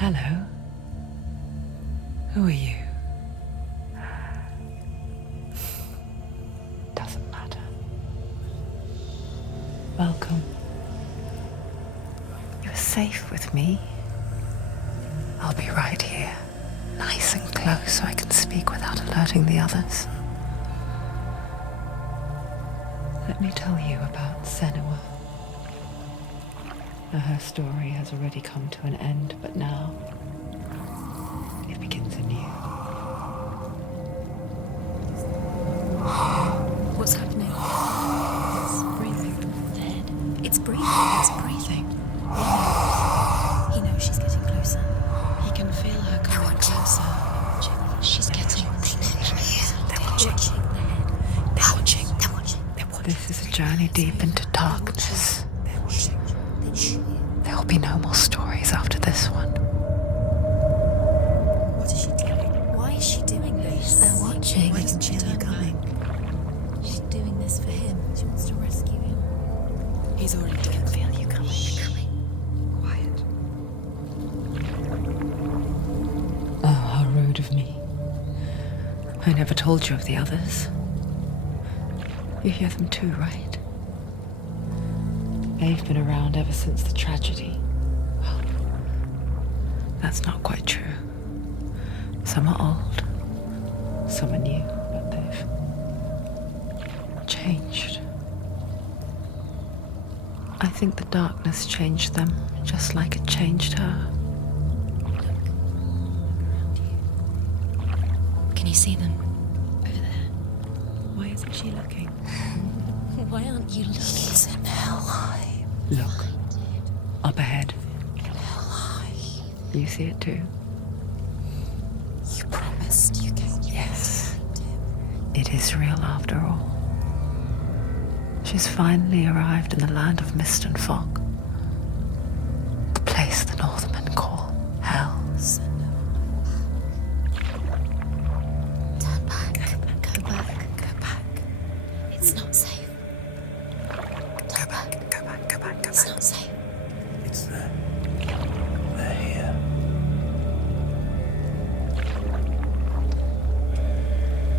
Hello. Who are you? Doesn't matter. Welcome. You're safe with me. I'll be right here, nice and close so I can speak without alerting the others. Let me tell you about Senua. Her story has already come to an end, but now it begins anew. What's happening? It's breathing. Dead. It's breathing. It's breathing. He knows she's getting closer. He can feel her coming closer. She's getting closer. They're watching. They're watching. They're watching. They're watching. This is a journey deep into darkness. They're watching. There will be no more stories after this one. What is she doing? Why is she doing this? They're watching. Why doesn't she feel you coming? She's doing this for him. She wants to rescue him. He's already dead. I can feel you coming. Quiet. Oh, how rude of me. I never told you of the others. You hear them too, right? They've been around ever since the tragedy. Well, that's not quite true. Some are old, some are new, but they've changed. I think the darkness changed them, just like it changed her. Can you see them? Over there. Why isn't she looking? Why aren't you looking? He's in Hellblade. Look, up ahead. Hellblade. You see it too? You promised you came. Yes. It is real after all. She's finally arrived in the land of mist and fog. The place the Northmen call Hell. Turn back. Go back. Go back. It's not safe. Go back. It's not safe. It's there. They're here.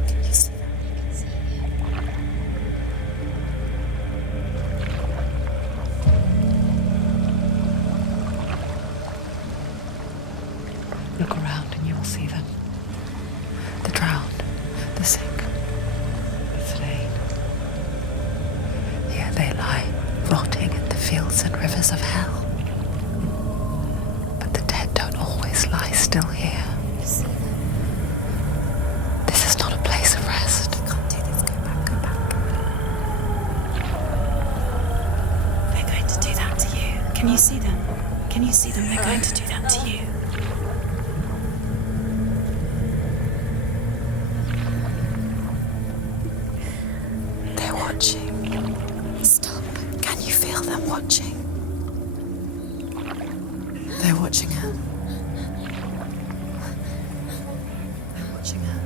Can you see them? I can see you. Look around and you will see them. The drowned, the sick, the slain. Here they lie, rotting in the fields and rivers of hell. But the dead don't always lie still here. You see them? This is not a place of rest. You can't do this. Go back. Go back. They're going to do that to you. Can you see them? Can you see them? They're going to do that to you. They're watching. Stop. Can you feel them watching? They're watching her. They're watching her.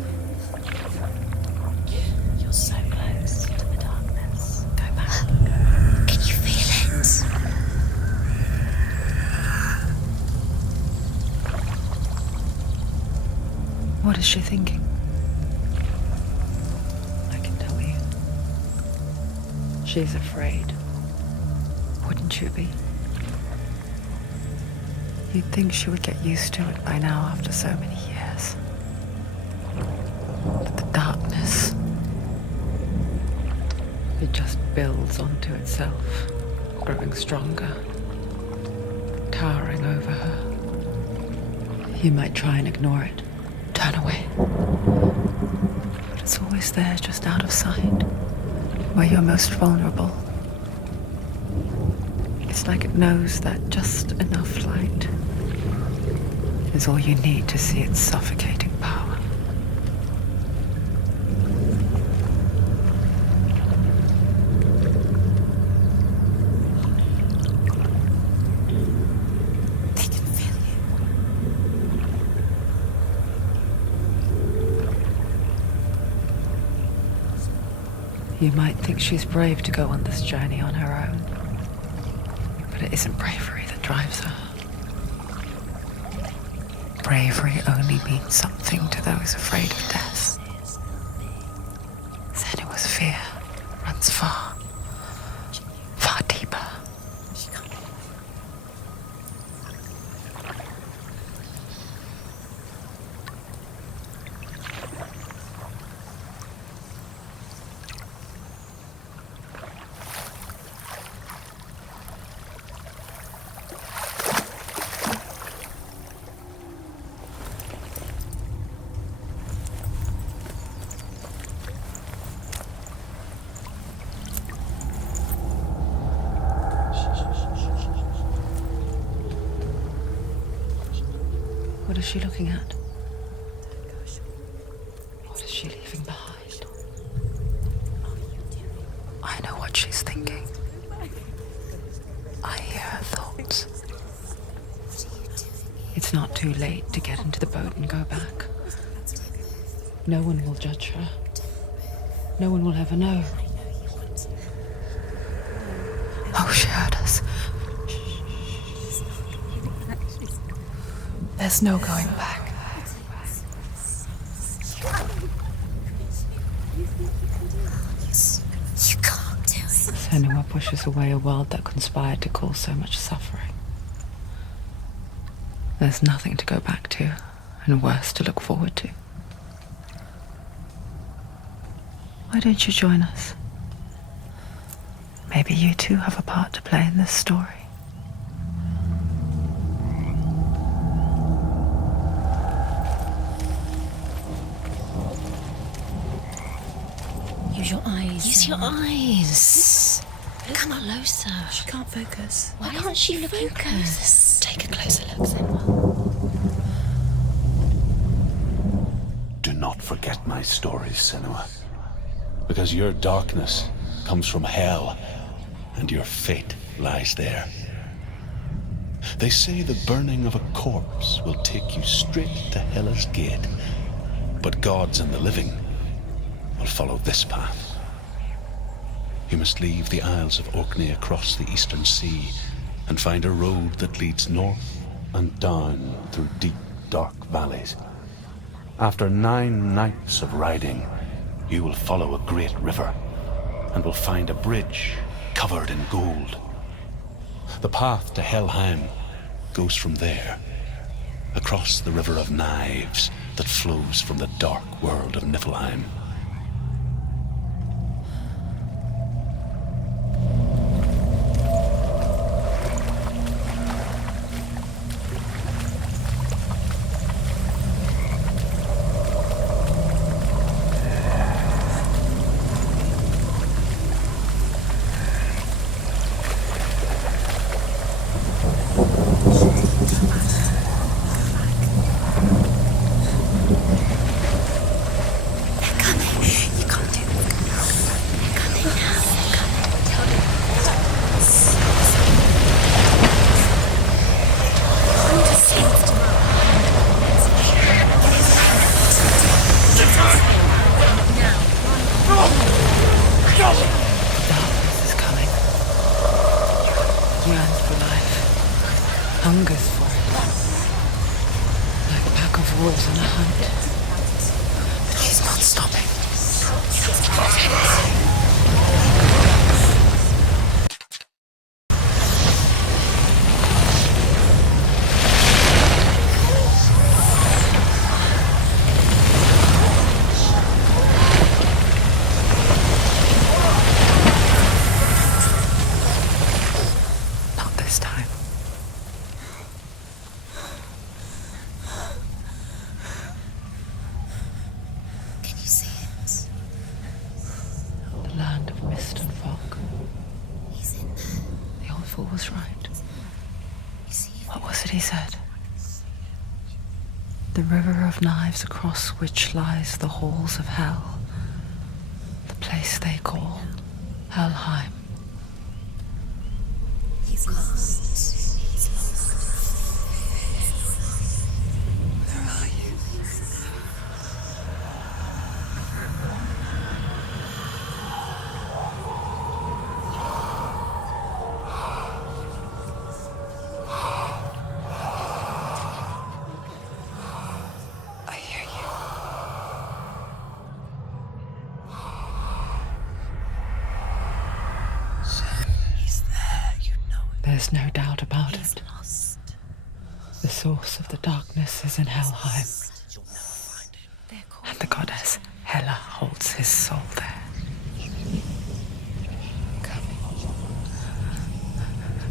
You're so close to the darkness. Go back. Can you feel it? What is she thinking? I can tell you. She's afraid. Wouldn't you be? You'd think she would get used to it by now after so many years. But the darkness, it just builds onto itself, growing stronger, towering over her. You might try and ignore it, turn away. But it's always there, just out of sight, where you're most vulnerable. It's like it knows that just enough light is all you need to see its suffocating power. They can feel you. You might think she's brave to go on this journey on her own, but it isn't bravery that drives her. bravery only means something to those afraid of death. Senua's fear runs far, far deeper. What is she looking at? What is she leaving behind? I know what she's thinking. I hear her thoughts. It's not too late to get into the boat and go back. No one will judge her. No one will ever know. Oh, she heard us. There's no going back. You can't do it. Senua pushes away a world that conspired to cause so much suffering. There's nothing to go back to, and worse to look forward to. Why don't you join us? Maybe you too have a part to play in this story. Use your eyes. Use your eyes. Come closer. She can't focus. Why can't she focus? Take a closer look, Senua. Do not forget my stories, Senua. Because your darkness comes from hell, and your fate lies there. They say the burning of a corpse will take you straight to Hela's gate, but gods and the living will follow this path. You must leave the Isles of Orkney across the eastern sea and find a road that leads north and down through deep, dark valleys. After 9 nights of riding, you will follow a great river and will find a bridge covered in gold. The path to Helheim goes from there, across the River of Knives that flows from the dark world of Niflheim. Darkness is coming. Yearns for life. Hungers for it. Like a pack of wolves on a hunt. But she's not stopping. Not this time. Can you see it? The land of mist and fog. He's in there. The old fool was right. You see it? What was it he said? The river of knives across which lies the halls of hell. The place they call Helheim. He's lost. He's lost. Where are you? There's no doubt about He's it. lost. The source of the darkness is in Helheim, They're called and the goddess Hela holds his soul there.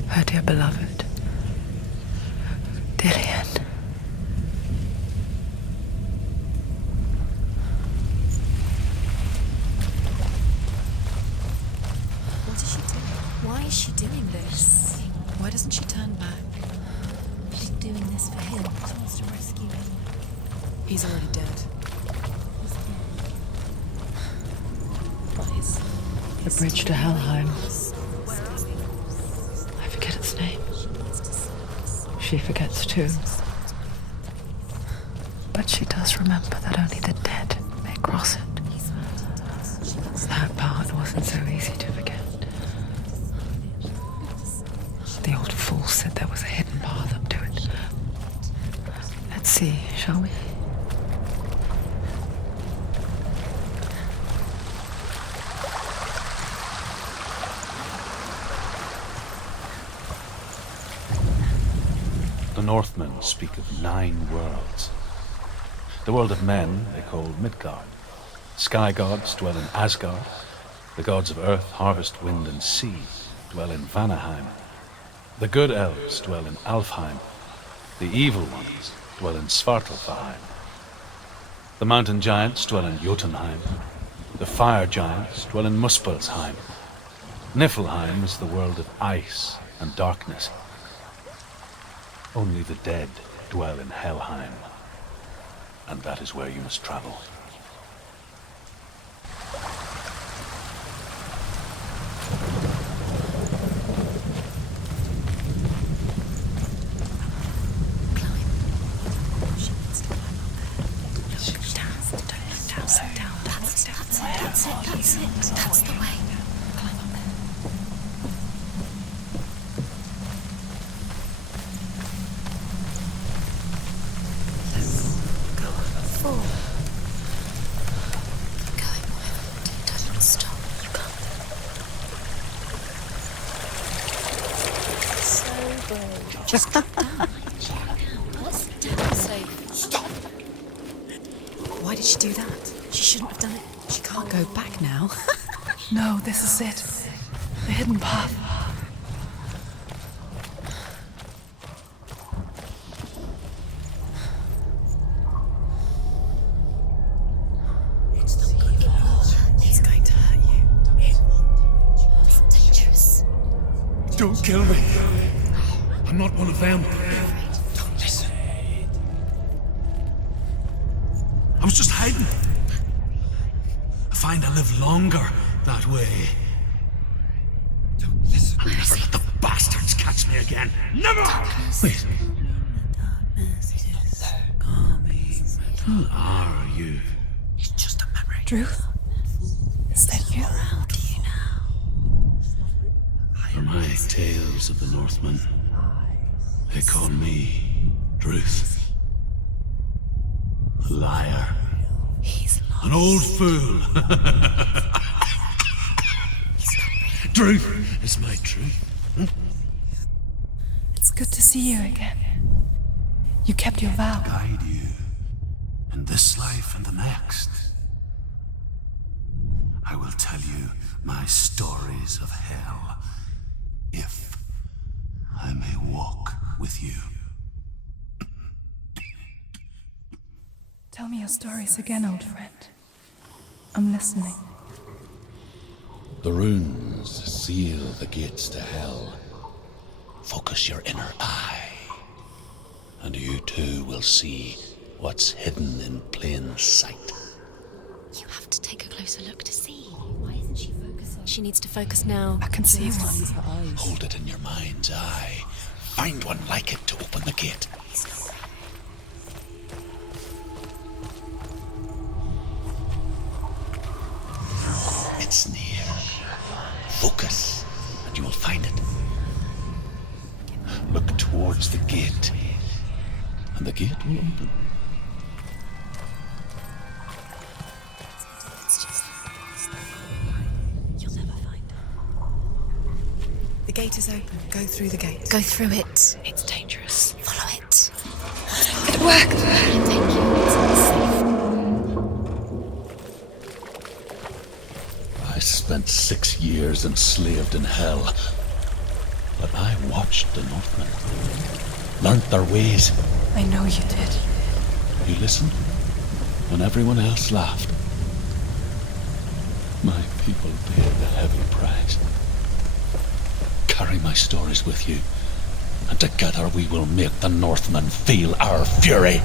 Her dear beloved, Dillian. What is she doing? Why is she doing this? Why doesn't she turn back? She's doing this for him. She wants to rescue him. He's already dead. The bridge to Helheim. I forget its name. She forgets too. But she does remember that only the dead may cross it. That part wasn't so easy to forget. The old fool said there was a hidden path up to it. Let's see, shall we? The Northmen speak of 9 worlds. The world of men they call Midgard. Sky gods dwell in Asgard. The gods of earth, harvest, wind, and sea dwell in Vanaheim. The good elves dwell in Alfheim. The evil ones dwell in Svartalfheim. The mountain giants dwell in Jotunheim. The fire giants dwell in Muspelheim. Niflheim is the world of ice and darkness. Only the dead dwell in Helheim, and that is where you must travel. That's the way. Climb up there. Go forward. Going wherever. Don't stop. You can't. So brave. Just look down. What's down safe? Stop! Why did she do that? She shouldn't have done it. She can't go back now. No, this is it. The hidden path. It's not good. It's going to hurt you. It's dangerous. Don't kill me. I'm not one of them. Don't listen. I was just hiding. I find I live longer that way. Don't listen. I'll never let the bastards catch me again. Never! Wait. Who are you? It's just a memory. Druth? Is that you? How do you know? For my tales of the Northmen, they call me Druth. Liar. He's lost. An old fool. Truth is my truth. It's good to see you again. You kept your vow. Guide you in this life and the next. I will tell you my stories of hell, if I may walk with you. Tell me your stories again, old friend. I'm listening. The runes seal the gates to hell. Focus your inner eye, and you too will see what's hidden in plain sight. You have to take a closer look to see. Why isn't she focusing? She needs to focus now. I can see one. Hold it in your mind's eye. Find one like it to open the gate. It's near. Focus, and you will find it. Look towards the gate, and the gate will open. It's just... You'll never find her. The gate is open. Go through the gate. Go through it. It's dangerous. Follow it. It worked! Thank you. It's safe. I spent 6 years enslaved in hell. But I watched the Northmen. Learnt their ways. I know you did. You listened when everyone else laughed. My people paid the heavy price. Carry my stories with you, and together we will make the Northmen feel our fury.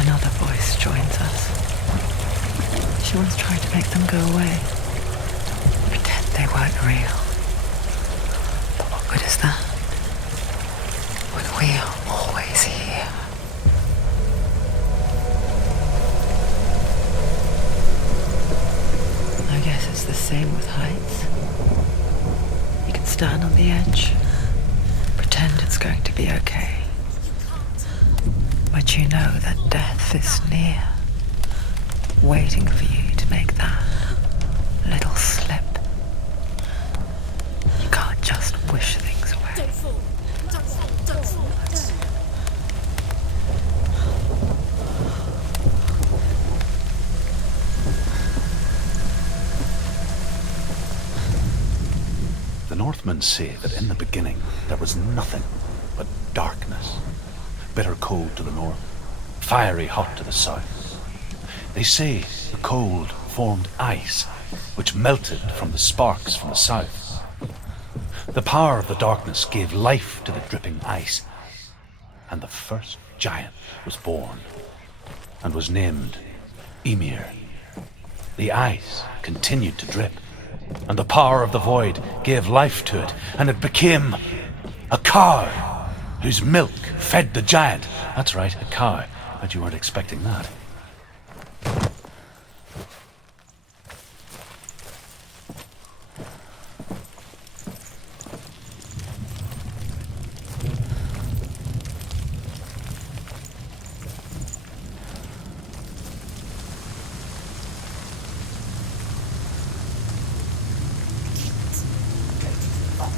Another voice joins us. She once tried to make them go away. Pretend they weren't real. But what good is that? When we are always here. I guess it's the same with heights. You can stand on the edge, pretend it's going to be okay. But you know that death is near, waiting for you to make that little slip. You can't just wish things away. Don't fall. Don't fall. Don't fall. The Northmen say that in the beginning there was nothing but darkness. Bitter cold to the north, fiery hot to the south. They say the cold formed ice, which melted from the sparks from the south. The power of the darkness gave life to the dripping ice, and the first giant was born, and was named Ymir. The ice continued to drip, and the power of the void gave life to it, and it became a cow, whose milk fed the giant. That's right, a cow. Bet you weren't expecting that.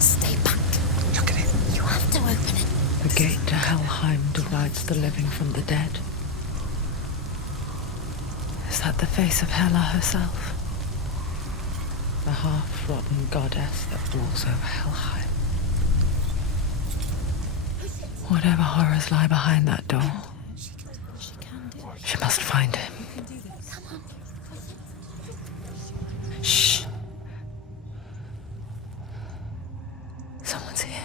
Stay back. Look at it. You have to open it. The gate to Helheim divides the living from the dead. Is that the face of Hela herself? The half-rotten goddess that walks over Helheim. Whatever horrors lie behind that door, she must find him. Shh. Someone's here.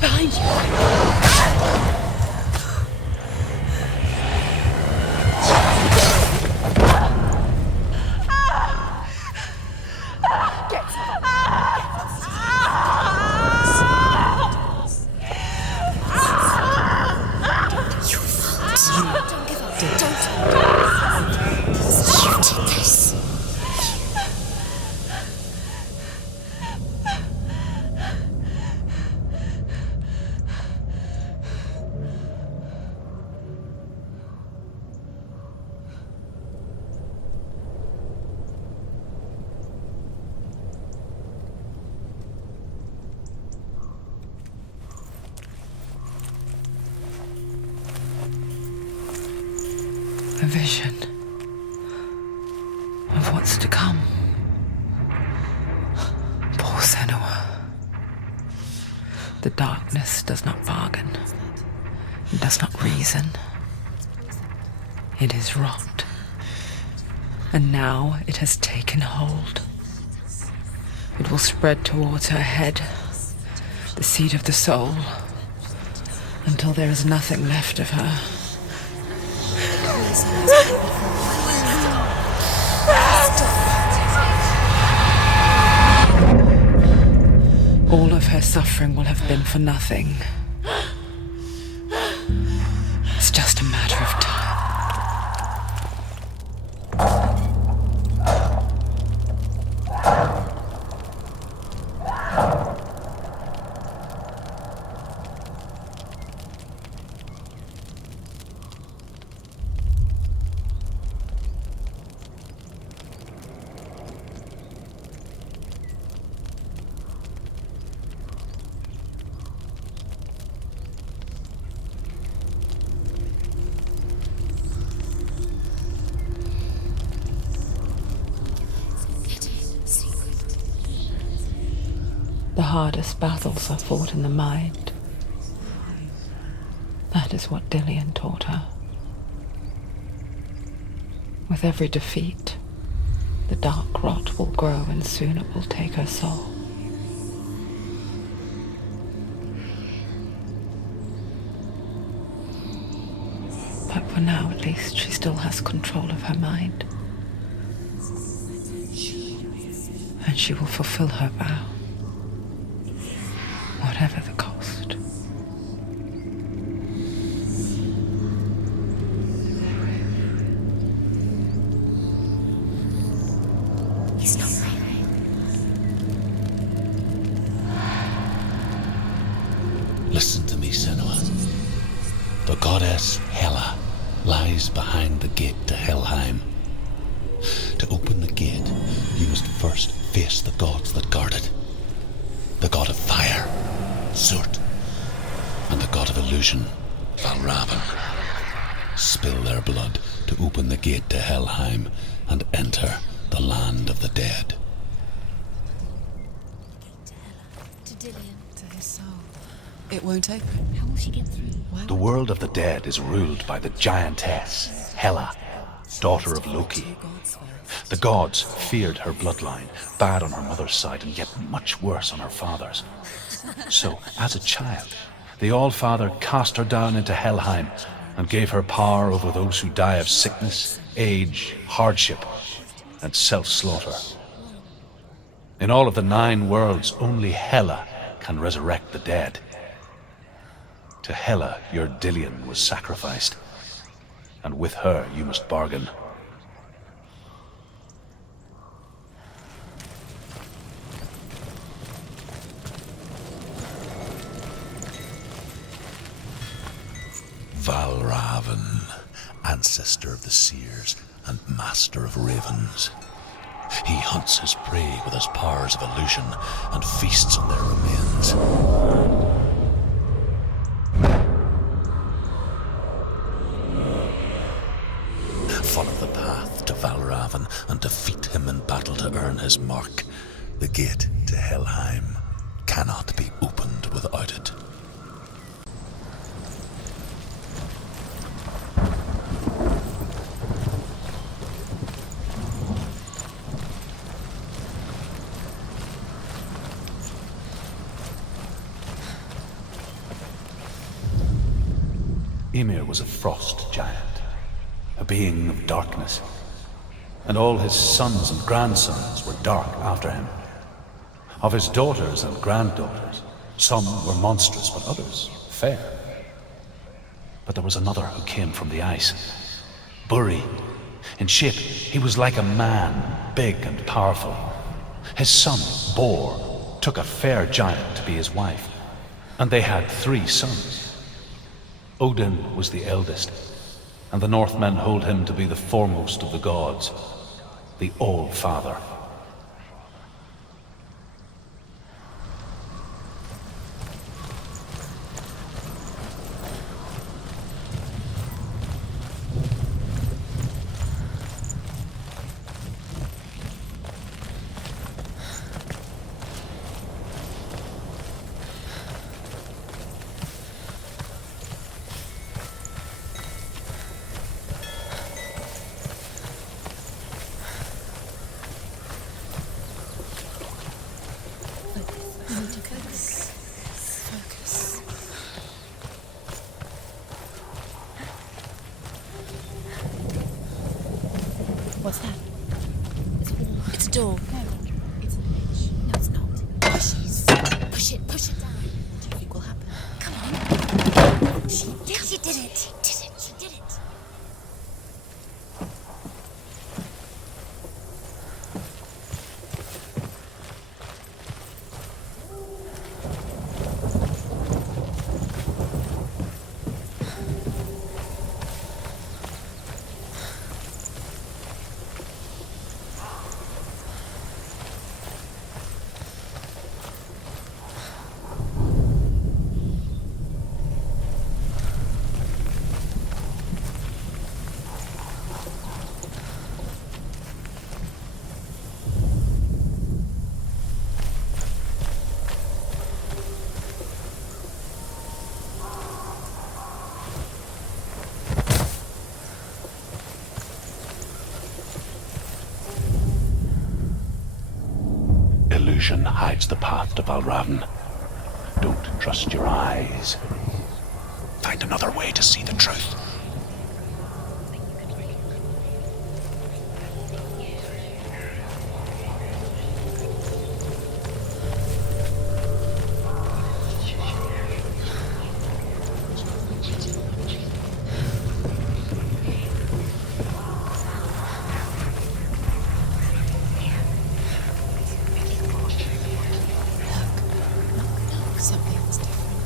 Behind you! Don't give up. Don't. You did this. A vision of what's to come. Poor Senua. The darkness does not bargain. It does not reason. It is rot. And now it has taken hold. It will spread towards her head, the seat of the soul, until there is nothing left of her. All of her suffering will have been for nothing. It's just a matter of time. The hardest battles are fought in the mind. That is what Dillian taught her. With every defeat, the dark rot will grow and soon it will take her soul. But for now, at least, she still has control of her mind. And she will fulfill her vow. Whatever the cost. He's not right. Listen to me, Senua. The goddess Hela lies behind the gate to Helheim. To open the gate, you must first face the gods that guard it. The god of fire, Surt, and the god of illusion, Valravan. Spill their blood to open the gate to Helheim and enter the land of the dead. To Dillian. To his soul. It won't open. How will she get through? Why The world of the dead is ruled by the giantess, Hela, daughter of Loki. The gods feared her bloodline, bad on her mother's side and yet much worse on her father's. So, as a child, the All-Father cast her down into Helheim and gave her power over those who die of sickness, age, hardship, and self-slaughter. In all of the 9 worlds, only Hela can resurrect the dead. To Hela, your Dillian was sacrificed, and with her you must bargain. Valravan, ancestor of the seers and master of ravens. He hunts his prey with his powers of illusion and feasts on their remains. Follow the path to Valravan and defeat him in battle to earn his mark. The gate to Helheim cannot be opened without it. Ymir was a frost giant, a being of darkness, and all his sons and grandsons were dark after him. Of his daughters and granddaughters, some were monstrous, but others fair. But there was another who came from the ice. Buri. In shape, he was like a man, big and powerful. His son, Bor, took a fair giant to be his wife, and they had 3 sons. Odin was the eldest, and the Northmen hold him to be the foremost of the gods, the All-Father. We need to focus. Focus. What's that? It's a wall. It's a door. No, it's an edge. No, it's not. Pushes. Push it down. What do you think will happen? Come on. She did it. She did it. Illusion hides the path to Valravn. Don't trust your eyes. Find another way to see the truth. Something's different.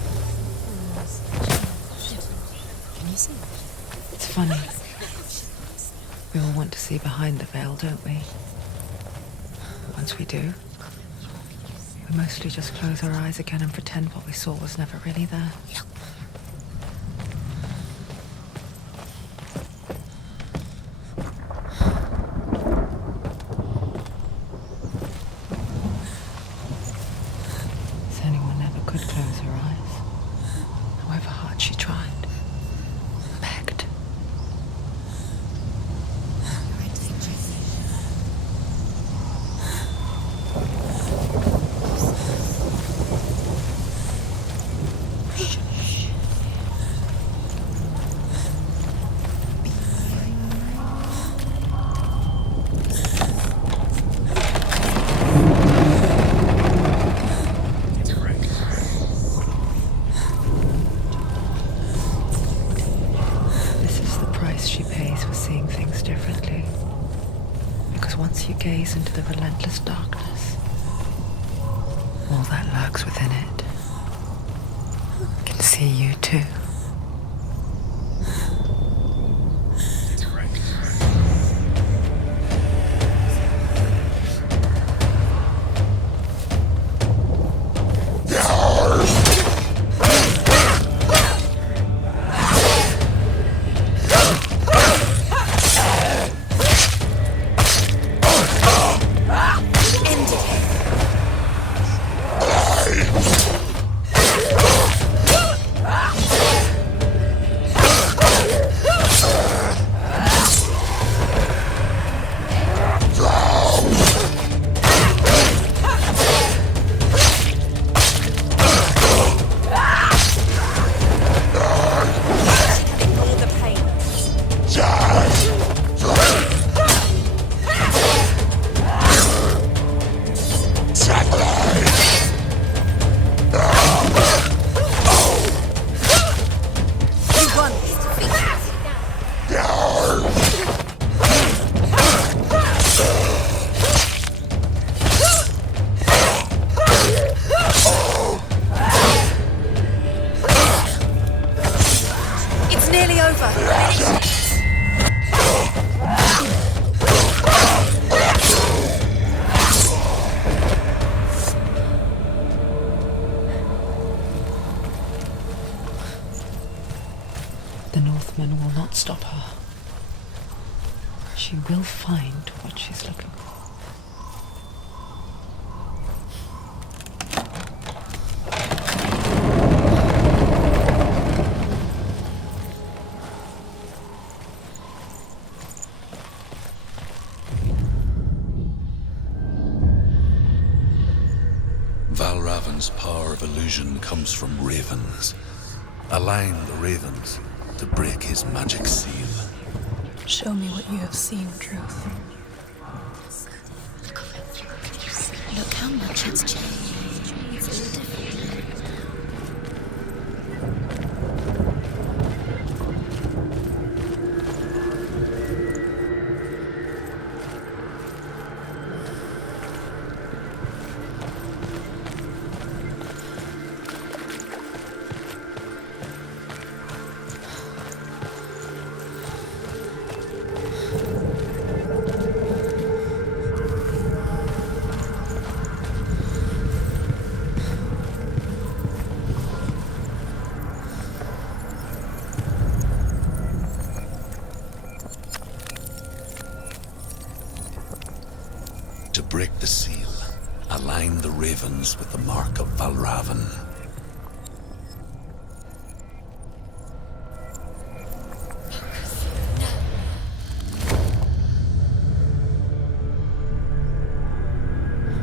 Can you see it? It's funny. We all want to see behind the veil, don't we? But once we do, we mostly just close our eyes again and pretend what we saw was never really there. Senua never could close her eyes, however hard she tried. Begged. You're in danger. This is the price she pays for seeing things differently. Because once you gaze into the relentless darkness, all that lurks within it can see you too. The Northmen will not stop her. She will find what she's looking for. Valravan's power of illusion comes from ravens. Align the ravens to break his magic seal. Show me what you have seen, Truth. Look how much it's changed. It's all different. To break the seal, align the ravens with the mark of Valravan.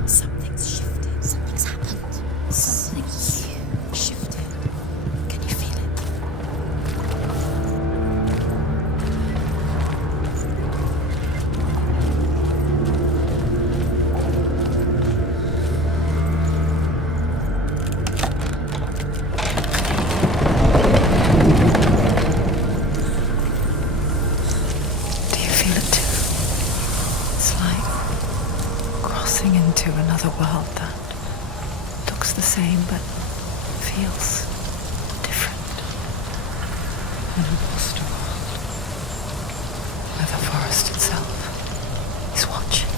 Something's shifted. Something's happened. Something huge shifted. Can you feel it? Do you feel it too? It's like crossing into another world that looks the same but feels different. An imposter world where the forest itself is watching.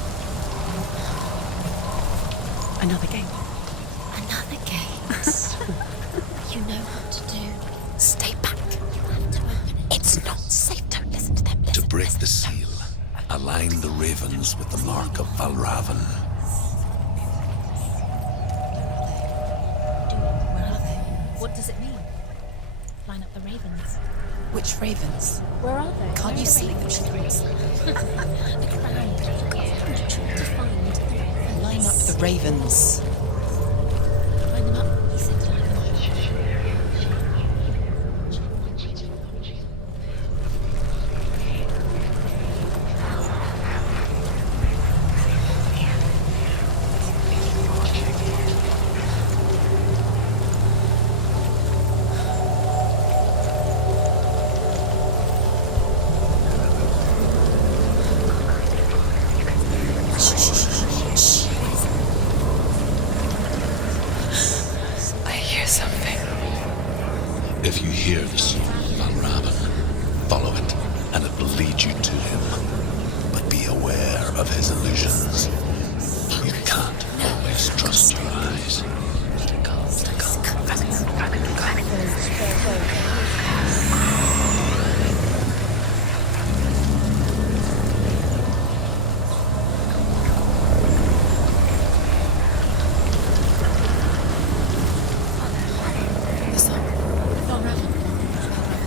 Another game. Another gate. You know what to do. Stay back. You have to open it. It's not safe. Don't listen to them. To Listen, break listen. the seal, align the ravens with the mark of Valravan. Where are they? What does it mean? Line up the ravens. Which ravens? Where are they? Can't you see them? The crowd. To find. Line up the ravens. Line them up. He said to line them up. I hear something. If you hear the soul of Valravan, follow it, and it will lead you to him. But be aware of his illusions. You can't always trust your eyes.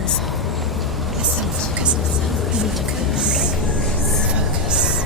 The song. Listen, focus. Focus.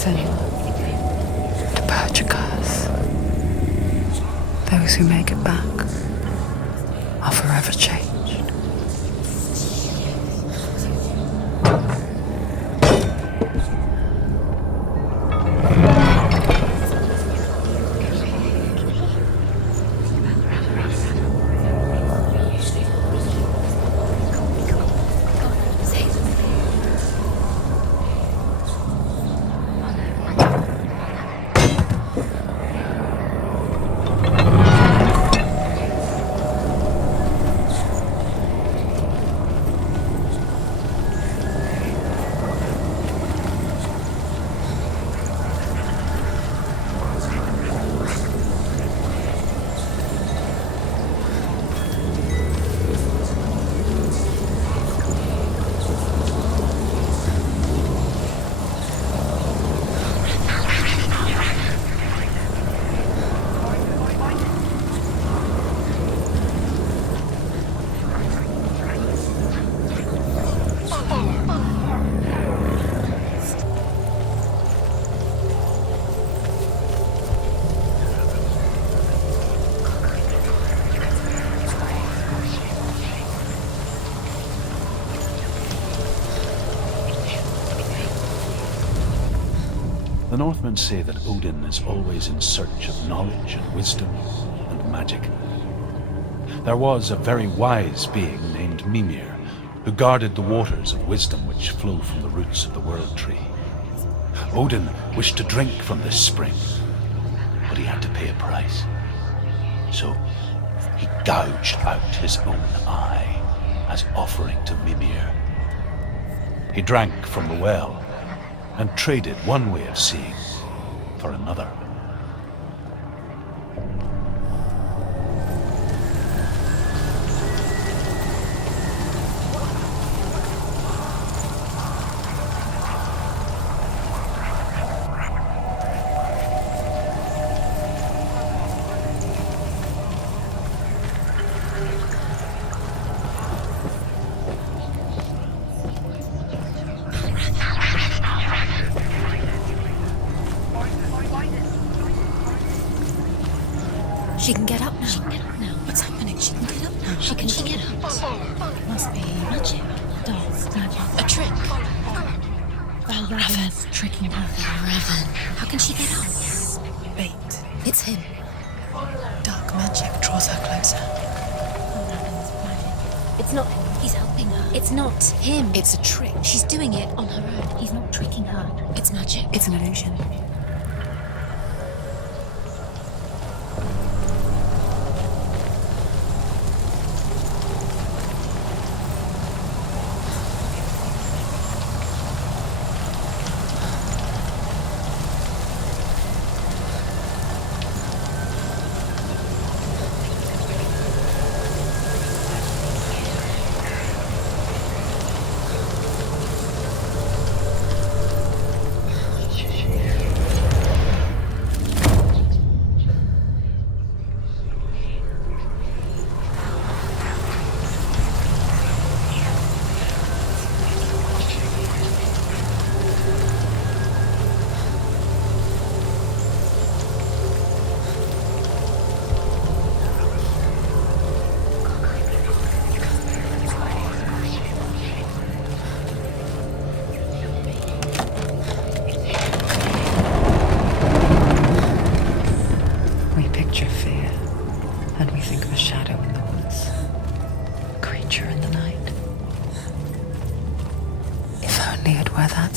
Senua, to purge a curse. Those who make it back are forever changed. The Northmen say that Odin is always in search of knowledge and wisdom and magic. There was a very wise being named Mimir, who guarded the waters of wisdom which flow from the roots of the World Tree. Odin wished to drink from this spring, but he had to pay a price. So he gouged out his own eye as offering to Mimir. He drank from the well and traded one way of seeing for another. She can get up now. What's happening? She can get up now. How can she get up? It must be magic. Dolls, magic. A trick. Raven. Tricking her. Raven. How can she get up? Bait. It's him. Dark magic draws her closer. It's not him. He's helping her. It's not him. It's a trick. She's doing it on her own. He's not tricking her. It's magic. It's an illusion.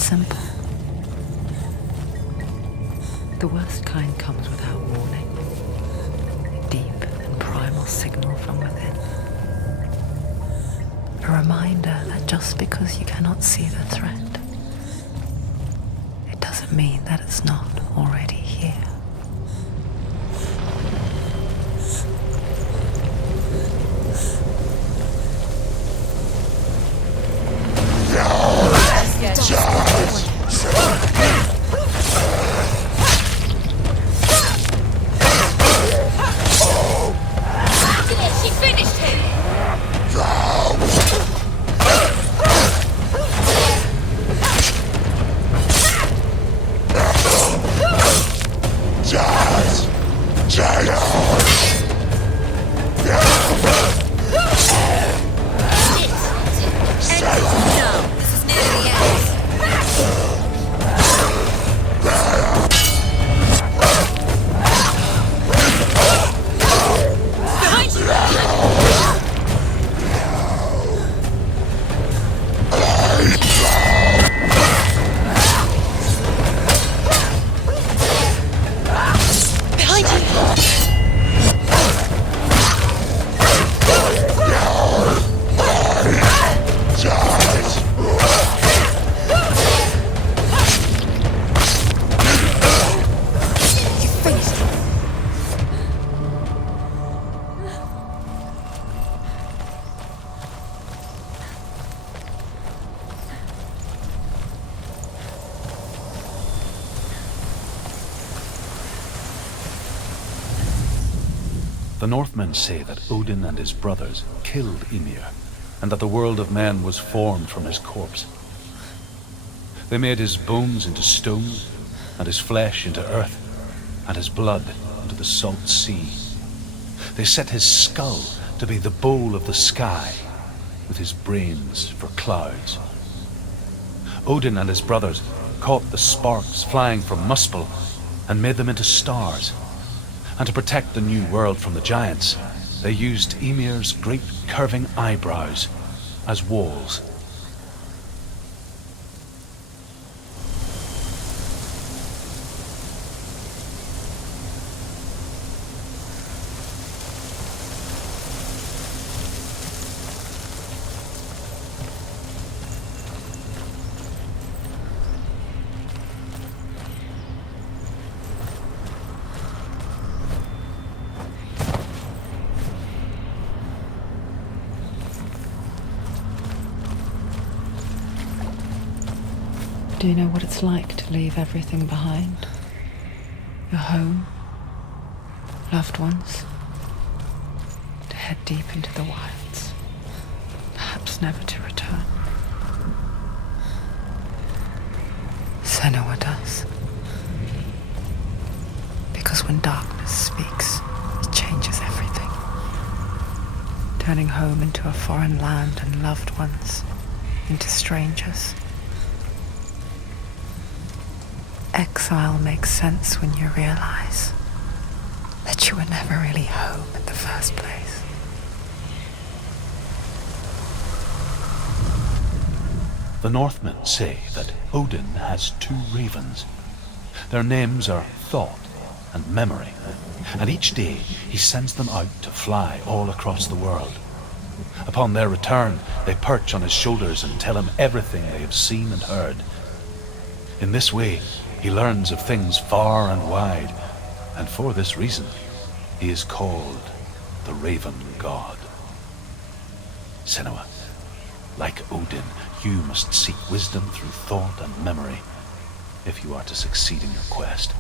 simple. The worst kind comes without warning. A deep and primal signal from within. A reminder that just because you cannot see the threat, it doesn't mean that it's not already here. She finished him! The Northmen say that Odin and his brothers killed Ymir, and that the world of men was formed from his corpse. They made his bones into stone, and his flesh into earth, and his blood into the salt sea. They set his skull to be the bowl of the sky, with his brains for clouds. Odin and his brothers caught the sparks flying from Muspel and made them into stars. And to protect the new world from the giants, they used Ymir's great curving eyebrows as walls. Do you know what it's like to leave everything behind? Your home, loved ones, to head deep into the wilds, perhaps never to return. Senua does. Because when darkness speaks, it changes everything, turning home into a foreign land and loved ones into strangers. Exile makes sense when you realize that you were never really home in the first place. The Northmen say that Odin has two ravens. Their names are Thought and Memory, and each day he sends them out to fly all across the world. Upon their return, they perch on his shoulders and tell him everything they have seen and heard. In this way, he learns of things far and wide, and for this reason, he is called the Raven God. Senua, like Odin, you must seek wisdom through thought and memory if you are to succeed in your quest.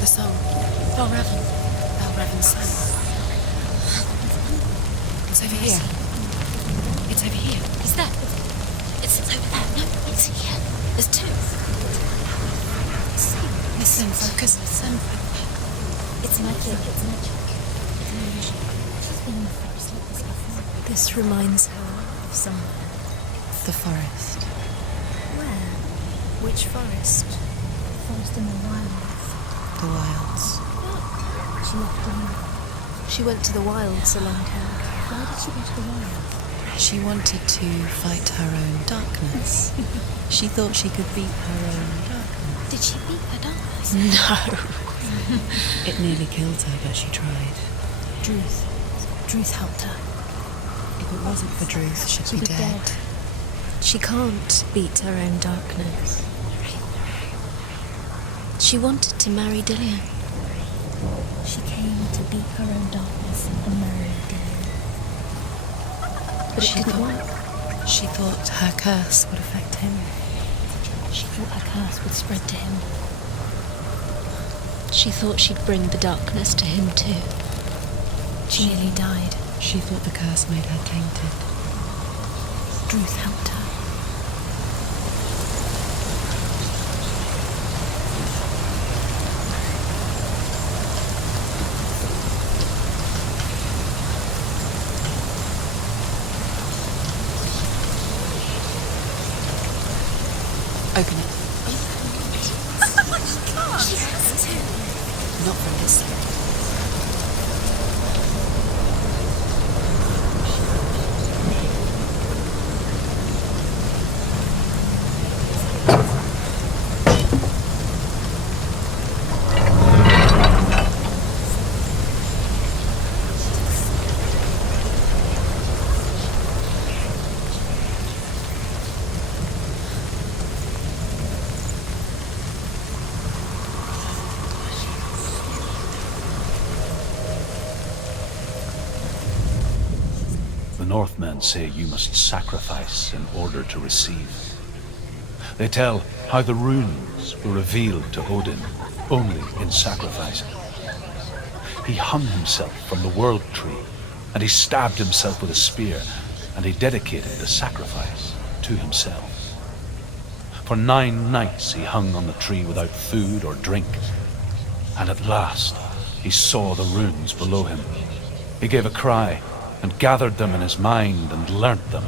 The song. Belraven Senua. It's over here. It's over here. Is that? It's over there. No, it's here. There's two. Listen, focus, listen. It's magic. It's magic. It's an illusion. She's been in the forest like this before. This reminds her of somewhere. The forest. Where? Which forest? The forest in the wilds. The wilds. She left alone. She went to the wilds a long time ago. Why did she go to the wilds? She wanted to fight her own darkness. She thought she could beat her own darkness. Did she beat her darkness? No. It nearly killed her, but she tried. Druth helped her. If it wasn't for Druth, she'd be dead. She can't beat her own darkness. She wanted to marry Dillian. She came to beat her own darkness and marry Dillian. But it didn't work. She thought her curse would affect him. She thought her curse would spread to him. She thought she'd bring the darkness to him too. She nearly died. She thought the curse made her tainted. Druth helped her. Open it. She has to. Not from this side. The Northmen say you must sacrifice in order to receive. They tell how the runes were revealed to Odin only in sacrificing. He hung himself from the world tree, and he stabbed himself with a spear, and he dedicated the sacrifice to himself. For 9 nights he hung on the tree without food or drink, and at last he saw the runes below him. He gave a cry, and gathered them in his mind and learnt them.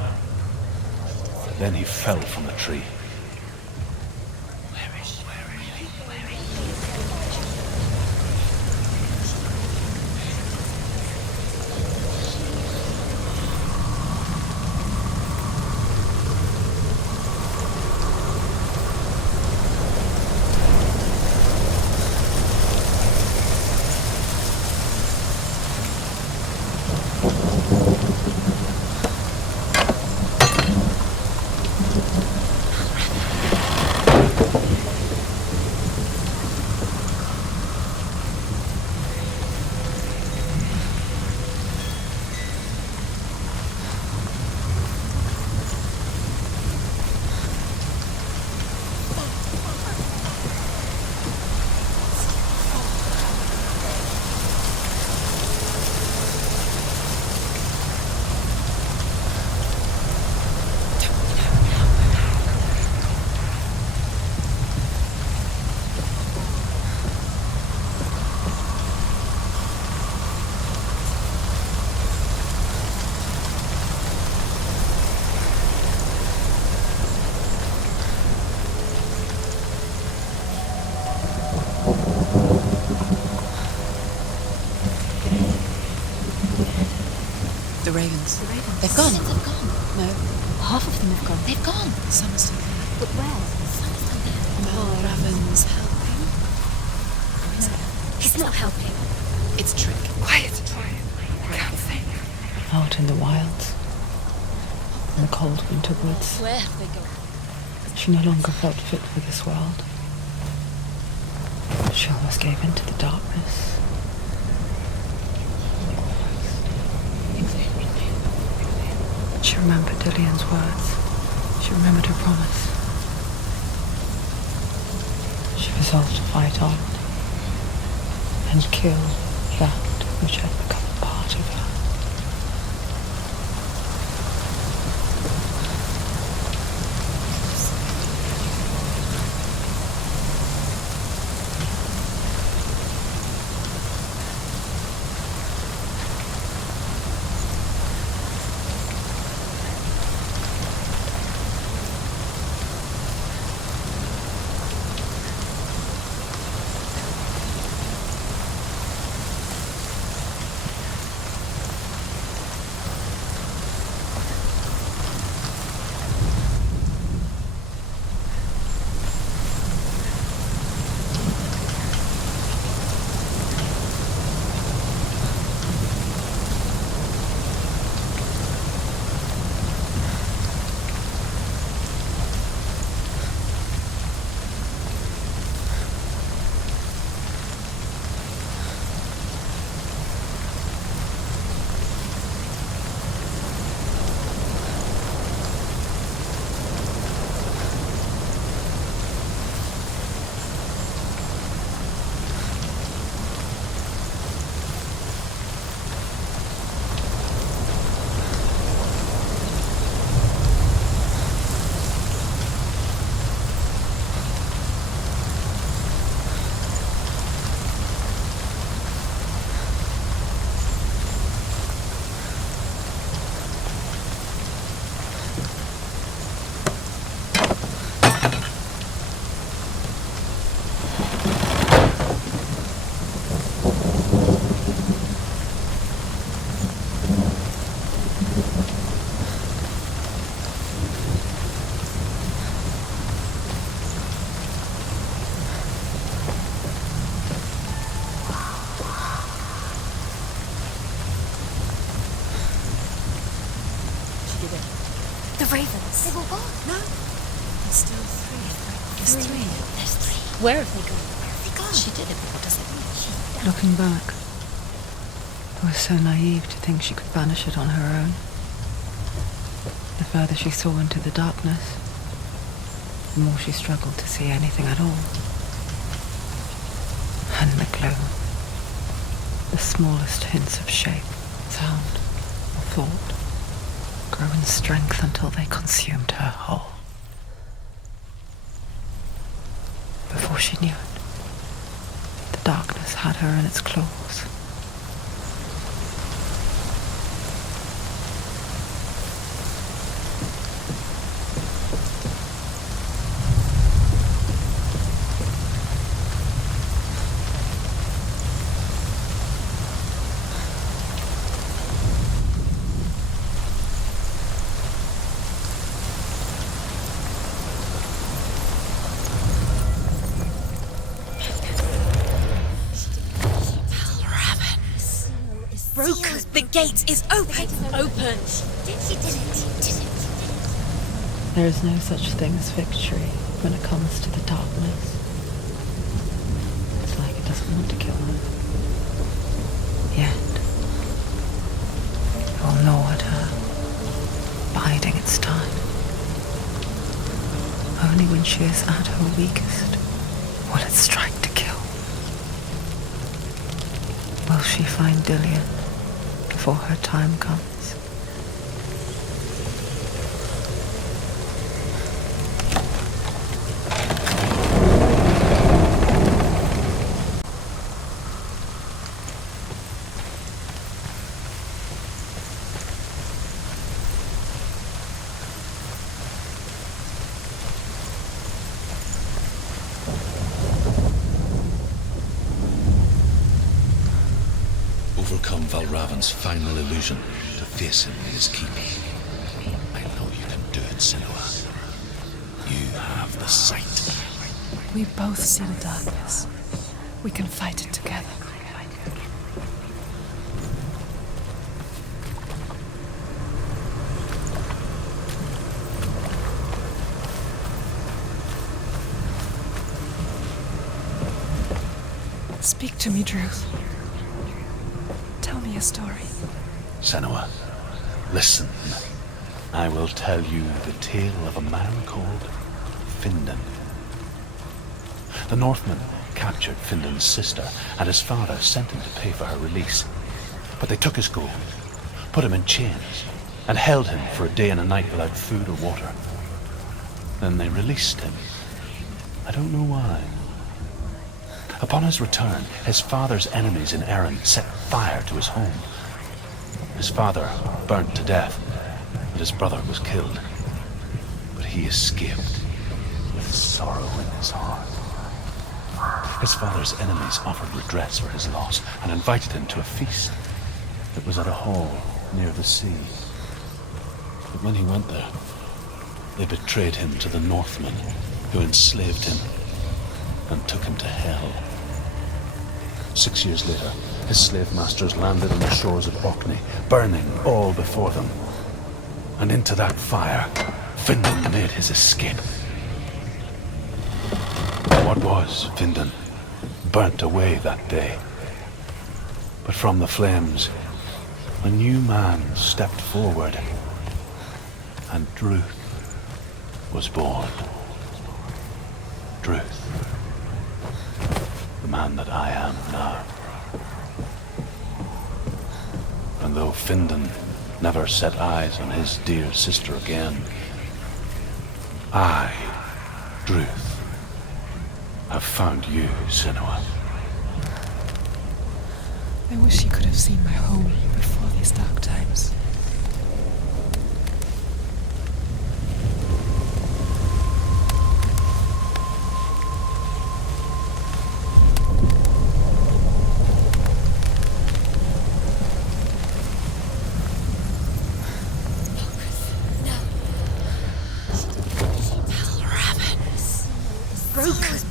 Then he fell from the tree. The ravens. The ravens. They've gone. They've gone. No. Half of them have gone. They've gone. Some are still there. But where? Some are still there. Mel Raven's helping. No, he's not helping. It's a trick. Quiet. I can't think. Out in the wilds. In the cold winter woods. Where have they gone? She no longer felt fit for this world. She almost gave in to the darkness. She remembered Dillian's words. She remembered her promise. She resolved to fight on and kill that which had become a part of her. The ravens. They've all gone. No. There's still three. There's three. There's three. Where have they gone? Where have they gone? She did it, but what does it mean? Looking back, I was so naive to think she could banish it on her own. The further she saw into the darkness, the more she struggled to see anything at all. And the gloom, the smallest hints of shape, sound, or thought, grew in strength until they consumed her whole. Before she knew it, the darkness had her in its claws. Broken. The gate is open. Open. She did it. There is no such thing as victory when it comes to the darkness. It's like it doesn't want to kill her. Yet, it will gnaw at her, biding its time. Only when she is at her weakest will it strike to kill. Will she find Dillian before her time comes? Overcome Valravan's final illusion to face him in his keep. I know you can do it, Senua. You have the sight. We both see the darkness. We can fight it together. Speak to me, Druth. Tell me a story. Senua, listen. I will tell you the tale of a man called Findan. The Northmen captured Findan's sister, and his father sent him to pay for her release. But they took his gold, put him in chains, and held him for a day and a night without food or water. Then they released him. I don't know why. Upon his return, his father's enemies in Erin set fire to his home. His father burnt to death, and his brother was killed. But he escaped with sorrow in his heart. His father's enemies offered redress for his loss and invited him to a feast. It was at a hall near the sea. But when he went there, they betrayed him to the Northmen, who enslaved him and took him to hell. 6 years later, his slave masters landed on the shores of Orkney, burning all before them. And into that fire, Findan made his escape. What was Findan burnt away that day. But from the flames, a new man stepped forward, and Druth was born. Druth. The man that I am now. And though Findan never set eyes on his dear sister again, I, Druth, have found you, Senua. I wish you could have seen my home before these dark times.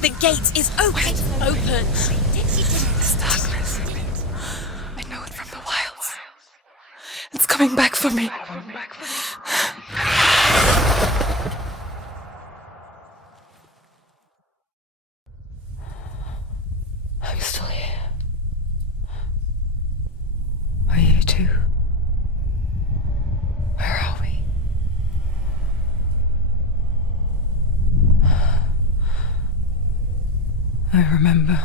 The gate is open. Open. This darkness. I know it from the wilds. It's coming back for me. to? Where are we? I remember.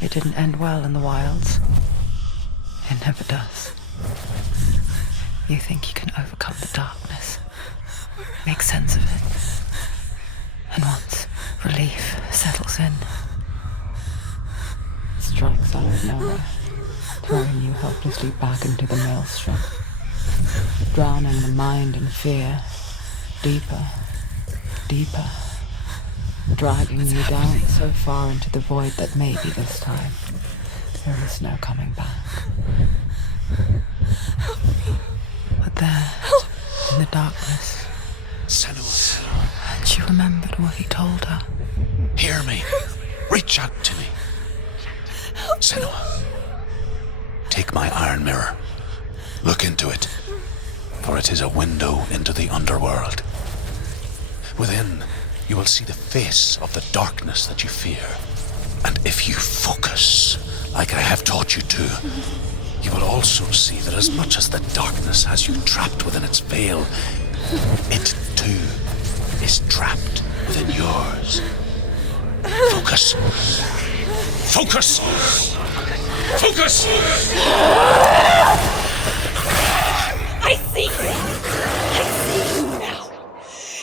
It didn't end well in the wilds. It never does. You think you can overcome the darkness, make sense of it, and once relief settles in, it strikes out of nowhere, throwing you helplessly back into the maelstrom, drowning the mind in fear, deeper, deeper, dragging you down so far into the void that maybe this time there is no coming back. But there, in the darkness, Senua, and she remembered what he told her. hear me. Reach out to me. Senua, take my iron mirror. Look into it, for it is a window into the underworld. Within, you will see the face of the darkness that you fear. And if you focus, like I have taught you to, you will also see that as much as the darkness has you trapped within its veil, it too is trapped within yours. Focus. Focus! Focus! I see you! I see you now!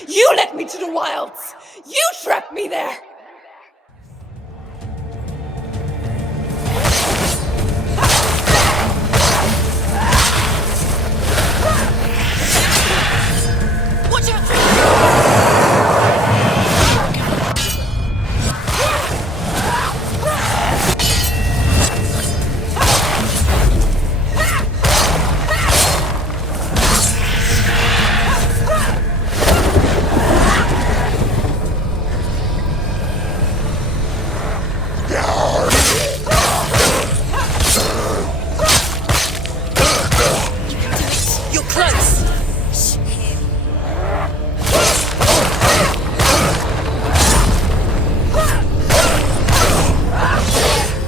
You led me to the wilds! You trapped me there! Watch out! You're close!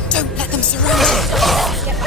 Don't let them surround you.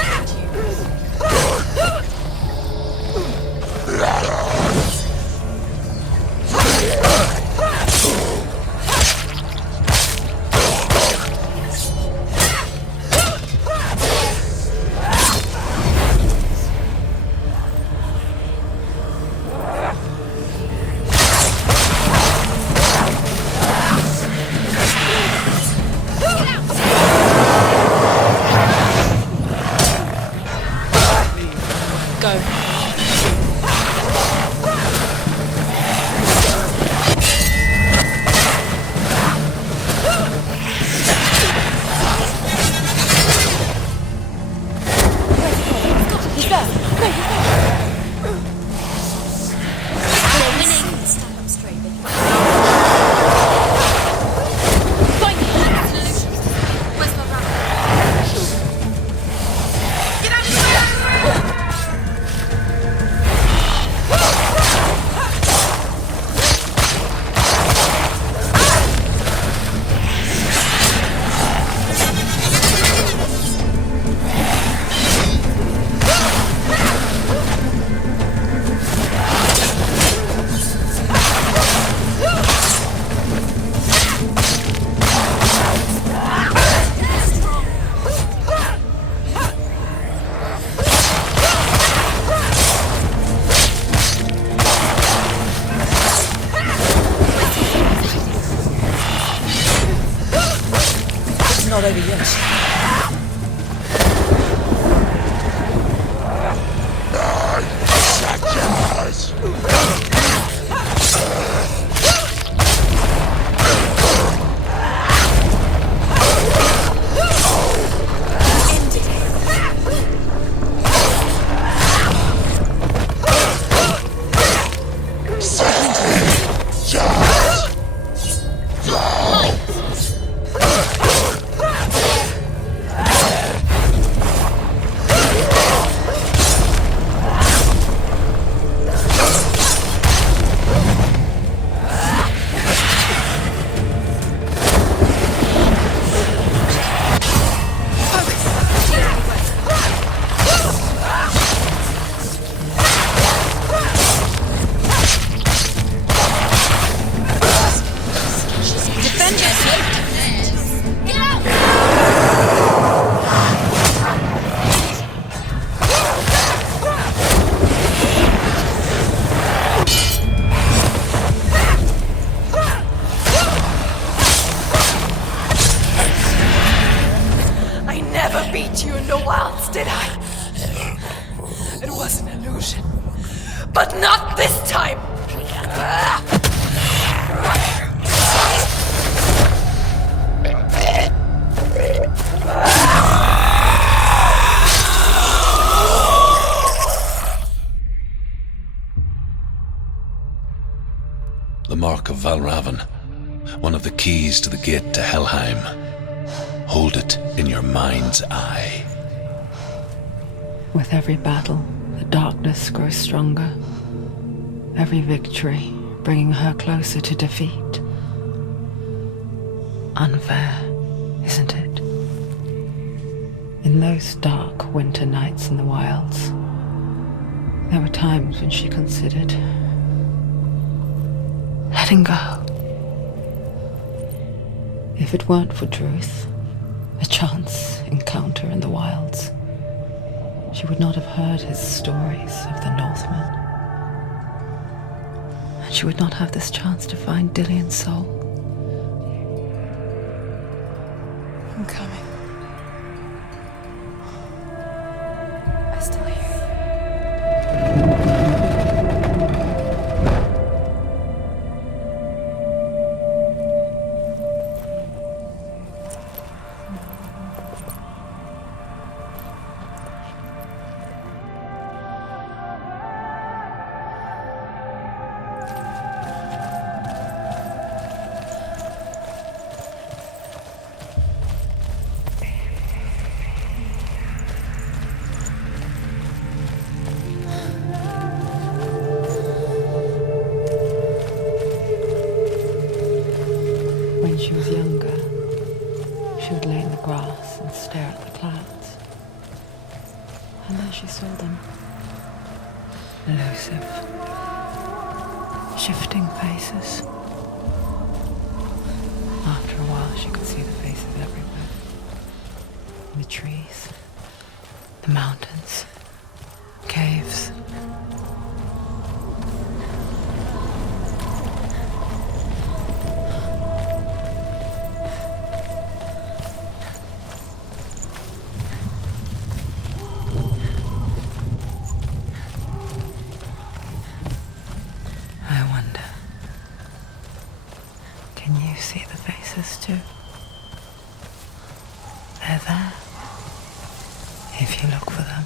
Stand up straight. Find me! Where's my rabbit? Get out of here! Not over yet. to you in the wilds, did I? It was an illusion. But not this time! The mark of Valravan, one of the keys to the gate to Helheim. Hold it in your mind's eye. With every battle, the darkness grows stronger. Every victory bringing her closer to defeat. Unfair, isn't it? In those dark winter nights in the wilds, there were times when she considered letting go. If it weren't for Druth, a chance encounter in the wilds, she would not have heard his stories of the Northmen. And she would not have this chance to find Dillion's soul. I'm coming. I still hear you. When she was younger, she would lay in the grass and stare at the clouds. And then she saw them. Elusive. Shifting faces. After a while, she could see the faces everywhere. In the trees, the mountains, caves. I wonder, can you see the faces too? They're there, if you look for them.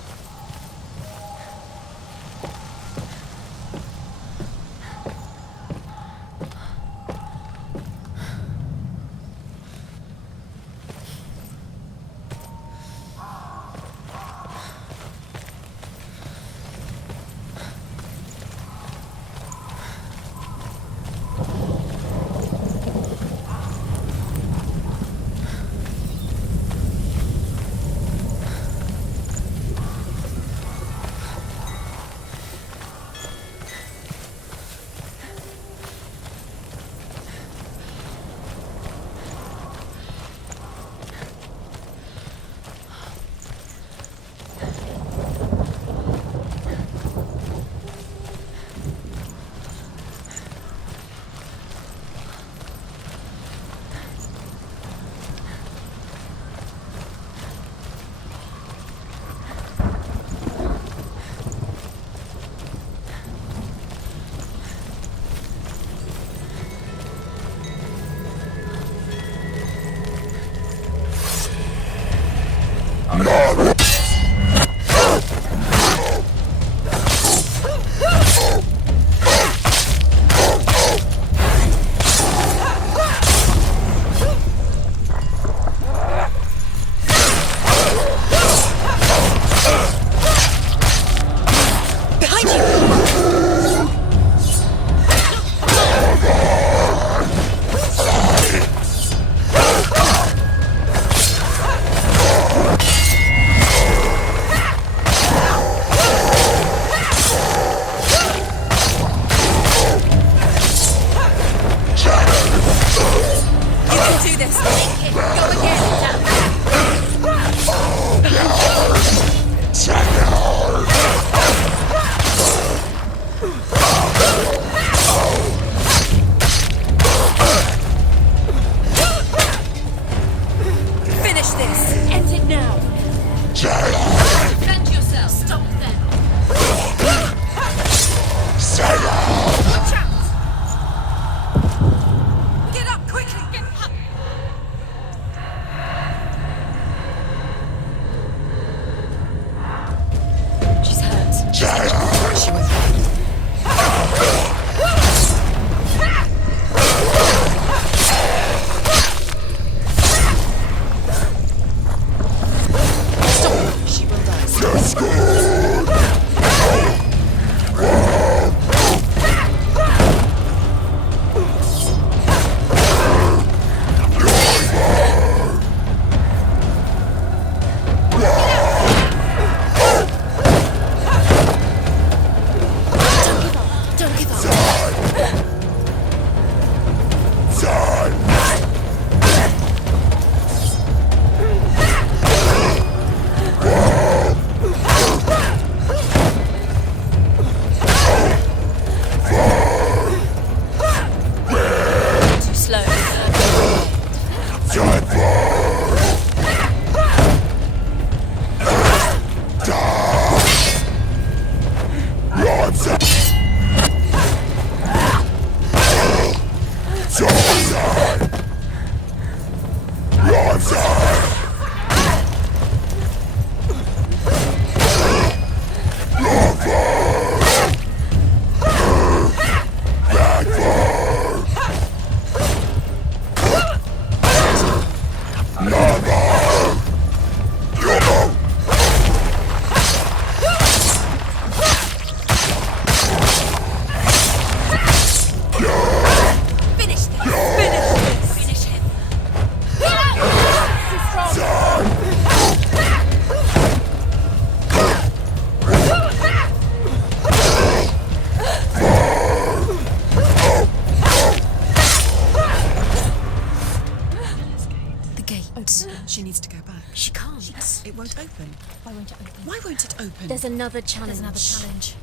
She needs to go back. She can't. It won't open. Why won't it open? Why won't it open? There's another challenge.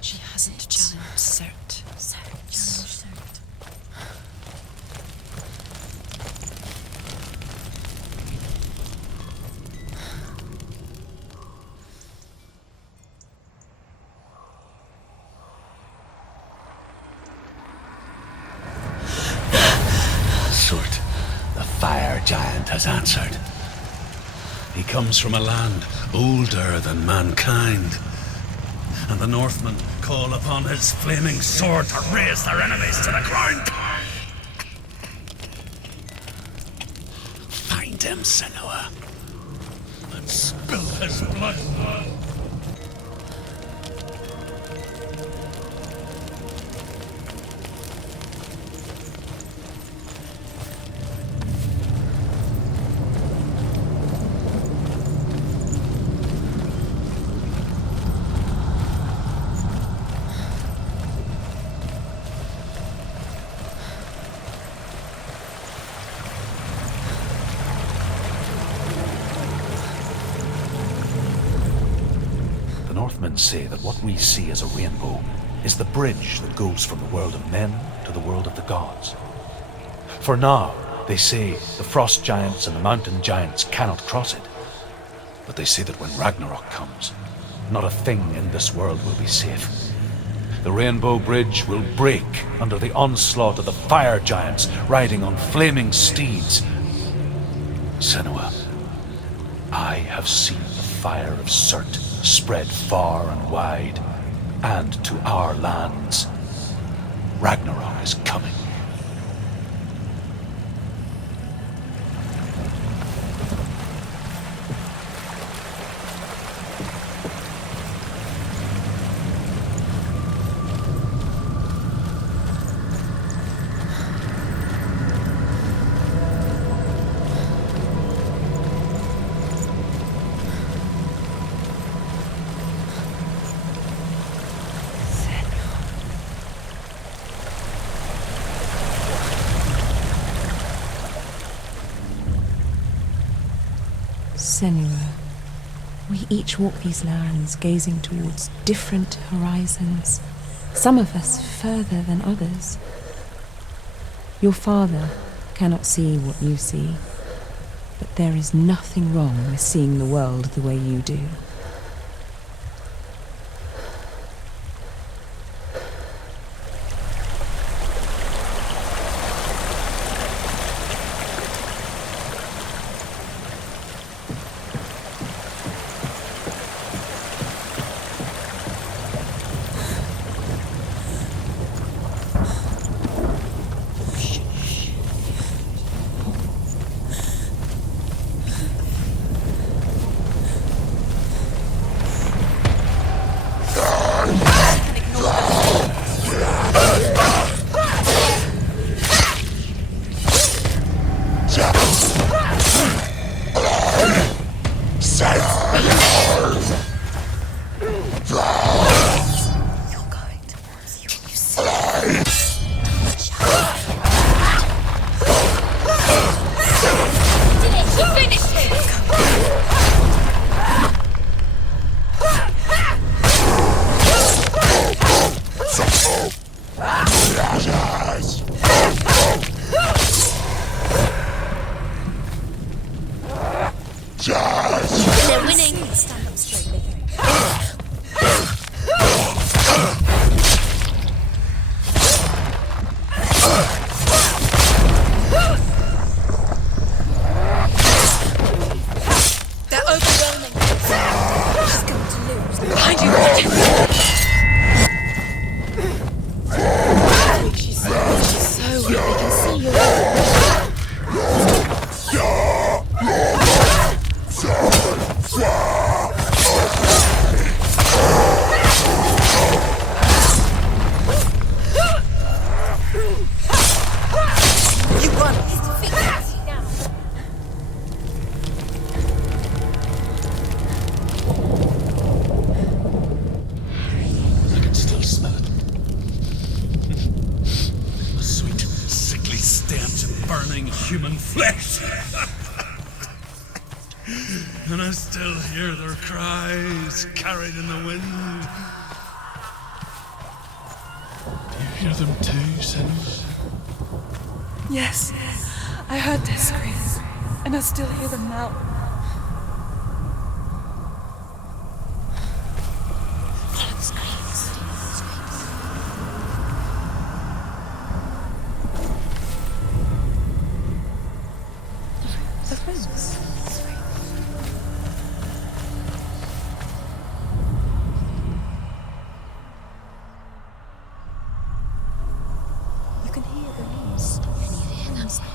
She hasn't challenged Cert. Challenge. Surt, the fire giant has answered. He comes from a land older than mankind, and the Northmen call upon his flaming sword to raise their enemies to the ground. Find him, Senua, and spill his blood. Northmen say that what we see as a rainbow is the bridge that goes from the world of men to the world of the gods. For now, they say the frost giants and the mountain giants cannot cross it. But they say that when Ragnarok comes, not a thing in this world will be safe. The rainbow bridge will break under the onslaught of the fire giants riding on flaming steeds. Senua, I have seen the fire of Surt spread far and wide, and to our lands. Ragnarok is coming. Senua, we each walk these lands gazing towards different horizons, some of us further than others. Your father cannot see what you see, but there is nothing wrong with seeing the world the way you do. burning human flesh. And I still hear their cries carried in the wind. Do you hear them too, Senua? Yes, I heard their screams, and I still hear them now. Follow the screams. The winds. You can hear the winds. And you hear them scream.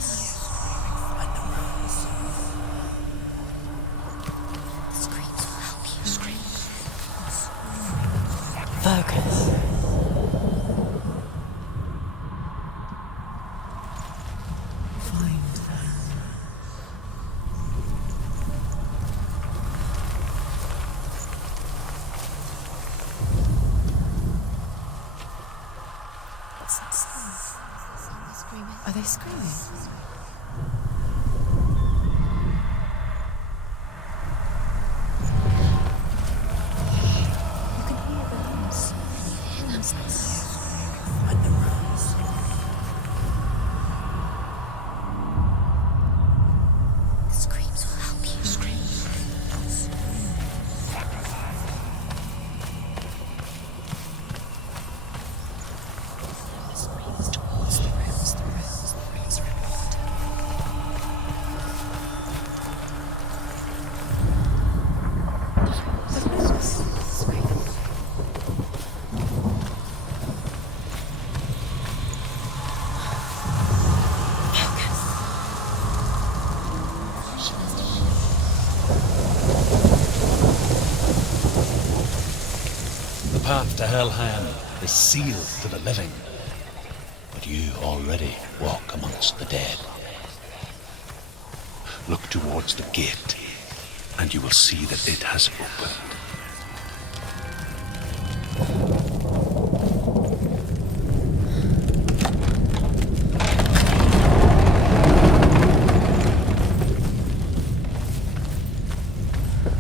The screams will help you. Focus. Find them. What's that sound? They're screaming. Are they screaming? You can hear the winds. And you hear them scream. Find the rose. The screams will help you. The screams towards the rose, the rose, the rose reward. The winds. The path to Helheim is sealed to the living, but you already walk amongst the dead. Look towards the gate, and you will see that it has opened.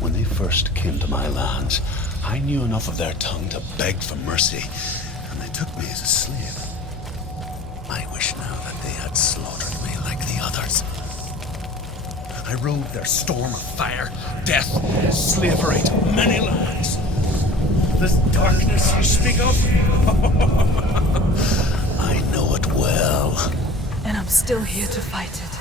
When they first came to my lands, I knew enough of their tongue to beg for mercy, and they took me as a slave. I wish now that they had slaughtered me like the others. I rode their storm of fire, death, slavery to many lands. This darkness you speak of, I know it well. And I'm still here to fight it.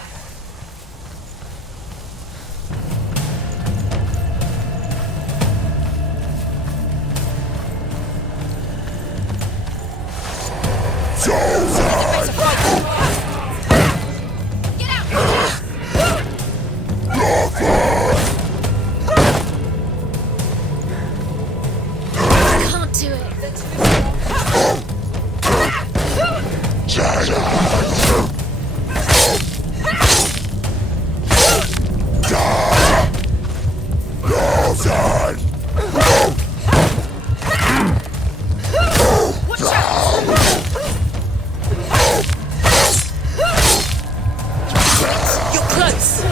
I can't do it. You're close.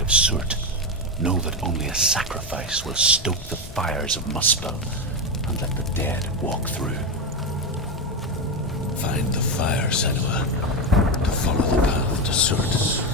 rite of Surt, know that only a sacrifice will stoke the fires of Muspel and let the dead walk through. Find the fire, Senua, to follow the path to Surt.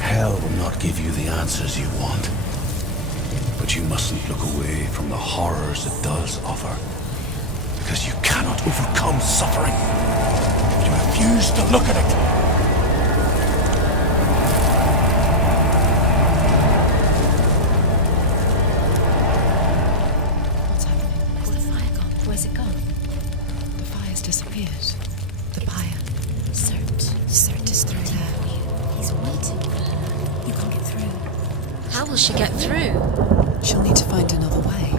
Hell will not give you the answers you want. But you mustn't look away from the horrors it does offer. Because you cannot overcome suffering. You refuse to look at it. What's happening? Where's the fire gone? Where's it gone? The fire's disappeared. The pyre. Cert is through there. He's waiting for her. You can't get through. How will she get through? She'll need to find another way.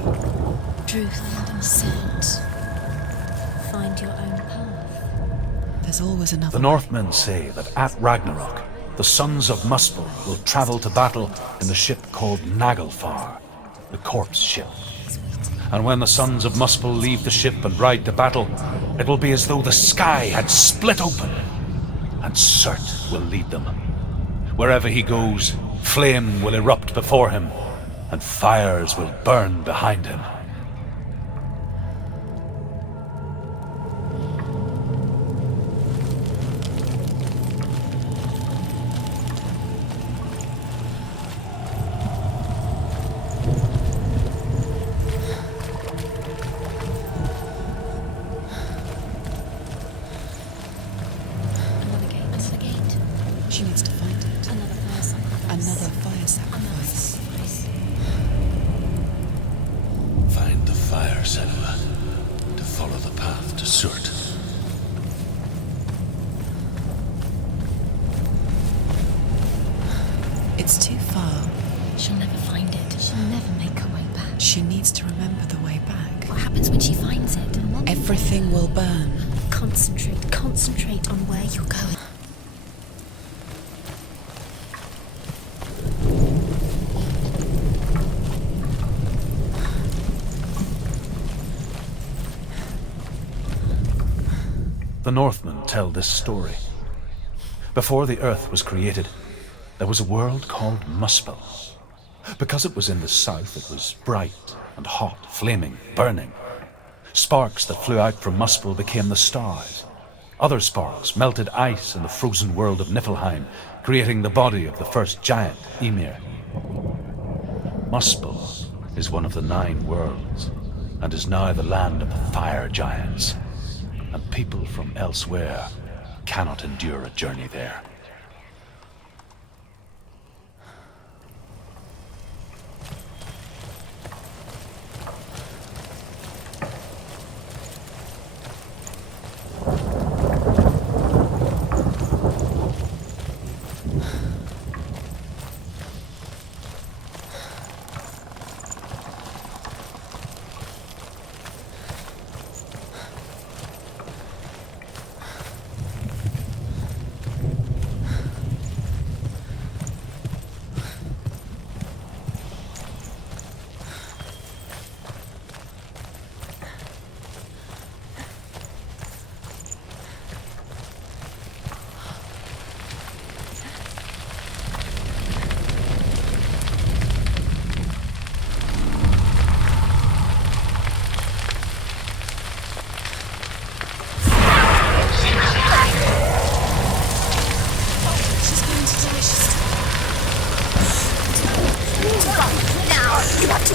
Truth and Cert. Find your own path. There's always another The Northmen say that at Ragnarok, the sons of Muspel will travel to battle in the ship called Naglfar, the corpse ship. And when the sons of Muspel leave the ship and ride to battle, it will be as though the sky had split open, and Surt will lead them. Wherever he goes, flame will erupt before him, and fires will burn behind him. Another gate. She needs to find it. Another fire sacrifice. Another fire sacrifice. Find the fire, Senua, to follow the path to Surt. It's too far. She'll never find it. She'll never make her way back. She needs to remember the way back. What happens when she finds it? Everything will burn. Concentrate on where you're going. The Northmen tell this story. Before the earth was created, there was a world called Muspel. Because it was in the south, it was bright and hot, flaming, burning. Sparks that flew out from Muspel became the stars. Other sparks melted ice in the frozen world of Niflheim, creating the body of the first giant, Ymir. Muspel is one of the 9 worlds, and is now the land of fire giants. And people from elsewhere cannot endure a journey there.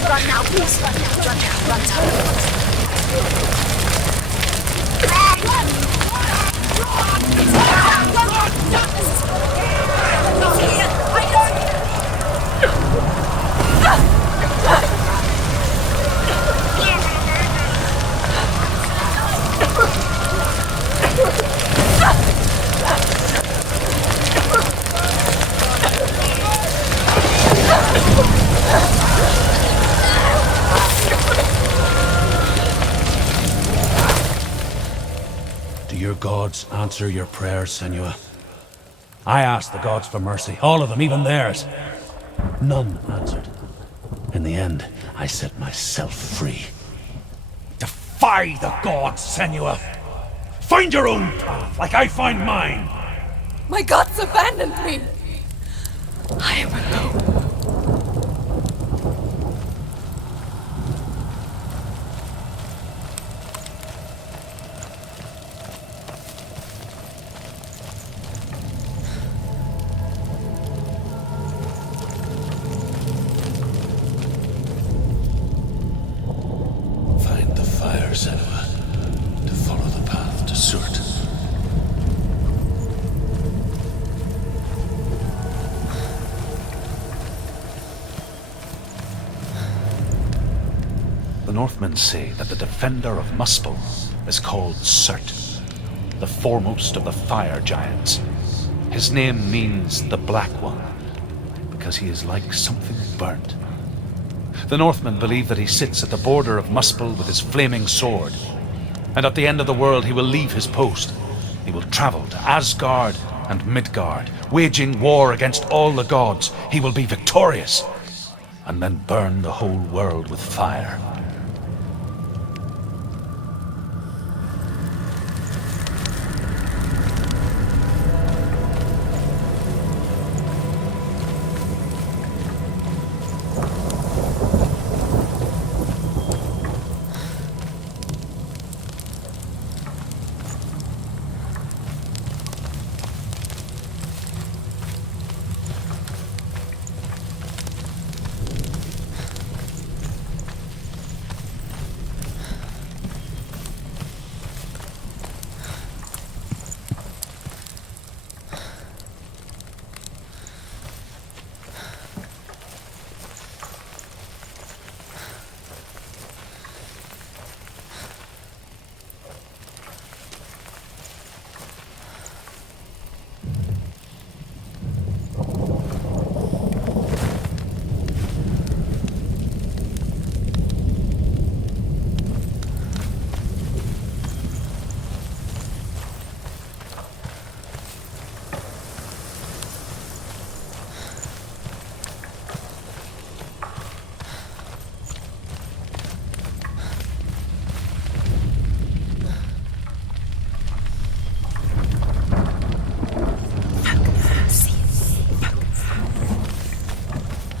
Run now, please. Run now. Do your gods answer your prayers, Senua? I asked the gods for mercy, all of them, even theirs. None answered. In the end, I set myself free. Defy the gods, Senua! Find your own path, like I find mine! My gods abandoned me! I am alone. Find the fire, Senua, to follow the path to Surt. The Northmen say that the defender of Muspel is called Surt, the foremost of the fire giants. His name means the Black One, because he is like something burnt. The Northmen believe that he sits at the border of Muspel with his flaming sword, and at the end of the world he will leave his post. He will travel to Asgard and Midgard, waging war against all the gods. He will be victorious, and then burn the whole world with fire.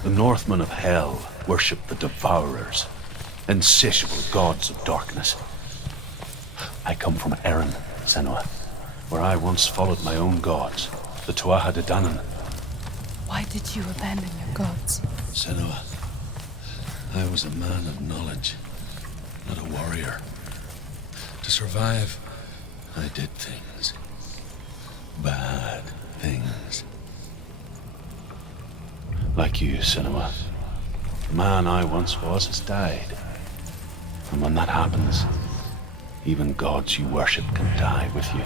The Northmen of Hell worship the Devourers, insatiable gods of darkness. I come from Erin, Senua, where I once followed my own gods, the Tuatha De Danann. Why did you abandon your gods? Senua, I was a man of knowledge, not a warrior. To survive, I did things. Bad things. Like you, Senua. The man I once was has died. And when that happens, even gods you worship can die with you.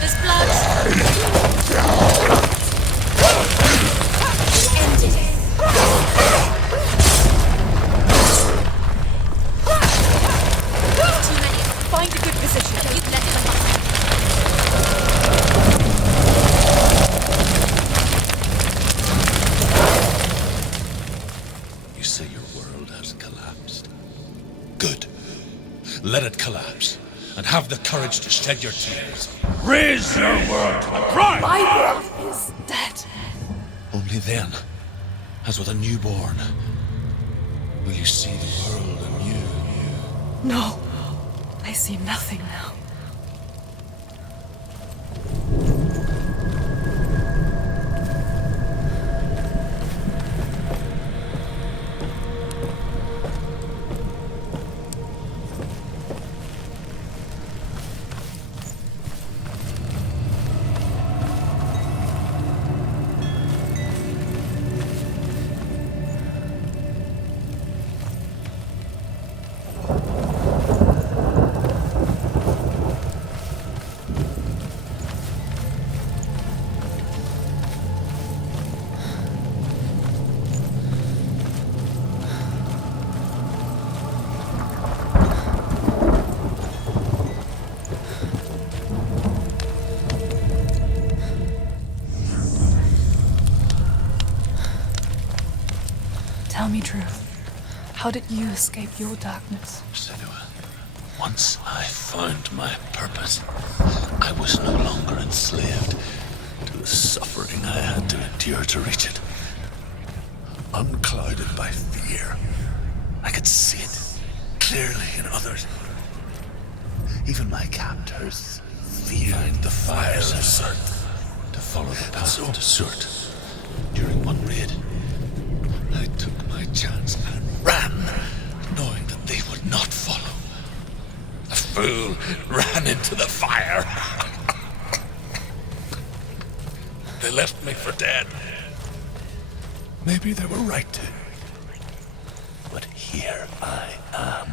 There's blood. Ended it. Too many. Find a good position. You've left them behind. You say your world has collapsed. Good. Let it collapse, and have the courage to shed your tears. Raise your world to the cry! My world is dead. Only then, as with a newborn, will you see the world anew. No, I see nothing now. Tell me truth. How did you escape your darkness? Senua, once I found my purpose, I was no longer enslaved to the suffering I had to endure to reach it. Unclouded by fear, I could see it clearly in others. Even my captors feared the fires of Surt. To follow the path to Surt. During one raid, I took my chance and ran, knowing that they would not follow. The fool ran into the fire. They left me for dead. Maybe they were right to. But here I am.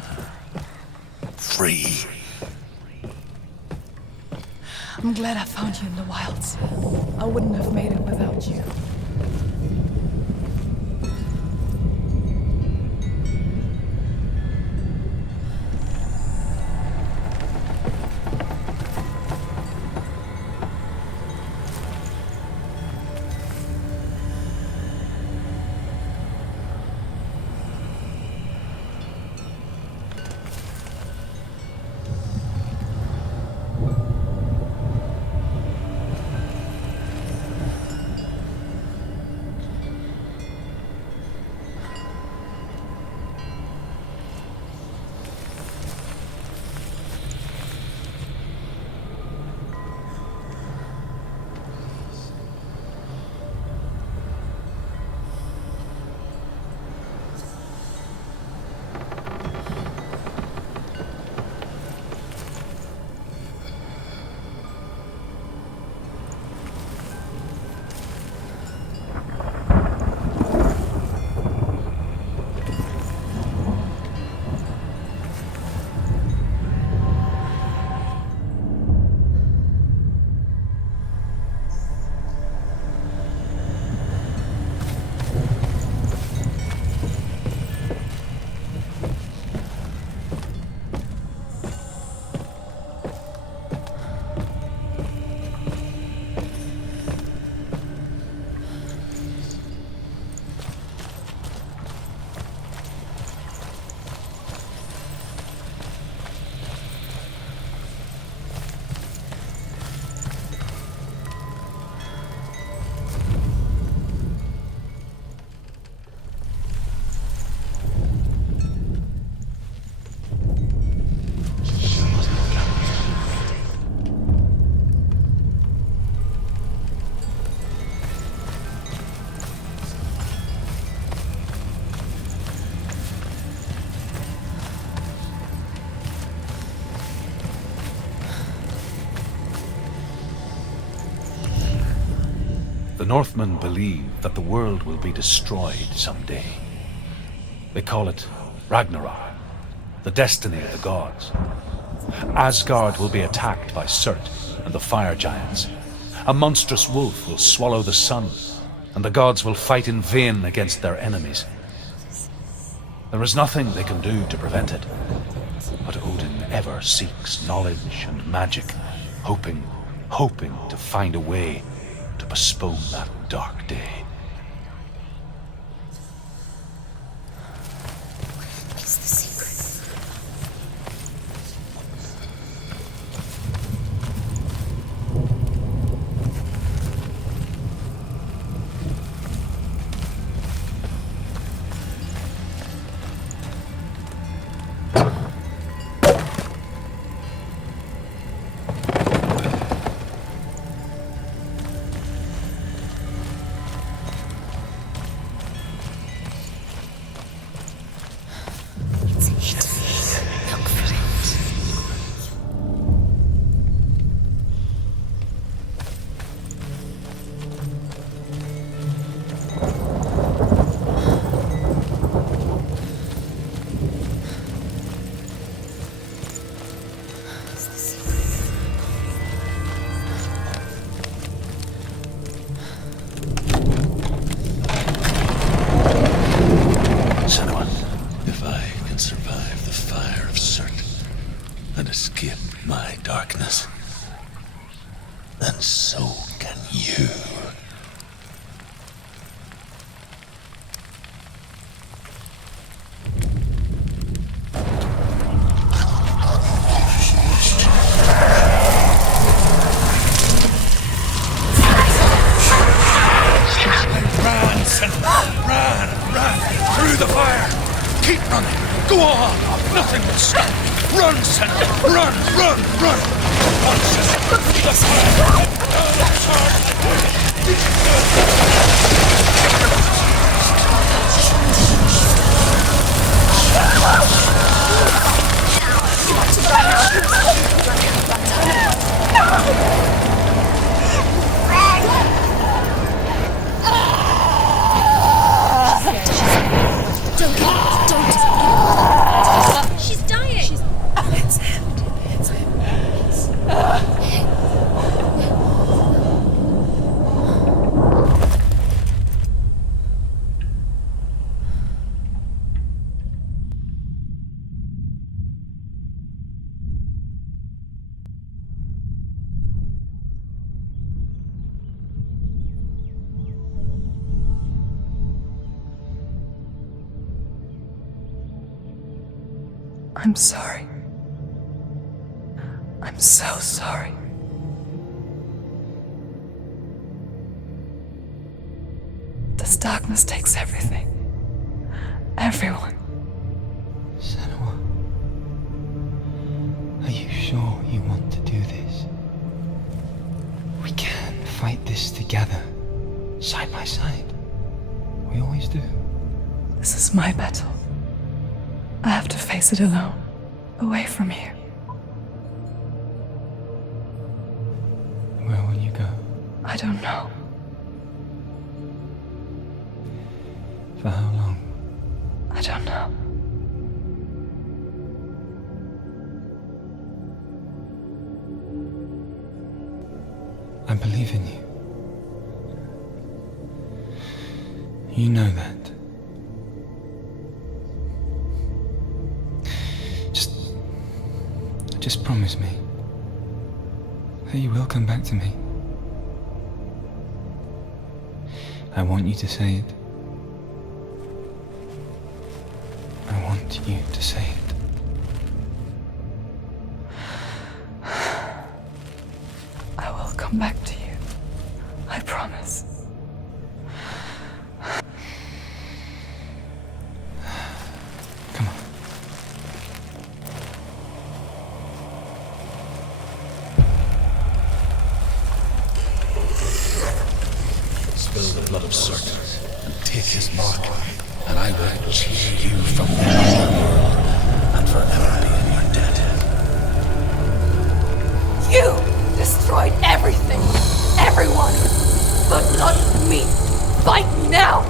Free. I'm glad I found you in the wilds. I wouldn't have made it without you. The Northmen believe that the world will be destroyed someday. They call it Ragnarok, the destiny of the gods. Asgard will be attacked by Surt and the fire giants. A monstrous wolf will swallow the sun, and the gods will fight in vain against their enemies. There is nothing they can do to prevent it, but Odin ever seeks knowledge and magic, hoping to find a way to postpone that dark day. What's the secret? Senua, If I can survive the fire of Surt and escape my darkness, then so can you. run, Senua! Run! Through the fire! Keep running! Go on! Nothing will stop you! Run, Senua! Run! Run, Senua! Through the fire! Don't. She's dying. It's him. I'm sorry. I'm so sorry. This darkness takes everything. Everyone. Senua, are you sure you want to do this? We can fight this together, side by side. We always do. This is my battle. I have to face it alone, away from you. Where will you go? I don't know. For how long? I don't know. I believe in you. You know that. Just promise me that you will come back to me. I want you to say it. I want you to say it. I will come back to you. I promise. Come on. Spill the blood of Surt and take his mark, and I will change you from every world and forever be in your debt. You destroyed everything, everyone, but not me. Fight me now!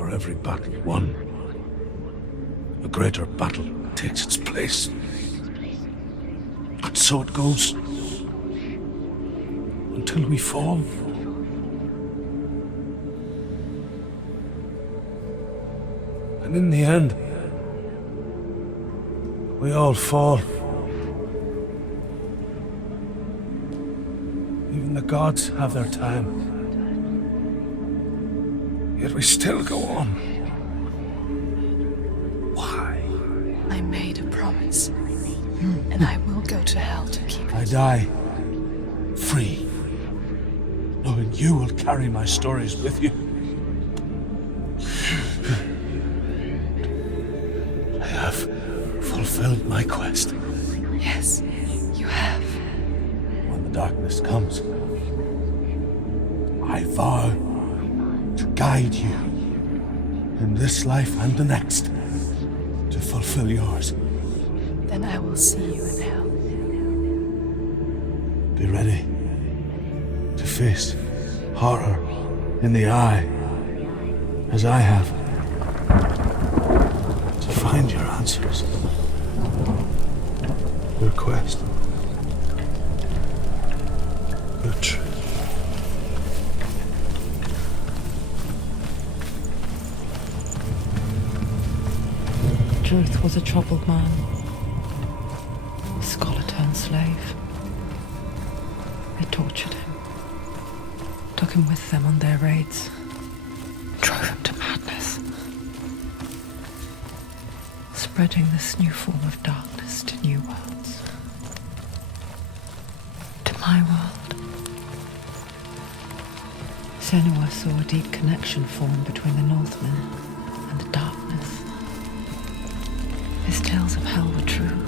For every battle won, a greater battle takes its place. And so it goes. Until we fall. And in the end, we all fall. Even the gods have their time. Yet we still go on. Why? I made a promise, and I will go to hell to keep it. I die free, knowing you will carry my stories with you. I have fulfilled my quest. Yes, you have. When the darkness comes, I vow to guide you in this life and the next to fulfill yours. Then I will see you in hell. Be ready to face horror in the eye, as I have, to find your answers, your quest, your truth. Truth was a troubled man, a scholar turned slave. They tortured him, took him with them on their raids, drove him to madness, spreading this new form of darkness to new worlds. To my world. Senua saw a deep connection form between the Northmen and the darkness. His tales of hell were true.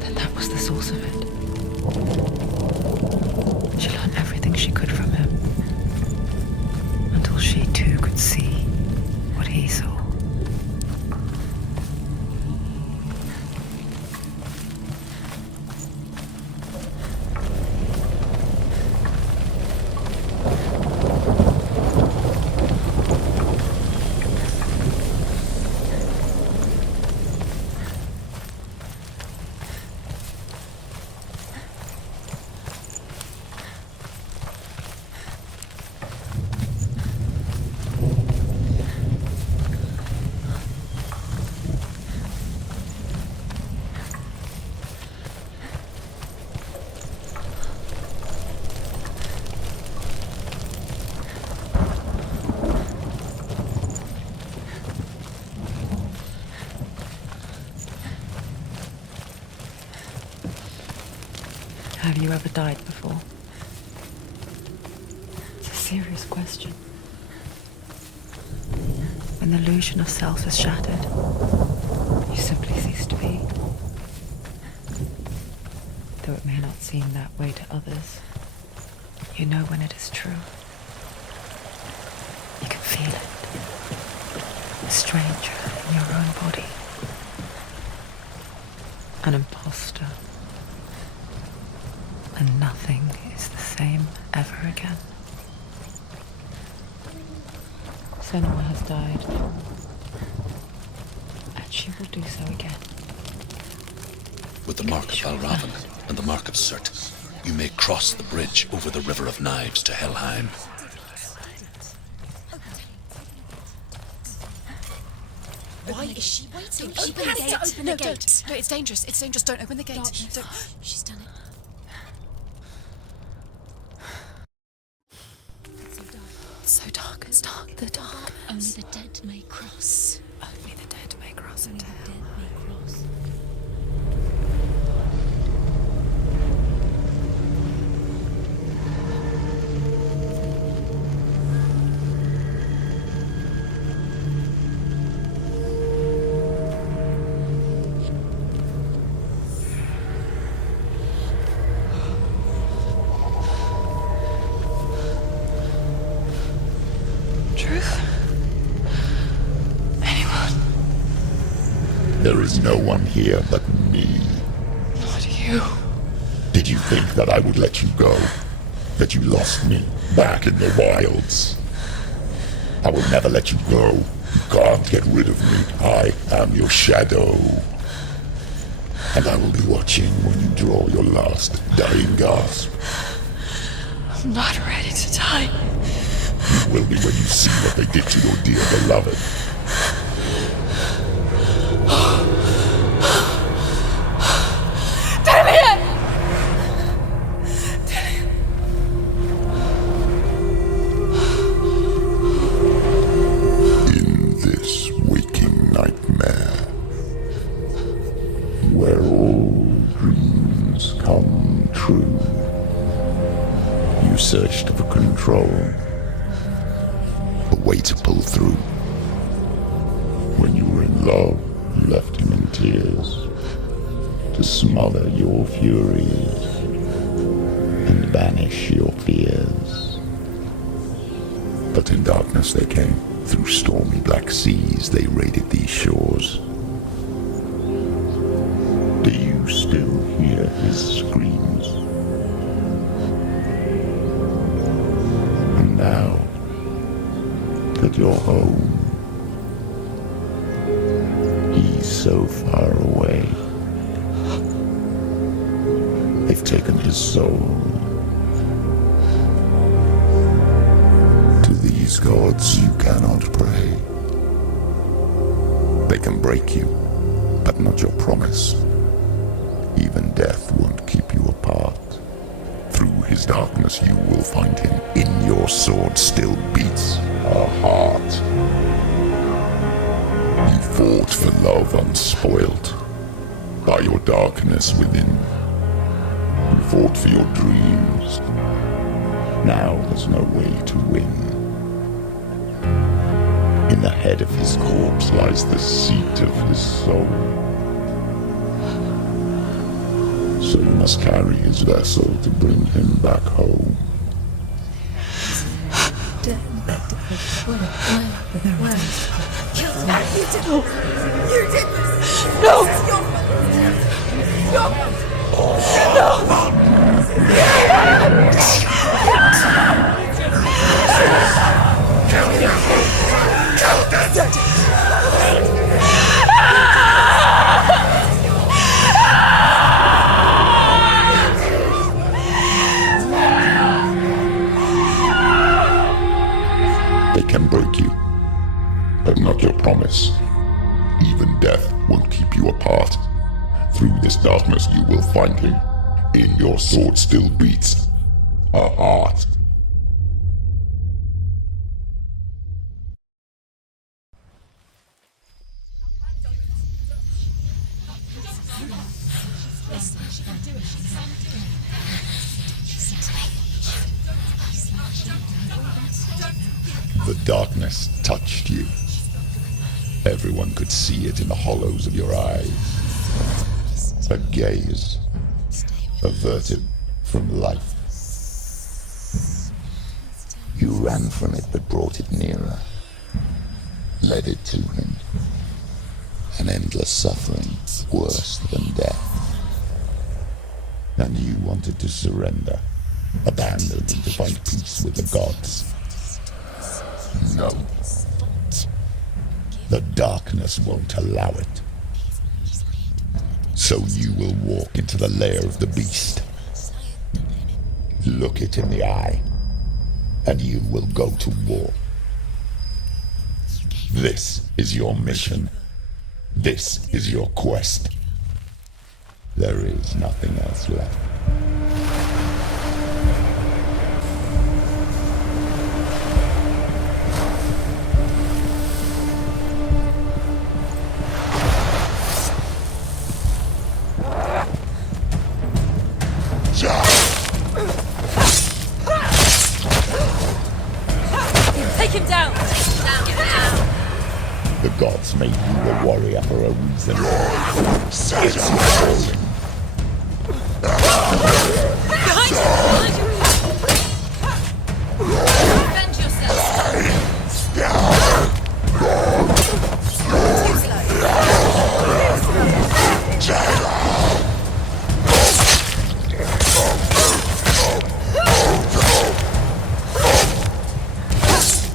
Then that was the source of it. She learned everything she could from him, until she too could see what he saw. Have you ever died before? It's a serious question. When the illusion of self is shattered, you simply cease to be. Though it may not seem that way to others, you know when it is true. You can feel it. A stranger in your own body. An imposter. And nothing is the same ever again. Senua has died, and she will do so again. With the mark of Valravan and the mark of Surt, you may cross the bridge over the River of Knives to Helheim. Why is she waiting? Open the gate. Open the gate. No, it's dangerous. It's dangerous. Don't open the gate. Don't. She's done it. So dark. It's dark. The dark. Only the dead may cross. Only the dead may cross Only into the hell. dead may cross. Truth? Anyone? There is no one here but me. Not you. Did you think that I would let you go? That you lost me back in the wilds? I will never let you go. You can't get rid of me. I am your shadow. And I will be watching when you draw your last dying gasp. I'm not ready to die. You will be when you see what they did to your dear beloved. Damien! In this waking nightmare, where all dreams come true, you searched for control, a way to pull through. When you were in love, you left him in tears, to smother your furies and banish your fears. But in darkness they came, through stormy black seas they raided these shores. Do you still hear his screams? And now that you're home, he's so far away. They've taken his soul. To these gods you cannot pray. They can break you, but not your promise. Even death won't keep you apart. Through his darkness you will find him. In your sword still beats a heart. You fought for love unspoilt by your darkness within. You fought for your dreams. Now there's no way to win. In the head of his corpse lies the seat of his soul. So you must carry his vessel to bring him back home. You did this! No! They can break you, but not your promise. Even death won't keep you apart. Through this darkness you will find him. In your sword still beats a heart. The darkness touched you. Everyone could see it in the hollows of your eyes. A gaze averted from life. You ran from it but brought it nearer, led it to him. An endless suffering worse than death. And you wanted to surrender, abandon and to find peace with the gods. No. The darkness won't allow it. So you will walk into the lair of the beast. Look it in the eye, and you will go to war. This is your mission. This is your quest. There is nothing else left. Take him down! The gods made you a warrior for a reason. It's your calling. Behind you! Defend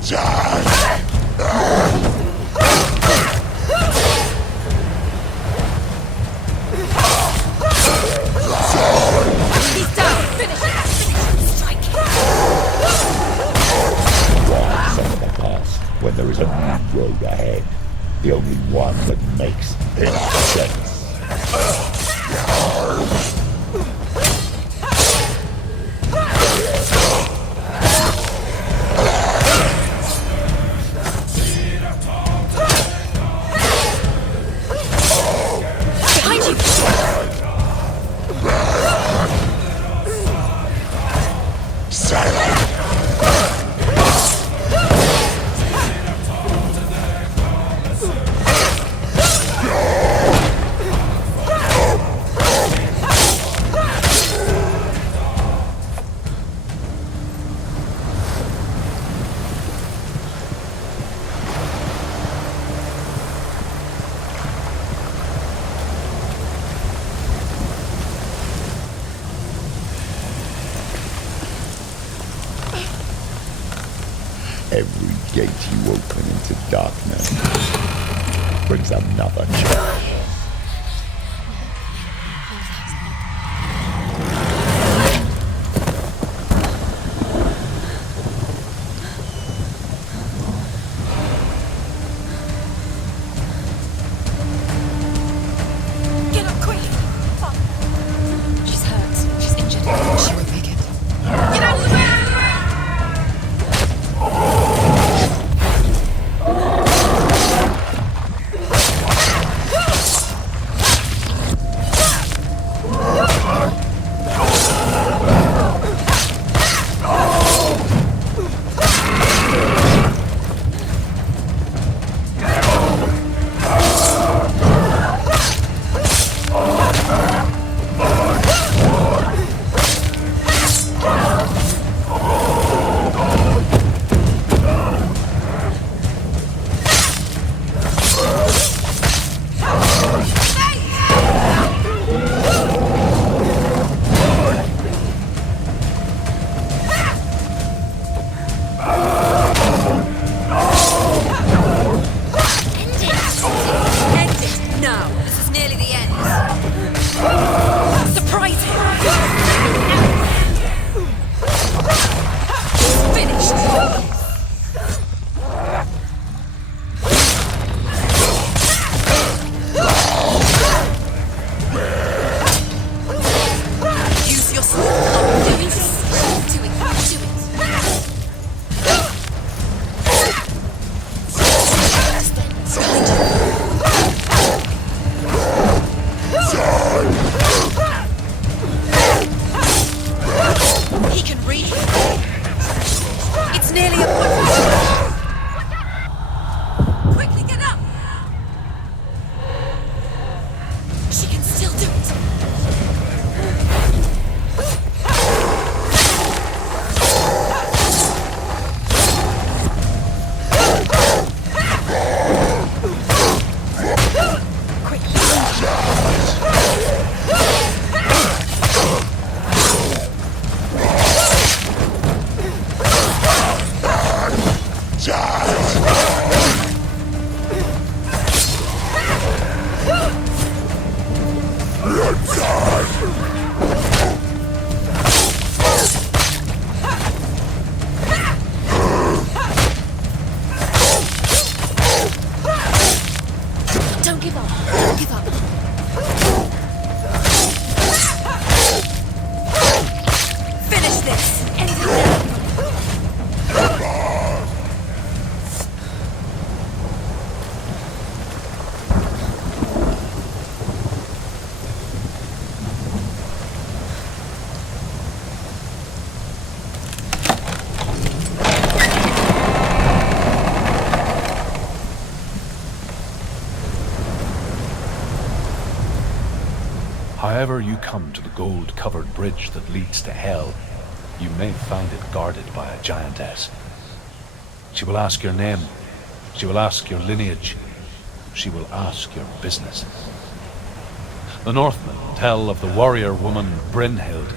Die! when there is a new road ahead. The only one that makes any sense. Behind you! Every gate you open into darkness brings another change. Get up quick! She's hurt. She's injured. She won't make it. Get out of the way! However you come to the gold-covered bridge that leads to Hell, you may find it guarded by a giantess. She will ask your name. She will ask your lineage. She will ask your business. The Northmen tell of the warrior woman Brynhild,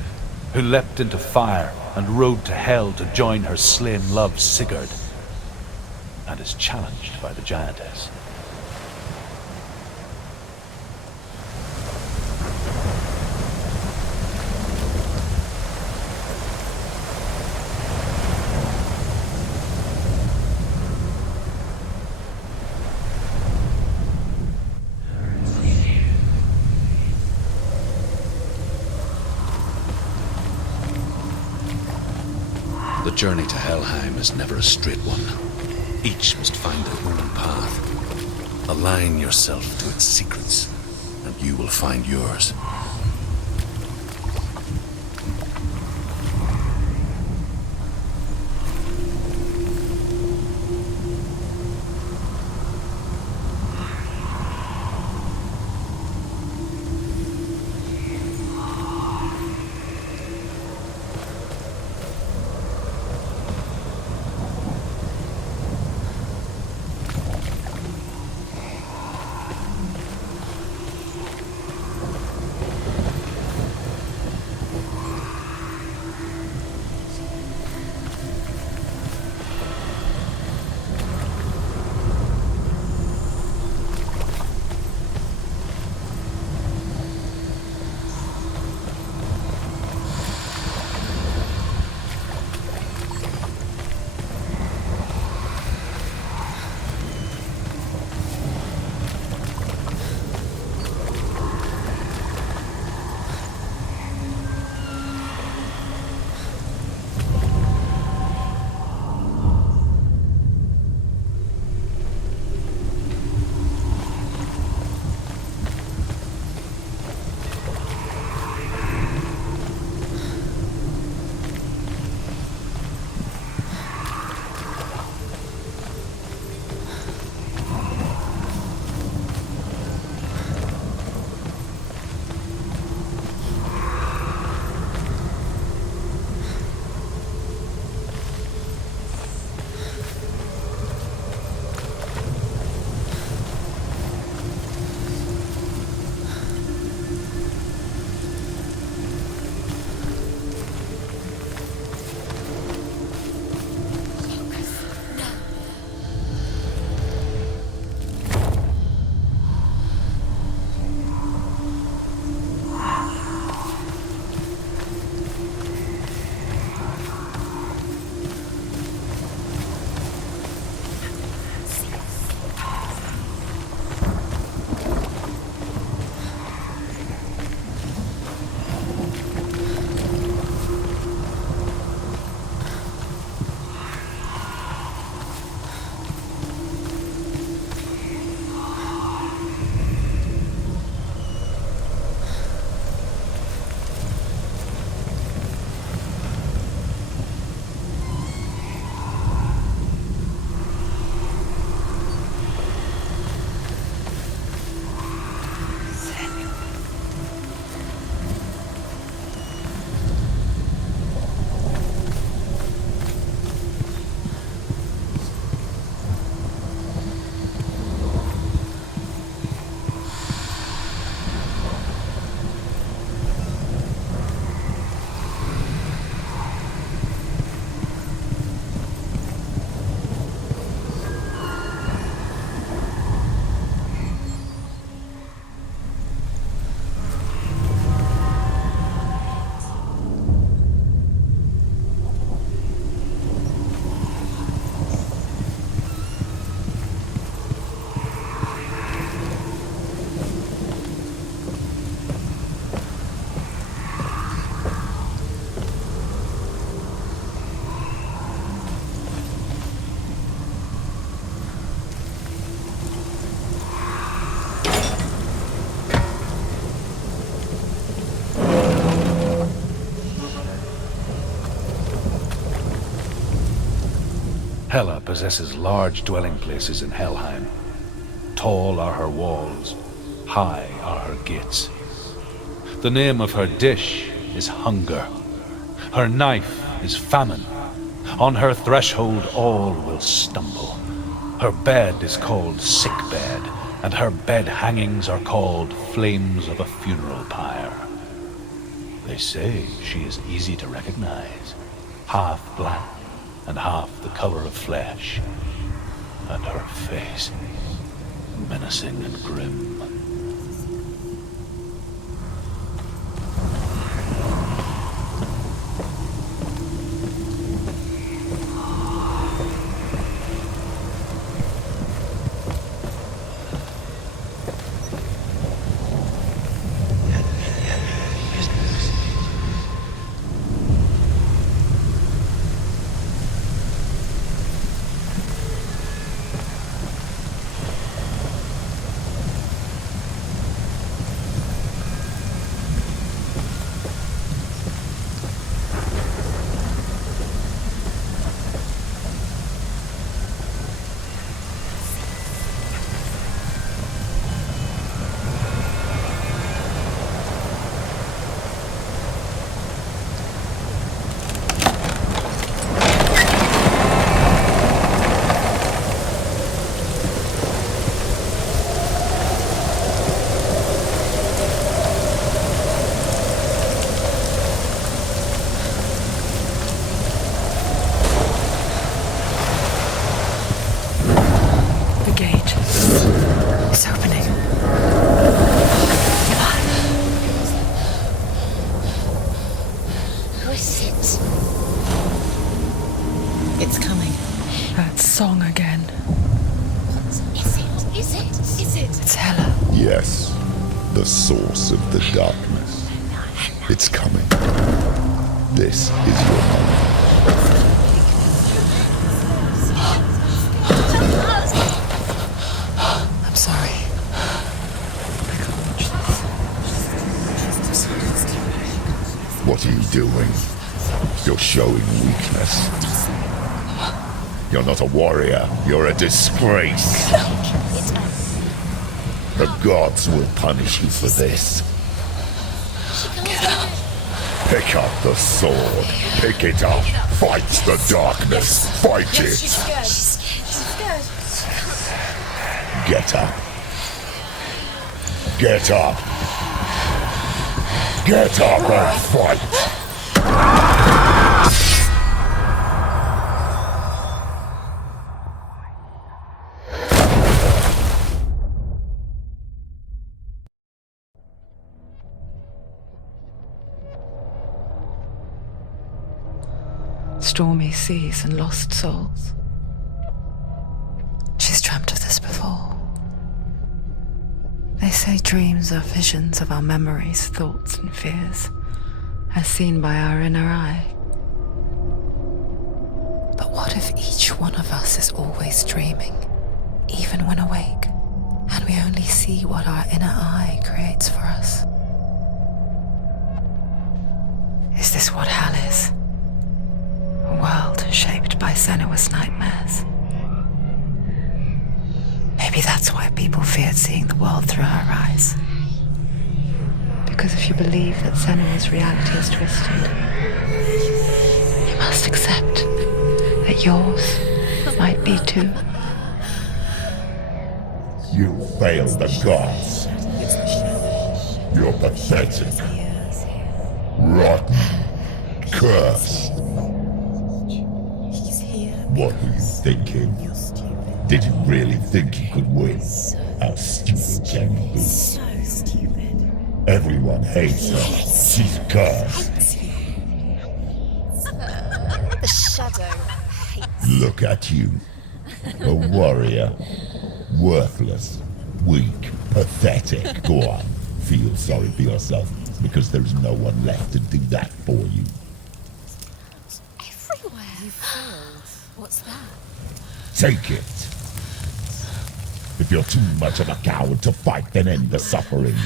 who leapt into fire and rode to Hell to join her slain love Sigurd, and is challenged by the giantess. journey to Helheim is never a straight one. Each must find their own path. Align yourself to its secrets, and you will find yours. Hela possesses large dwelling places in Helheim. Tall are her walls, high are her gates. The name of her dish is hunger. Her knife is famine. On her threshold all will stumble. Her bed is called sick bed, and her bed hangings are called flames of a funeral pyre. They say she is easy to recognize, half black and half the color of flesh, and her face menacing and grim. Yes, the source of the darkness. It's coming. This is your moment. I'm sorry. What are you doing? You're showing weakness. You're not a warrior. You're a disgrace. The gods will punish you for this. Pick up the sword. Pick it up. Fight the darkness. Fight it. Get up. Get up. Get up and fight. Stormy seas and lost souls. She's dreamt of this before. They say dreams are visions of our memories, thoughts, and fears, as seen by our inner eye. But what if each one of us is always dreaming, even when awake, and we only see what our inner eye creates for us? Is this what hell is? A world shaped by Senua's nightmares. Maybe that's why people feared seeing the world through her eyes. Because if you believe that Senua's reality is twisted, you must accept that yours might be too. You failed the gods. You're pathetic. Rotten. Cursed. What were you thinking? Did you really think you could win? How stupid can you be? So stupid. Everyone hates her. She's cursed. The shadow hates. Look at you. A warrior. Worthless. Weak. Pathetic. Go on. Feel sorry for yourself, because there is no one left to do that for you. Everywhere. You failed. What's that? Take it. If you're too much of a coward to fight, then end the suffering.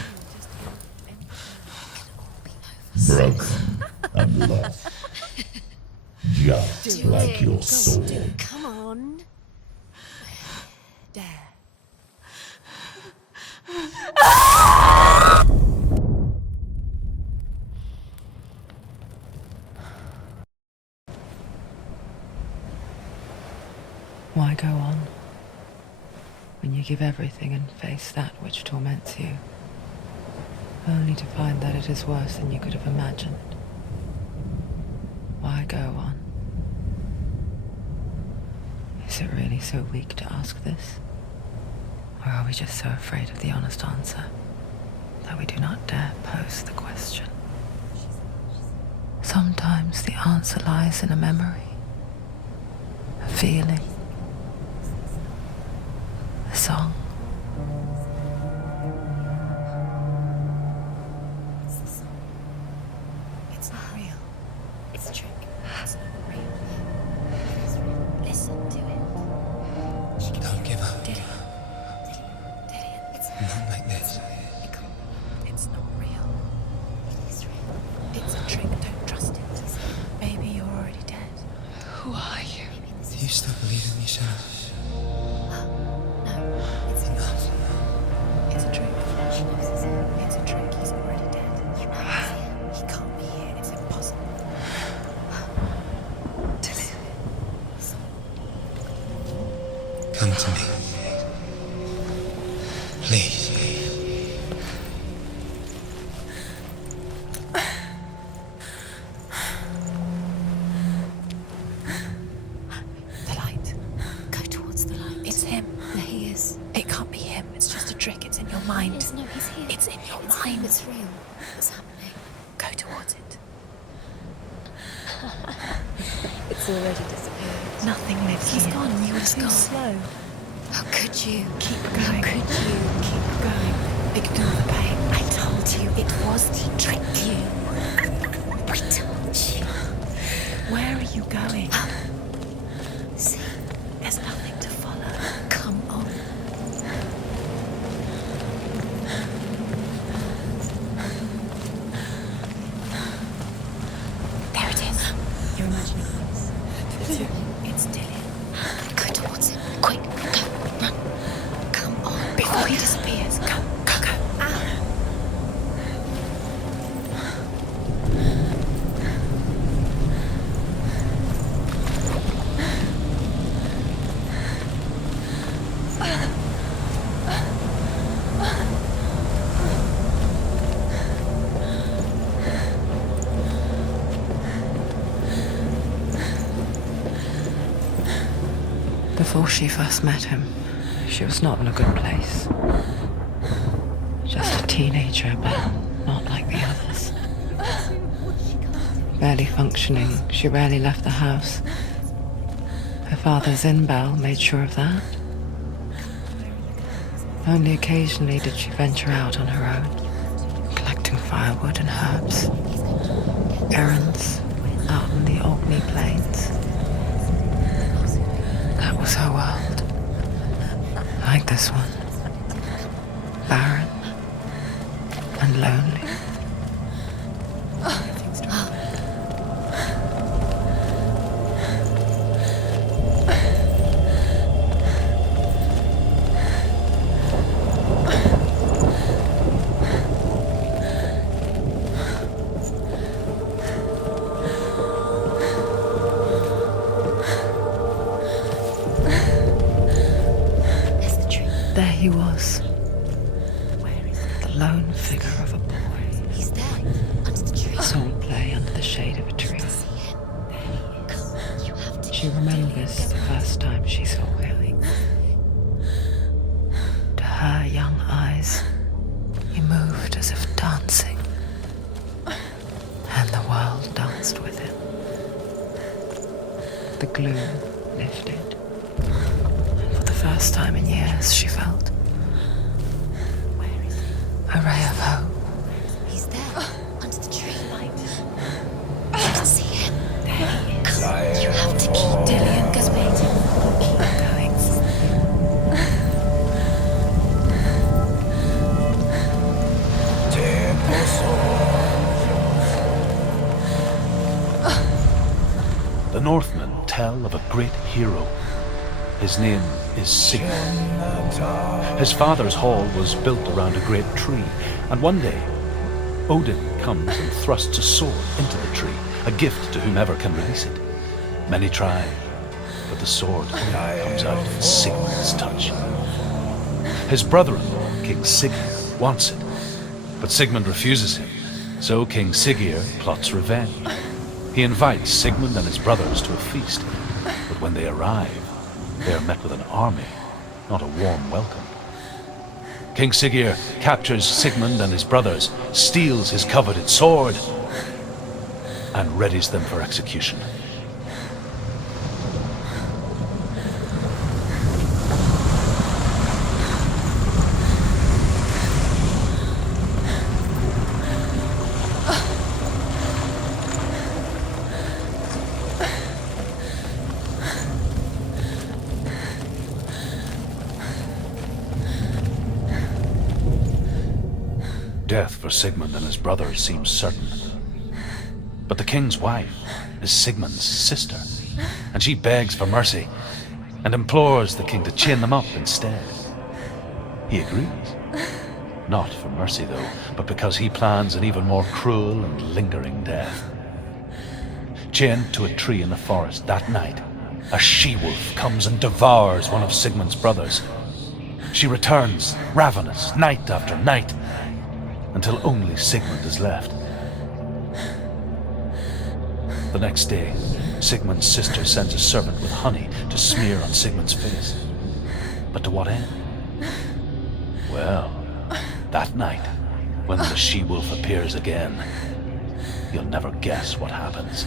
Broken and lost. Just like your sword. Come on. Dare. Why go on when you give everything and face that which torments you, only to find that it is worse than you could have imagined? Why go on? Is it really so weak to ask this? Or are we just so afraid of the honest answer that we do not dare pose the question? Sometimes the answer lies in a memory, a feeling, a song. It's the song. It's not real. It's a trick. It's not real. It is real. Listen to it. She can Don't give up. Did it? It's Not like this. It's not real. It is real. It's a trick. Don't trust it. Maybe you're already dead. Who are you? Maybe this Do you still believe in yourself? No, it's not. It's a trick. She knows it's him. It's a trick. He's already dead. He can't be here. It's impossible. Come to me. Please. The light. Go towards the light. It's him. There he is. It can't be him. It's just a trick. It's in your mind. No, he's here. It's in your mind. It's real. What's happening? Go towards it. It's already disappeared. Nothing lives here. He's gone. You were too slow. How could you? Keep going. How could you? Keep going. Ignore the pain. I told you it was to trick you. I told you. Where are you going? See, there's nothing to follow. Come on. There it is. You're imagining this. It's Dillian. Go towards him. Quick, go, run. Come on. Before he disappears. Go, go, go. Before she first met him, she was not in a good place. Just a teenager, but not like the others. Barely functioning, she rarely left the house. Her father's in-bell made sure of that. Only occasionally did she venture out on her own, collecting firewood and herbs, errands out in the Orkney Plains. That was her world. Like this one. Barren and lonely. There he was. The lone figure of a boy. He's there, under the tree. Sword play under the shade of a tree. You have to She remembers the first time she saw him. To her young eyes, he moved as if dancing. And the world danced with him. The gloom lifted. For the first time in years, she felt a ray of hope. He's there, under the tree. You can see him. There he is. Come, you have to keep Dillian, because keep going. The Northmen tell of a great hero. His name is Sigmund. His father's hall was built around a great tree, and one day, Odin comes and thrusts a sword into the tree, a gift to whomever can release it. Many try, but the sword only comes out of Sigmund's touch. His brother-in-law, King Siggeir, wants it, but Sigmund refuses him, so King Siggeir plots revenge. He invites Sigmund and his brothers to a feast, but when they arrive, they are met with an army, not a warm welcome. King Siggeir captures Sigmund and his brothers, steals his coveted sword, and readies them for execution. Death for Sigmund and his brothers seems certain. But the king's wife is Sigmund's sister, and she begs for mercy and implores the king to chain them up instead. He agrees. Not for mercy, though, but because he plans an even more cruel and lingering death. Chained to a tree in the forest that night, a she-wolf comes and devours one of Sigmund's brothers. She returns, ravenous, night after night, until only Sigmund is left. The next day, Sigmund's sister sends a servant with honey to smear on Sigmund's face. But to what end? Well, that night, when the she-wolf appears again, you'll never guess what happens.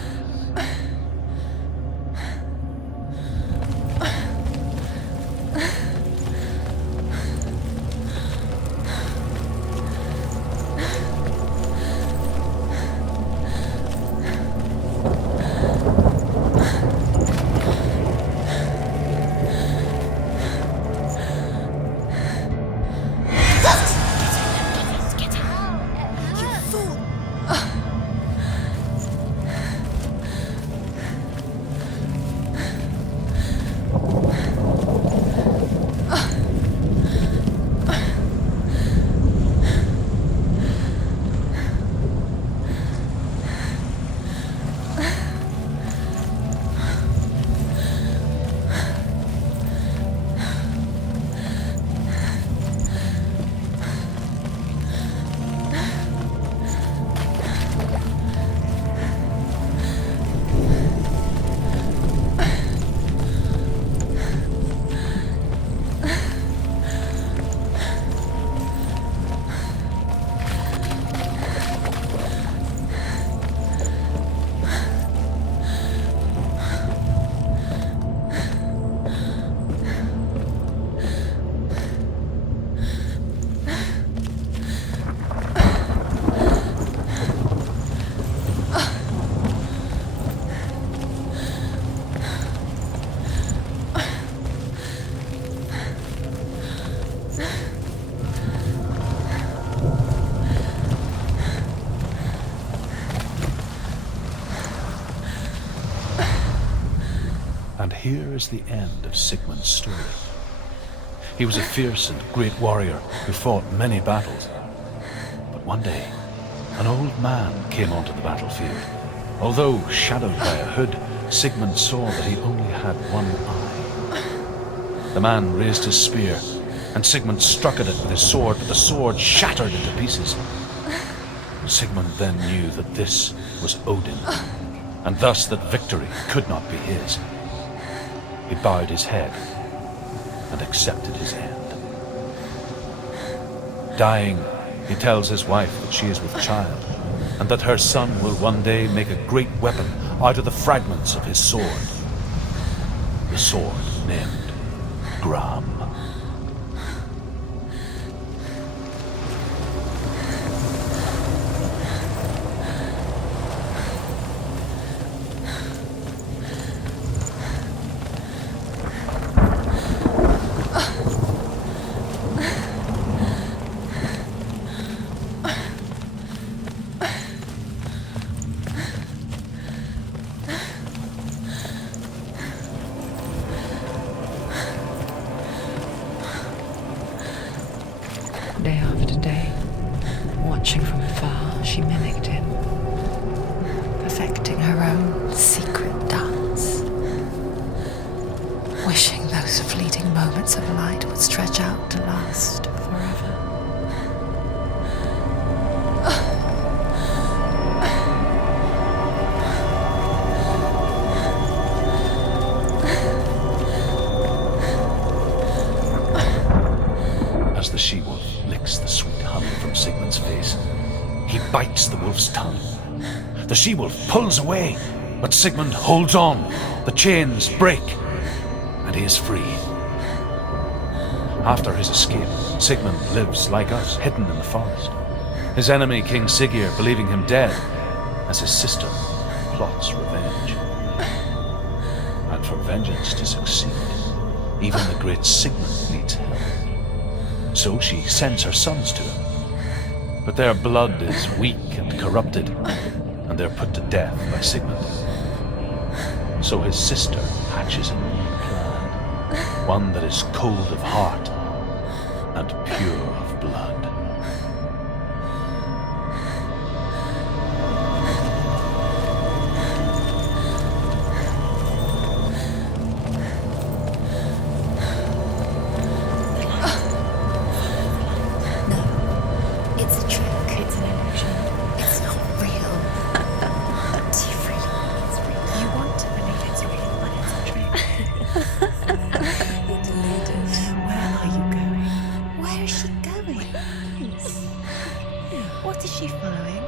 And here is the end of Sigmund's story. He was a fierce and great warrior who fought many battles. But one day, an old man came onto the battlefield. Although shadowed by a hood, Sigmund saw that he only had one eye. The man raised his spear, and Sigmund struck at it with his sword, but the sword shattered into pieces. Sigmund then knew that this was Odin, and thus that victory could not be his. He bowed his head and accepted his end. Dying, he tells his wife that she is with child, and that her son will one day make a great weapon out of the fragments of his sword. The sword named Gram. Day after day, watching from afar, she mimicked him, perfecting her own secret dance, wishing those fleeting moments of light would stretch out to last forever. As the she-wolf licks the sweet honey from Sigmund's face, he bites the wolf's tongue. The she-wolf pulls away, but Sigmund holds on. The chains break, and he is free. After his escape, Sigmund lives like us, hidden in the forest. His enemy, King Siggeir, believing him dead, as his sister plots revenge. And for vengeance to succeed, even the great Sigmund needs help. So she sends her sons to him. But their blood is weak and corrupted, and they're put to death by Sigmund. So his sister hatches a new plan, one that is cold of heart and pure of blood. It's a trick. It's an illusion. It's not real. Do you really? You want to believe it's real, but it's a trick. You're deluded. Where are you going? Where is she going? What is she following?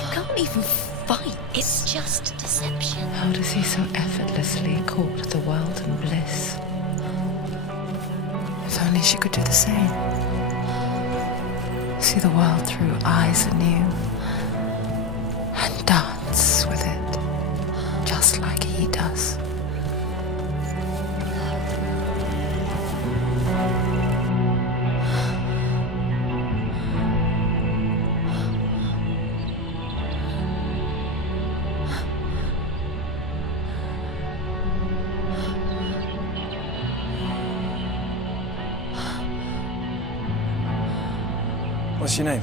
You can't even fight. It's just deception. How does he so effortlessly court the world and bliss? If only she could do the same. See the world through eyes anew and dance with it, just like he does. What's your name?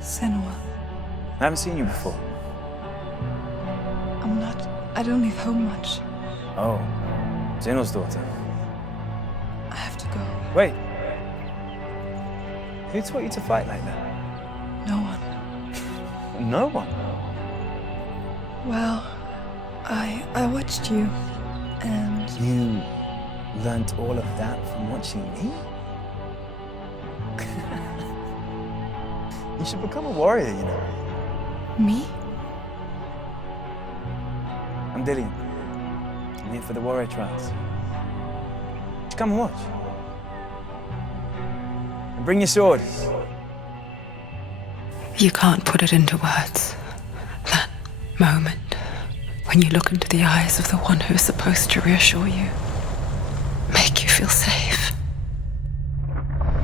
Senua. I haven't seen you before. I don't leave home much. Oh, Zenua's daughter. I have to go. Wait. Who taught you to fight like that? No one. No one? Well, I watched you, and You learned all of that from watching me? You should become a warrior, you know. me? I'm Dillian. I'm here for the warrior trials. Just come and watch. And bring your sword. You can't put it into words. That moment when you look into the eyes of the one who's supposed to reassure you, make you feel safe.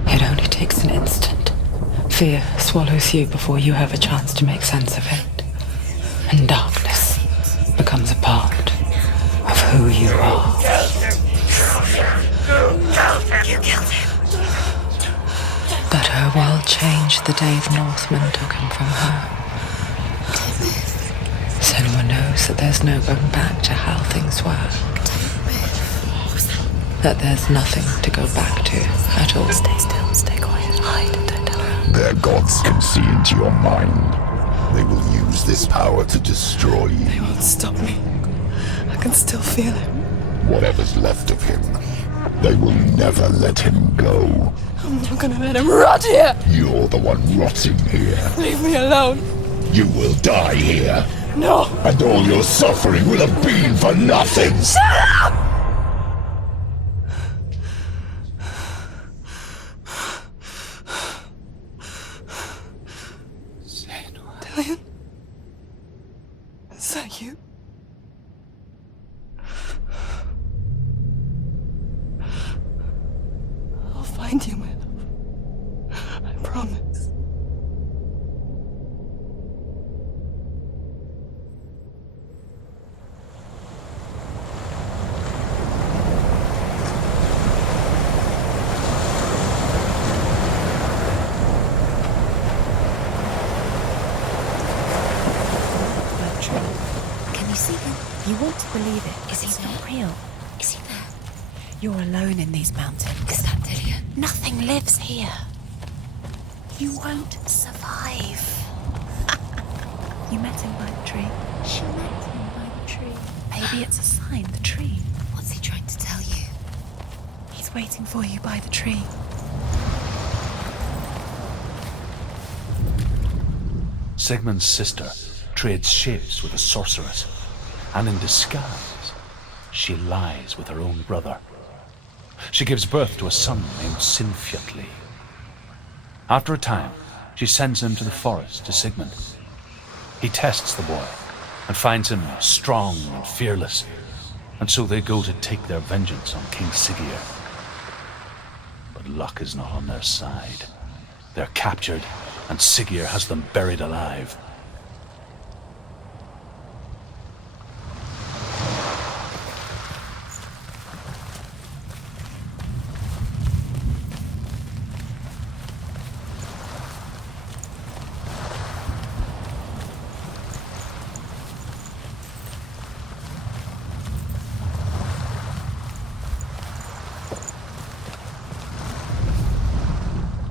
It only takes an instant. Fear swallows you before you have a chance to make sense of it. And darkness becomes a part of who you are. You killed him. But her world changed the day the Northmen took him from her. Senua knows that there's no going back to how things were. That there's nothing to go back to at all. Stay still, stay quiet, hide, don't tell her. Their gods can see into your mind. They will use this power to destroy you. They won't stop me. I can still feel him. Whatever's left of him, they will never let him go. I'm not gonna let him rot here. You're the one rotting here. Leave me alone. You will die here. No. And all your suffering will have been for nothing. Shut up! Dillion? Is that you? I'll find you, my love. I promise. Can you see him? You want to believe it. Is he not real? Is he there? You're alone in these mountains. Is that Dillion? Nothing lives here. You won't survive. You met him by the tree. She met him by the tree. Maybe it's a sign, the tree. What's he trying to tell you? He's waiting for you by the tree. Sigmund's sister trades shapes with a sorceress, and in disguise, she lies with her own brother. She gives birth to a son named Sinfjotli. After a time, she sends him to the forest to Sigmund. He tests the boy and finds him strong and fearless, and so they go to take their vengeance on King Siggeir. But luck is not on their side. They're captured, and Siggeir has them buried alive.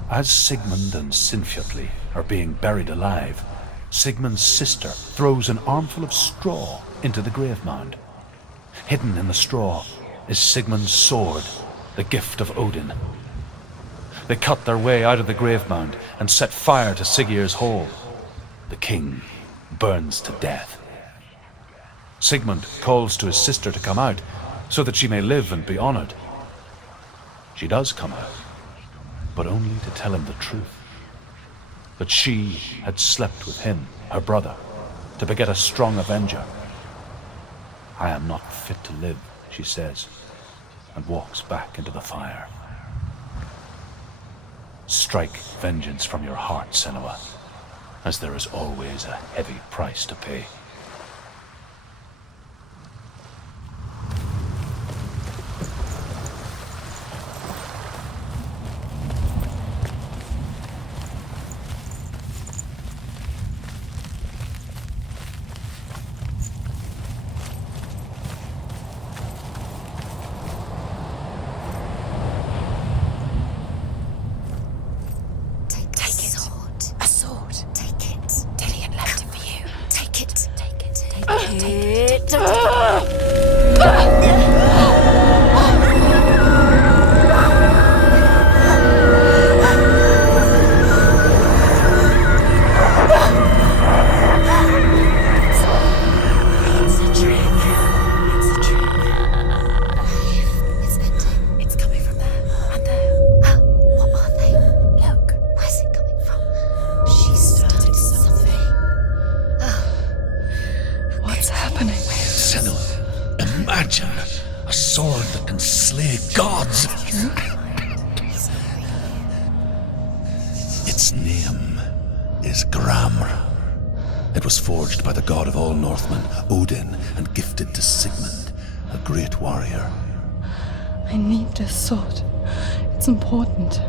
As Sigmund and Sinfjotli are being buried alive, Sigmund's sister throws an armful of straw into the grave mound. Hidden in the straw is Sigmund's sword, the gift of Odin. They cut their way out of the grave mound and set fire to Siggeir's hall. The king burns to death. Sigmund calls to his sister to come out so that she may live and be honored. She does come out, but only to tell him the truth. That she had slept with him, her brother, to beget a strong avenger. I am not fit to live, she says, and walks back into the fire. Strike vengeance from your heart, Senua, as there is always a heavy price to pay. It was forged by the god of all Northmen, Odin, and gifted to Sigmund, a great warrior. I need this sword. It's important.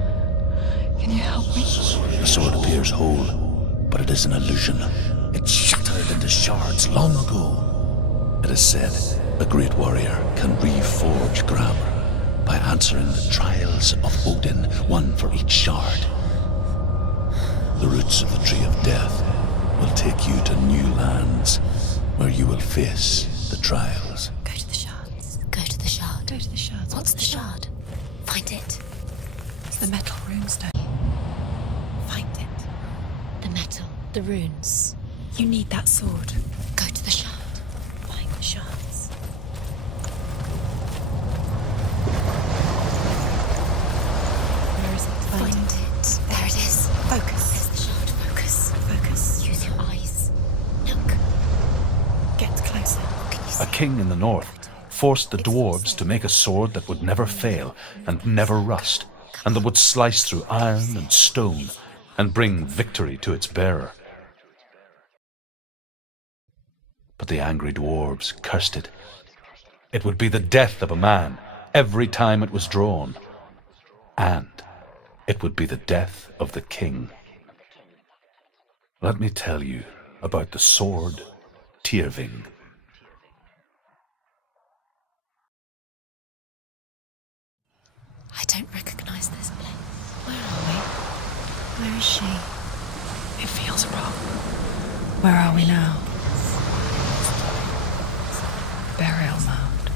Can you help me? The sword appears whole, but it is an illusion. It shattered into shards long ago. It is said a great warrior can reforge grammar by answering the trials of Odin, one for each shard. The roots of the Tree of Death will take you to new lands where you will face the trials. Go to the shards. Go to the shard. Go to the shards. What's the shard? Find it. It's the metal runestone. Find it. The metal. The runes. You need that sword. Go to the shard. Find the shards. Where is it? Find it. There it is. Focus. There's the shard. Focus. Focus. Use your eyes. Look. Get closer. What can you see? A king in the north forced the dwarves to make a sword that would never fail and never rust, and that would slice through iron and stone and bring victory to its bearer. But the angry dwarves cursed it. It would be the death of a man every time it was drawn, and it would be the death of the king. Let me tell you about the sword Tyrving. I don't recognize this place. Where are we? Where is she? It feels wrong. Where are we now? Burial mound.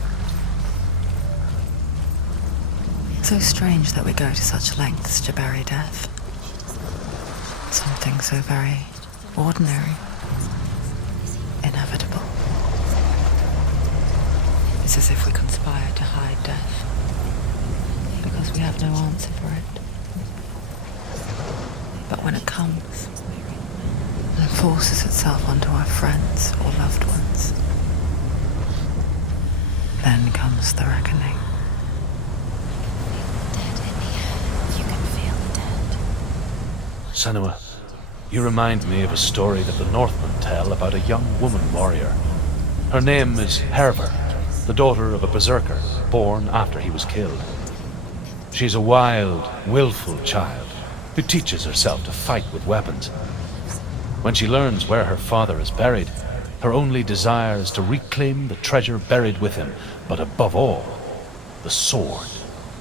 So strange that we go to such lengths to bury death. Something so very ordinary, inevitable. It's as if we conspire to hide death, because we have no answer for it. But when it comes, and forces itself onto our friends or loved ones, then comes the reckoning. Dead in the air. You can feel the dead. Senua, you remind me of a story that the Northmen tell about a young woman warrior. Her name is Hervor, the daughter of a berserker born after he was killed. She's a wild, willful child who teaches herself to fight with weapons. When she learns where her father is buried, her only desire is to reclaim the treasure buried with him, but above all, the sword,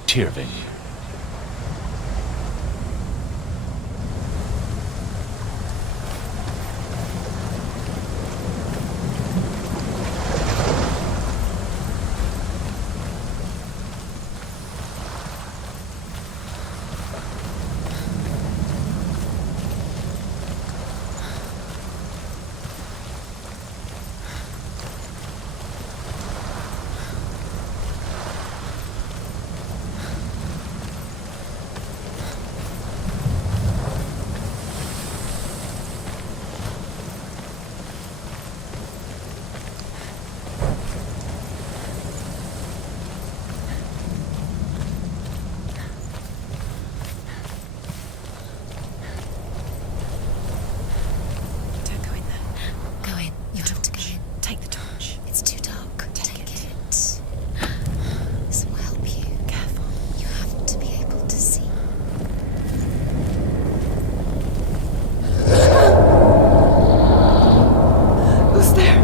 Tyrving. Don't go in there. Go in. You have to go in. Take the torch. It's too dark. Take it. This will help you. Careful. You have to be able to see. Who's there?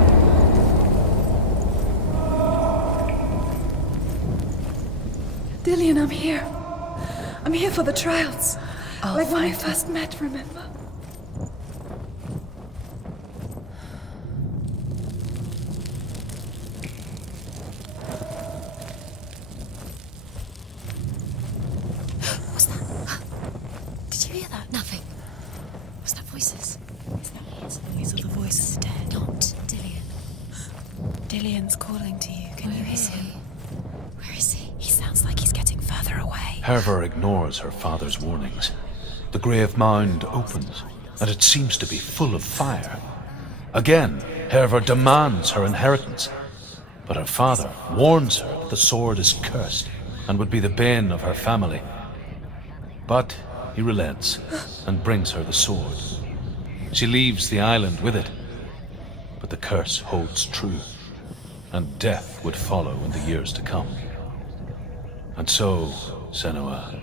Dillian, I'm here. I'm here for the trials. Like when we first met, remember? What's that? Did you hear that? Nothing. Was that voices? Is that his voice or the voice of the dead? Not Dillian. Dillian's calling to you. Can you Where is hear he? him? Where is he? He sounds like he's getting further away. Hervor ignores her father's warnings. The grave mound opens, and it seems to be full of fire. Again, Hervor demands her inheritance, but her father warns her that the sword is cursed and would be the bane of her family. But he relents and brings her the sword. She leaves the island with it But the curse holds true, and death would follow in the years to come. And so, Senua,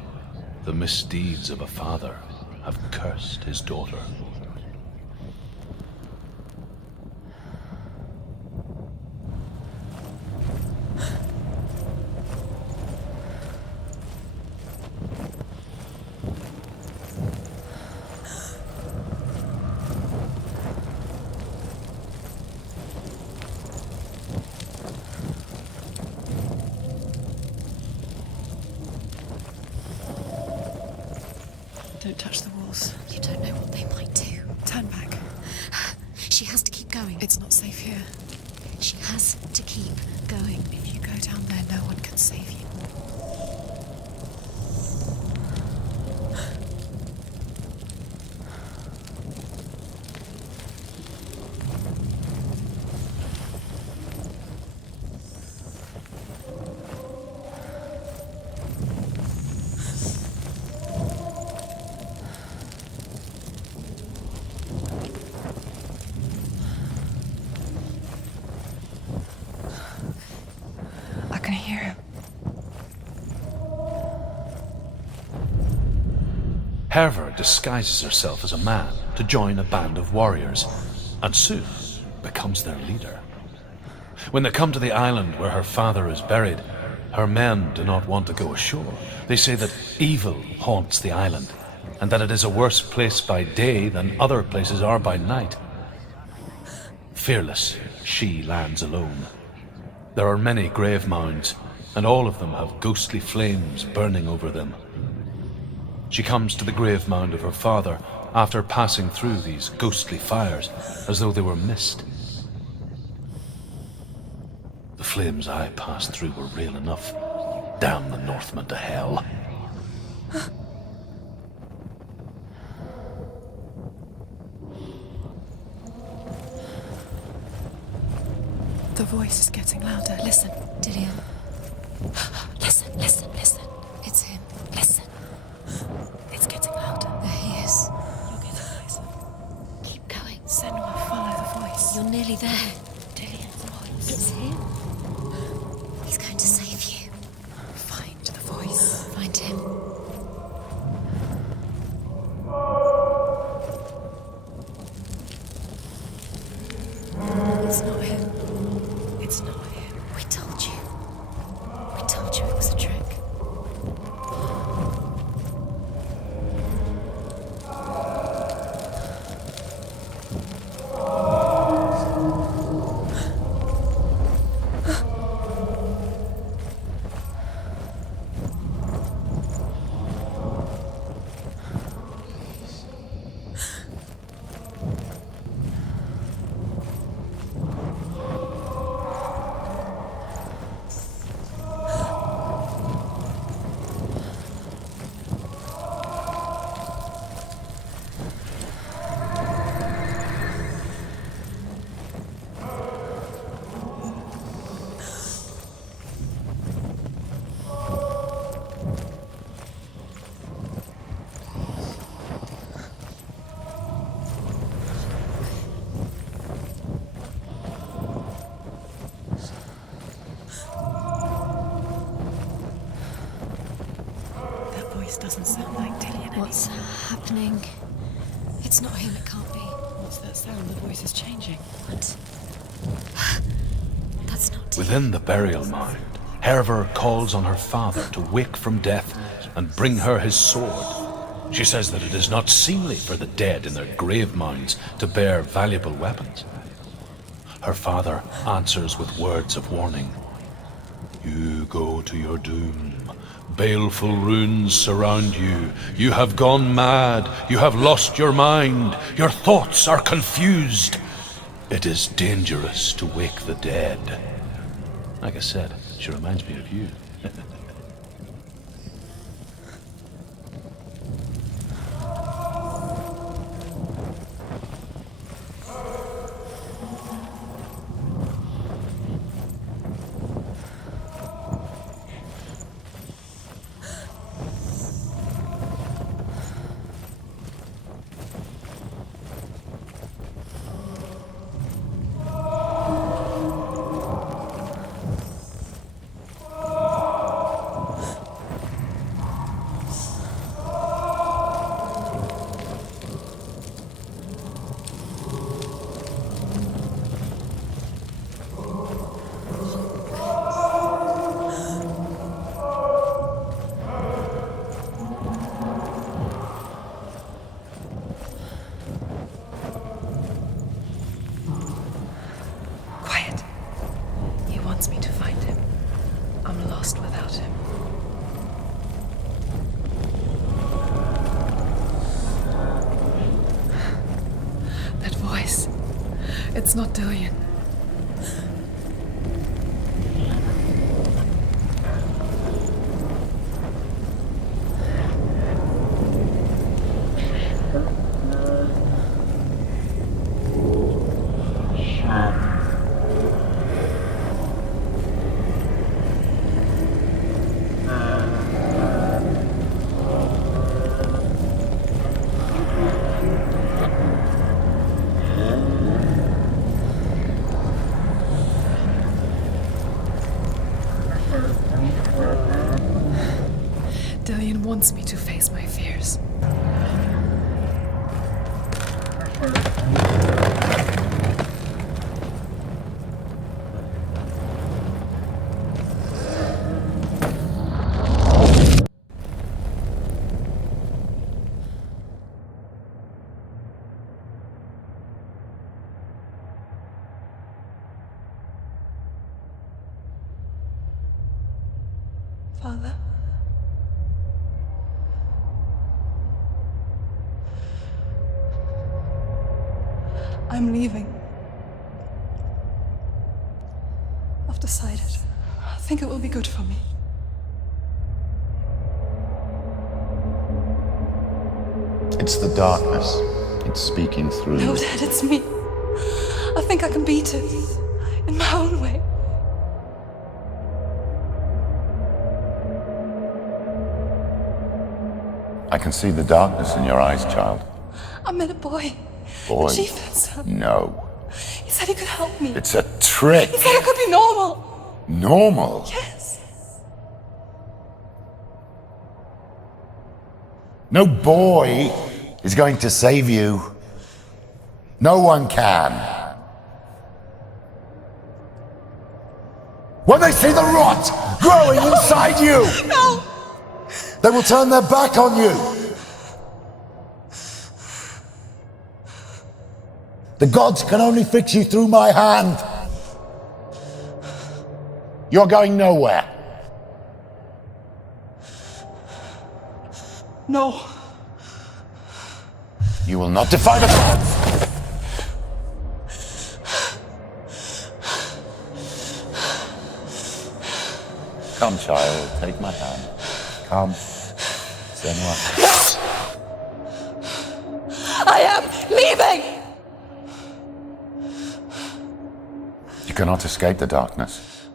the misdeeds of a father have cursed his daughter. Don't touch the walls. You don't know what they might do. Turn back. She has to keep going. It's not safe here. She has to keep going. If you go down there, no one can save you. I can hear him. Herver disguises herself as a man to join a band of warriors, and soon becomes their leader. When they come to the island where her father is buried, her men do not want to go ashore. They say that evil haunts the island, and that it is a worse place by day than other places are by night. Fearless, she lands alone. There are many grave mounds, and all of them have ghostly flames burning over them. She comes to the grave mound of her father after passing through these ghostly fires, as though they were mist. The flames I passed through were real enough. Damn the Northmen to hell. The voice is getting louder. Listen. Dillian. Listen, listen, listen. It's him. Listen. It's getting louder. There he is. You're getting closer. Keep going. Senua, follow the voice. You're nearly there. Dillian's voice. It's him. He's going to save you. Find the voice. Find him. It's not him. It's not him. We told you. We told you it was a trick. That voice doesn't sound like Dillian anymore. What's happening? It's not him, it can't be. What's that sound? The voice is changing. What? That's not Dillian. Within the burial mound, Herver calls on her father to wake from death and bring her his sword. She says that it is not seemly for the dead in their grave mounds to bear valuable weapons. Her father answers with words of warning. You go to your doom. Baleful runes surround you. You have gone mad. You have lost your mind. Your thoughts are confused. It is dangerous to wake the dead. Like I said, she reminds me of you. It's not Dillian. Dillian wants me to face my fears. Father? I'm leaving. I've decided. I think it will be good for me. It's the darkness. It's speaking through No, you. Dad, it's me. I think I can beat it. In my own way. I can see the darkness in your eyes, child. I met a boy. Boy. The chief son. No. He said he could help me. It's a trick. He said I could be normal. Normal? Yes. No boy is going to save you. No one can. When they see the rot growing inside you, No! they will turn their back on you. The gods can only fix you through my hand. You're going nowhere. No. You will not defy the gods. Come, child, take my hand. Come. Senua. I am leaving! You cannot escape the darkness.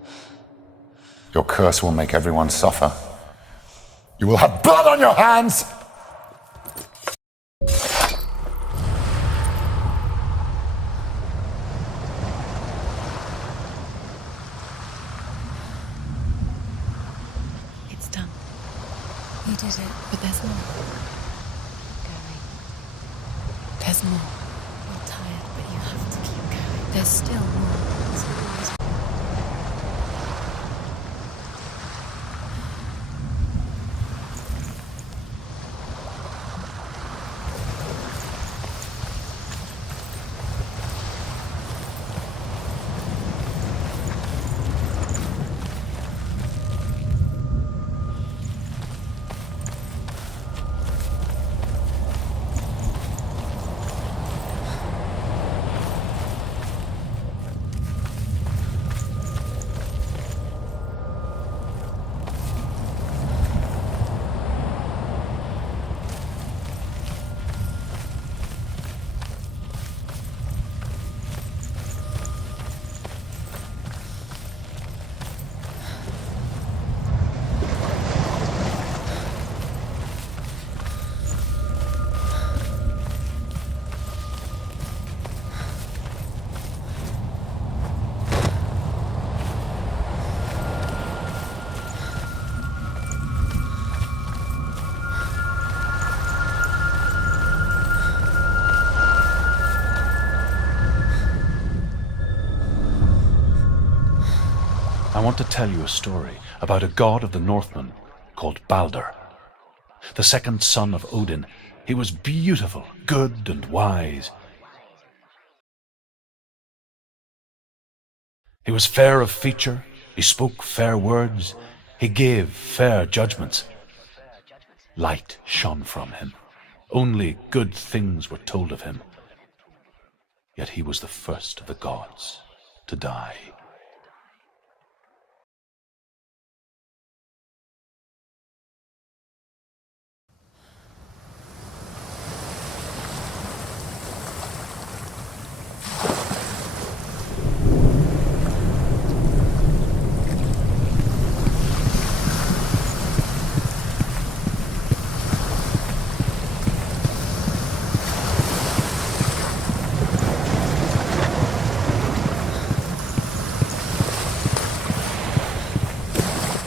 Your curse will make everyone suffer. You will have blood on your hands! It's done. You did it. But there's more. Going. There's more. You're tired, but you have to keep going. There's still more. There's always more. I want to tell you a story about a god of the Northmen called Balder. The second son of Odin, he was beautiful, good and wise. He was fair of feature, he spoke fair words, he gave fair judgments. Light shone from him. Only good things were told of him. Yet he was the first of the gods to die.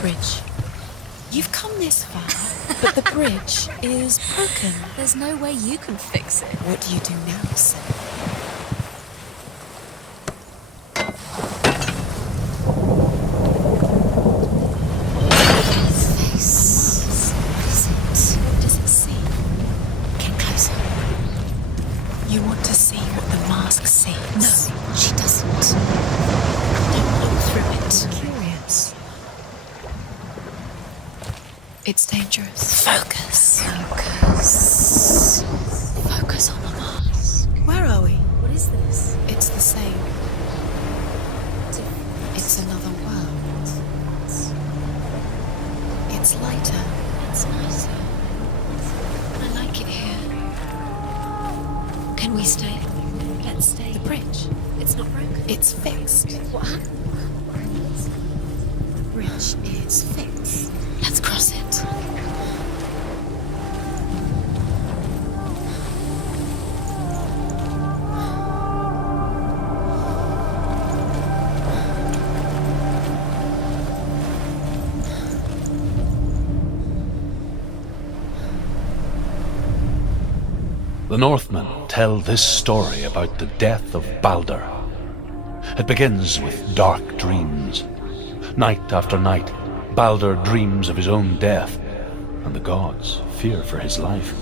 Bridge. You've come this far, but the bridge is broken. There's no way you can fix it. What do you do now, sir? Face. What is it? What does it see? Get closer. You want to see what the mask sees? No, she doesn't. Don't look through it. I'm curious. It's dangerous. Focus. Focus. Focus on the mask. Where are we? What is this? It's the same. It's another world. It's lighter. It's nicer. I like it here. Can we stay? Let's stay. The bridge. It's not broken. It's fixed. What happened? The bridge is fixed. Let's cross it. The Northmen tell this story about the death of Baldur. It begins with dark dreams. Night after night, Baldur dreams of his own death, and the gods fear for his life.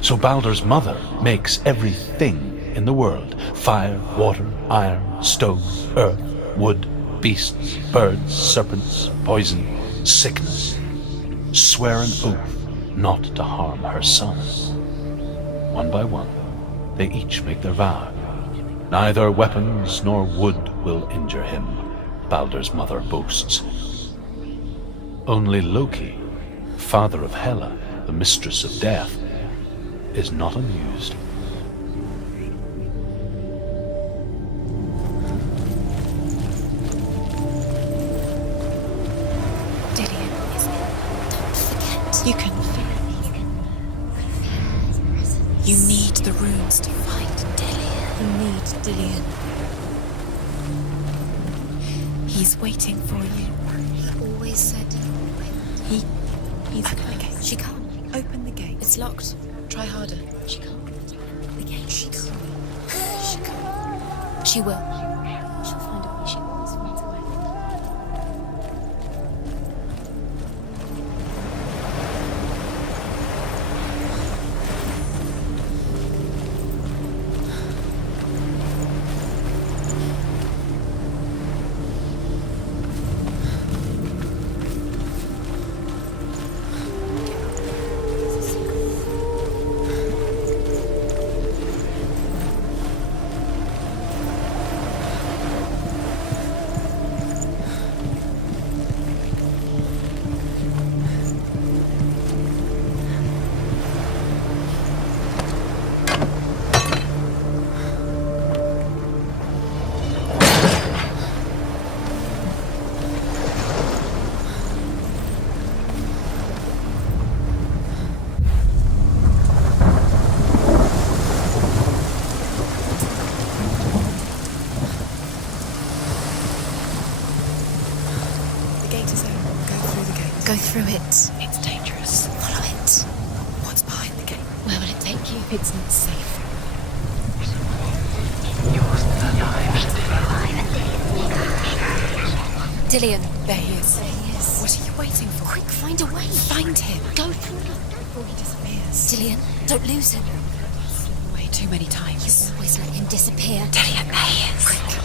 So Baldur's mother makes everything in the world: fire, water, iron, stone, earth, wood, beasts, birds, serpents, poison, sickness, swear an oath not to harm her son. One by one, they each make their vow. Neither weapons nor wood will injure him, Baldur's mother boasts. Only Loki, father of Hela, the mistress of death, is not amused. Dillion, don't forget. You can feel it. You need the runes to find Dillion. You need Dillion. He's waiting for you. He always said He's open the gate. She can't. Open the gate. It's locked. Try harder. She can't. The gate. She can't. She can't. She will. She'll find a way. She always finds a way. Go through it. It's dangerous. Follow it. What's behind the gate? Where will it take you? It's not safe. Dillion. There he is. There he is. What are you waiting for? Quick, find a way. Find him. Go through it. Before he disappears. Dillion, don't lose him. Away too many times. You always let him disappear. Dillion, there he is. Quick.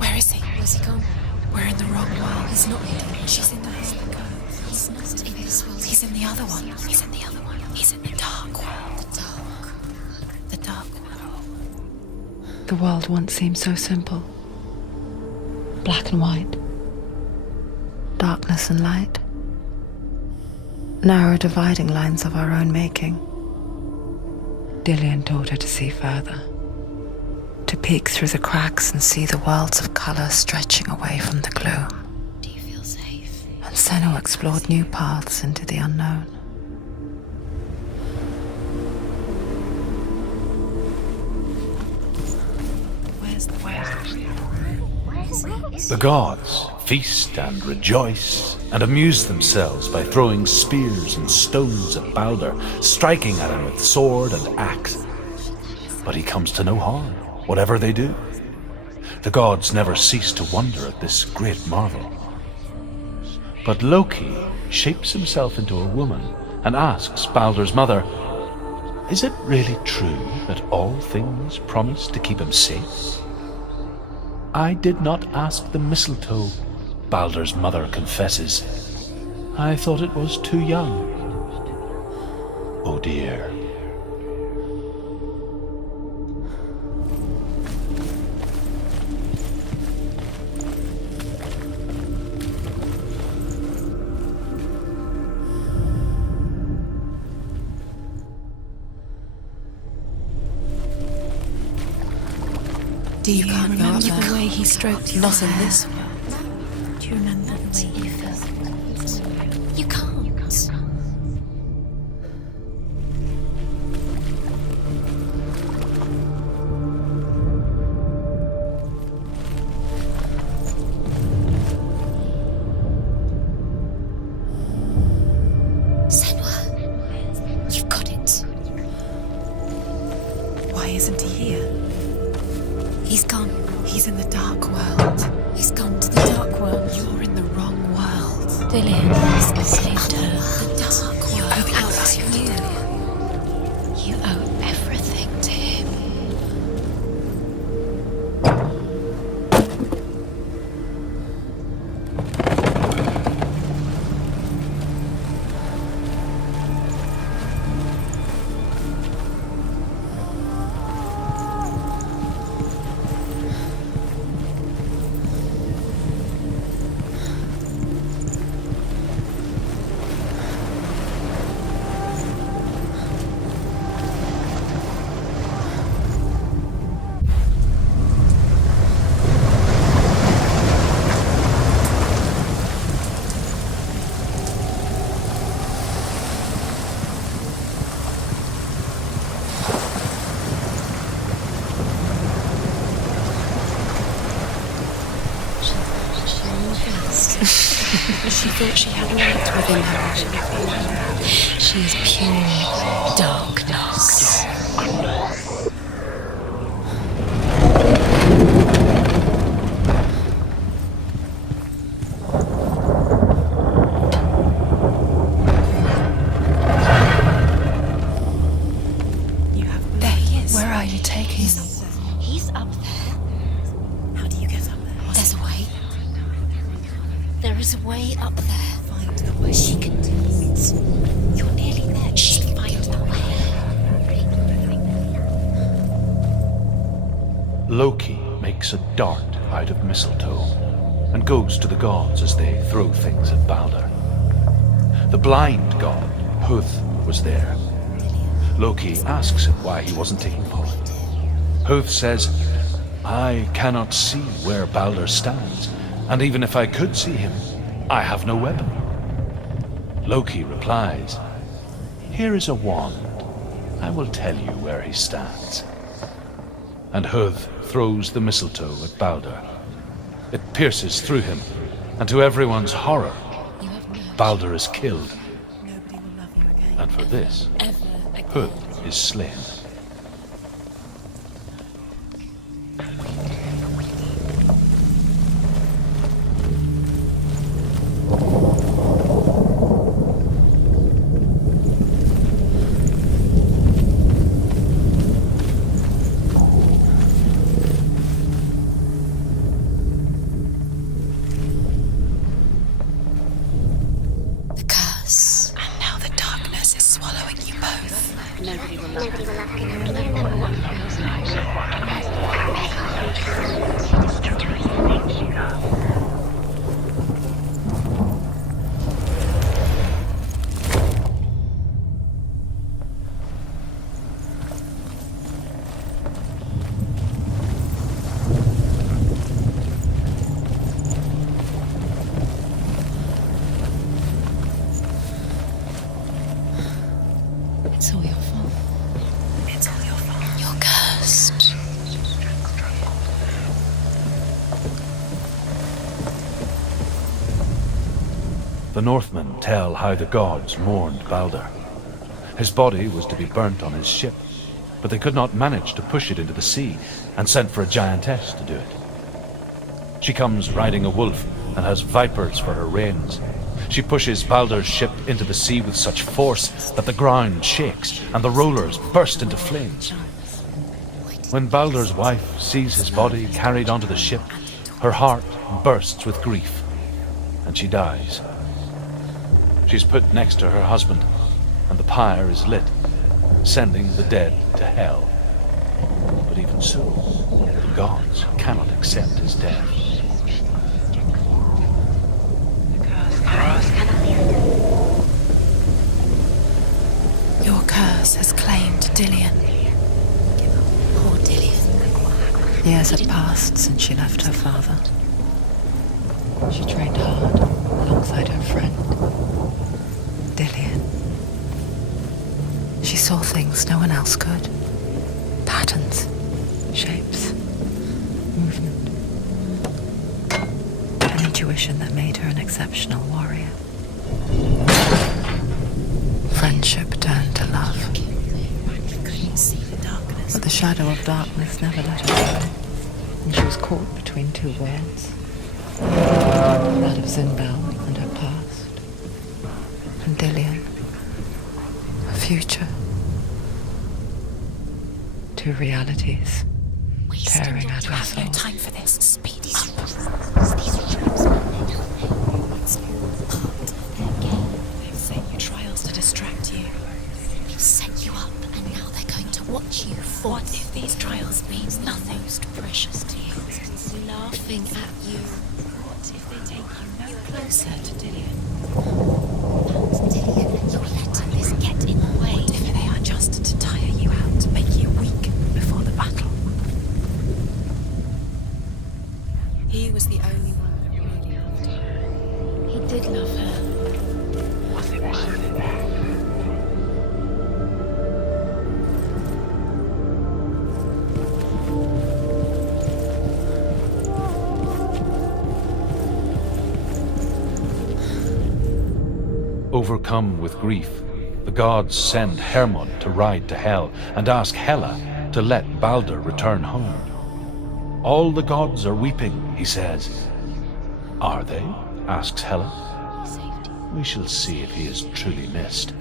Where is he? Where's he gone? We're in the wrong world. He's not here. She's in the He's not in this world. He's in the other one. He's in the other one. He's in the dark world. The dark. The world once seemed so simple. Black and white. Darkness and light. Narrow dividing lines of our own making. Dillian taught her to see further. To peek through the cracks and see the worlds of color stretching away from the gloom. Do you feel safe? And Senua explored new paths into the unknown. The gods feast and rejoice and amuse themselves by throwing spears and stones at Balder, striking at him with sword and axe. But he comes to no harm, whatever they do. The gods never cease to wonder at this great marvel. But Loki shapes himself into a woman and asks Balder's mother, "Is it really true that all things promise to keep him safe?" "I did not ask the mistletoe," Balder's mother confesses. "I thought it was too young." Oh dear. Do you can't go up the way he stroked your Not in hair? this world. Do you remember the way he felt? You can't. Senua, you've got it. Why isn't he here? He's gone. He's in the dark world. He's gone to the dark world. You're in the wrong world. Dillian has saved her. The dark world. You owe it to you. You owe everything to him. She thought she had light within her. She is pure darkness. There he is. Where are you taking him? He's up there. How do you get up there? There's a way. There is a way up there. Find the way. She can do it. You're nearly there. She'll find the way. Loki makes a dart out of mistletoe and goes to the gods as they throw things at Balder. The blind god, Huth, was there. Loki asks him why he wasn't taking part. Huth says, "I cannot see where Balder stands, and even if I could see him, I have no weapon." Loki replies, "Here is a wand. I will tell you where he stands." And Huth throws the mistletoe at Balder. It pierces through him, and to everyone's horror, Balder is killed. Nobody will love you again. And for this, Ever again. Huth is slain. The curse. And now the darkness is swallowing you both. Nobody will love you. The Northmen tell how the gods mourned Balder. His body was to be burnt on his ship, but they could not manage to push it into the sea, and sent for a giantess to do it. She comes riding a wolf and has vipers for her reins. She pushes Balder's ship into the sea with such force that the ground shakes and the rollers burst into flames. When Balder's wife sees his body carried onto the ship, her heart bursts with grief, and she dies. She's put next to her husband, and the pyre is lit, sending the dead to hell. But even so, the gods cannot accept his death. Your curse has claimed Dillian. Poor Dillian. Years had passed since she left her father. She trained hard alongside her friend, Dillian. She saw things no one else could. Patterns, shapes, movement. An intuition that made her an exceptional warrior. Friendship turned to love. But the shadow of darkness never let her go, and she was caught between two worlds. That of Zinbel and her past, and Dillian, her future. Two realities tearing at her soul. No time for this. Speed up. They've set you trials to distract you. They've set you up, and now they're going to watch you fall. What if these trials mean nothing? Most precious to you, laughing at you. What if they take you no closer to Dillian? Dillian, and you're letting this get in the way. What if they are just to tire you out, to make you weak before the battle? He was the only one that really loved her. He did love her. Was it worth it? Overcome with grief, the gods send Hermod to ride to Hell and ask Hela to let Balder return home. All the gods are weeping, he says. Are they? Asks Hela. We shall see if he is truly missed.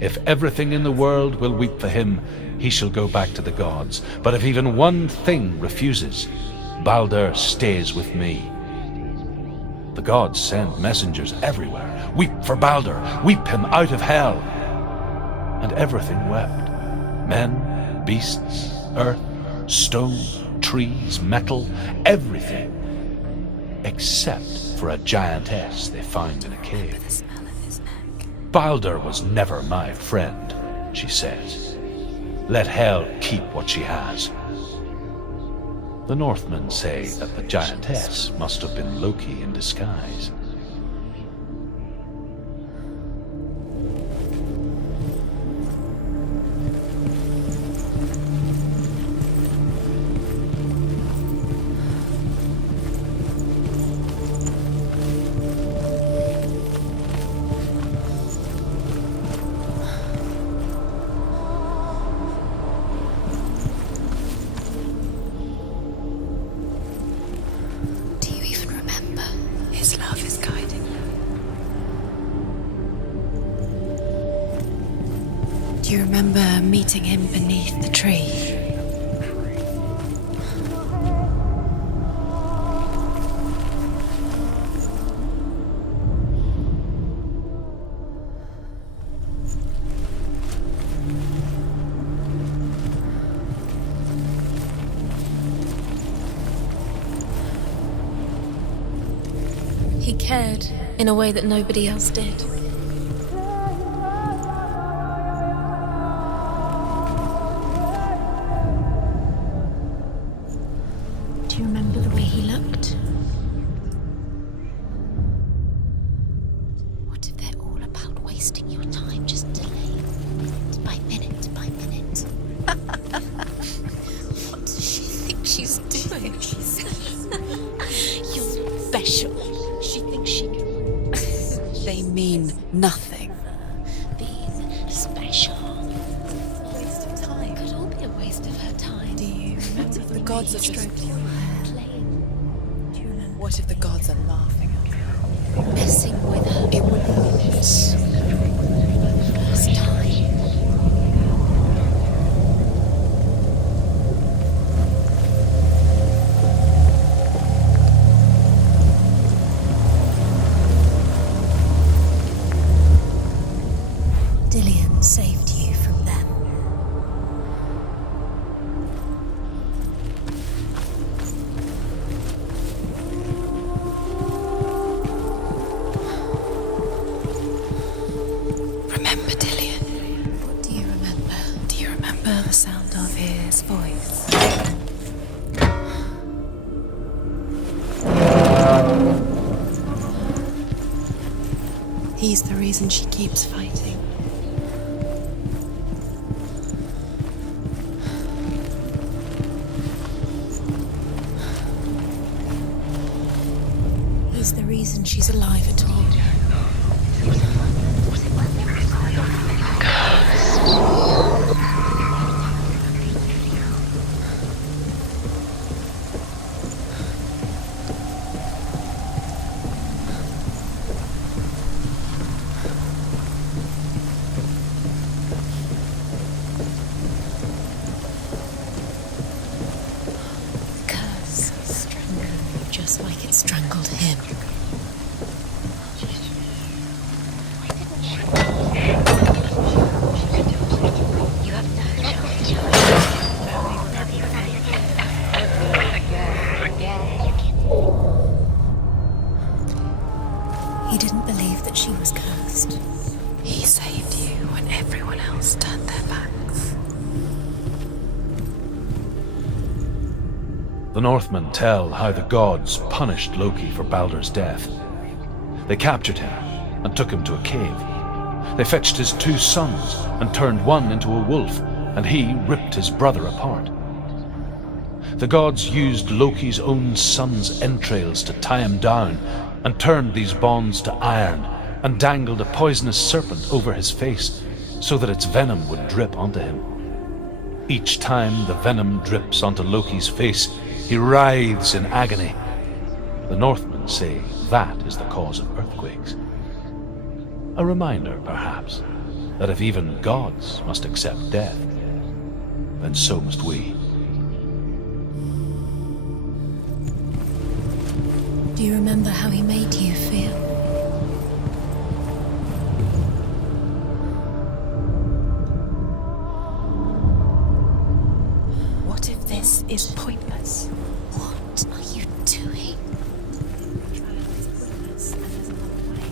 If everything in the world will weep for him, he shall go back to the gods. But if even one thing refuses, Balder stays with me. The gods send messengers everywhere. Weep for Balder, weep him out of hell. And everything wept. Men, beasts, earth, stone, trees, metal, everything. Except for a giantess they found in a cave. Balder was never my friend, she says. Let Hel keep what she has. The Northmen say that the giantess must have been Loki in disguise. His love is guiding you. Do you remember meeting him beneath the tree? He cared in a way that nobody else did. Do you remember the way he looked? What if they're all about wasting your time, just delaying minute by minute by minute? What does she think she's doing? You're special. She thinks she can. they mean nothing. Being special. Waste of time. Could all be a waste of her time. Do you remember the gods are stroking your hair? Playing. What if the gods are laughing at her? Messing with her. It would be this. First time. Dillian saved you from them. Remember Dillian? What do you remember? Do you remember the sound of his voice? He's the reason she keeps fighting. He's the reason she's alive at all. Curse strangling you just like it strangled him. He didn't believe that she was cursed. He saved you when everyone else turned their backs. The Northmen tell how the gods punished Loki for Baldur's death. They captured him and took him to a cave. They fetched his 2 sons and turned one into a wolf, and he ripped his brother apart. The gods used Loki's own son's entrails to tie him down and turned these bonds to iron and dangled a poisonous serpent over his face so that its venom would drip onto him. Each time the venom drips onto Loki's face, he writhes in agony. The Northmen say that is the cause of earthquakes. A reminder, perhaps, that if even gods must accept death, then so must we. Do you remember how he made you feel? What if this is pointless? What are you doing?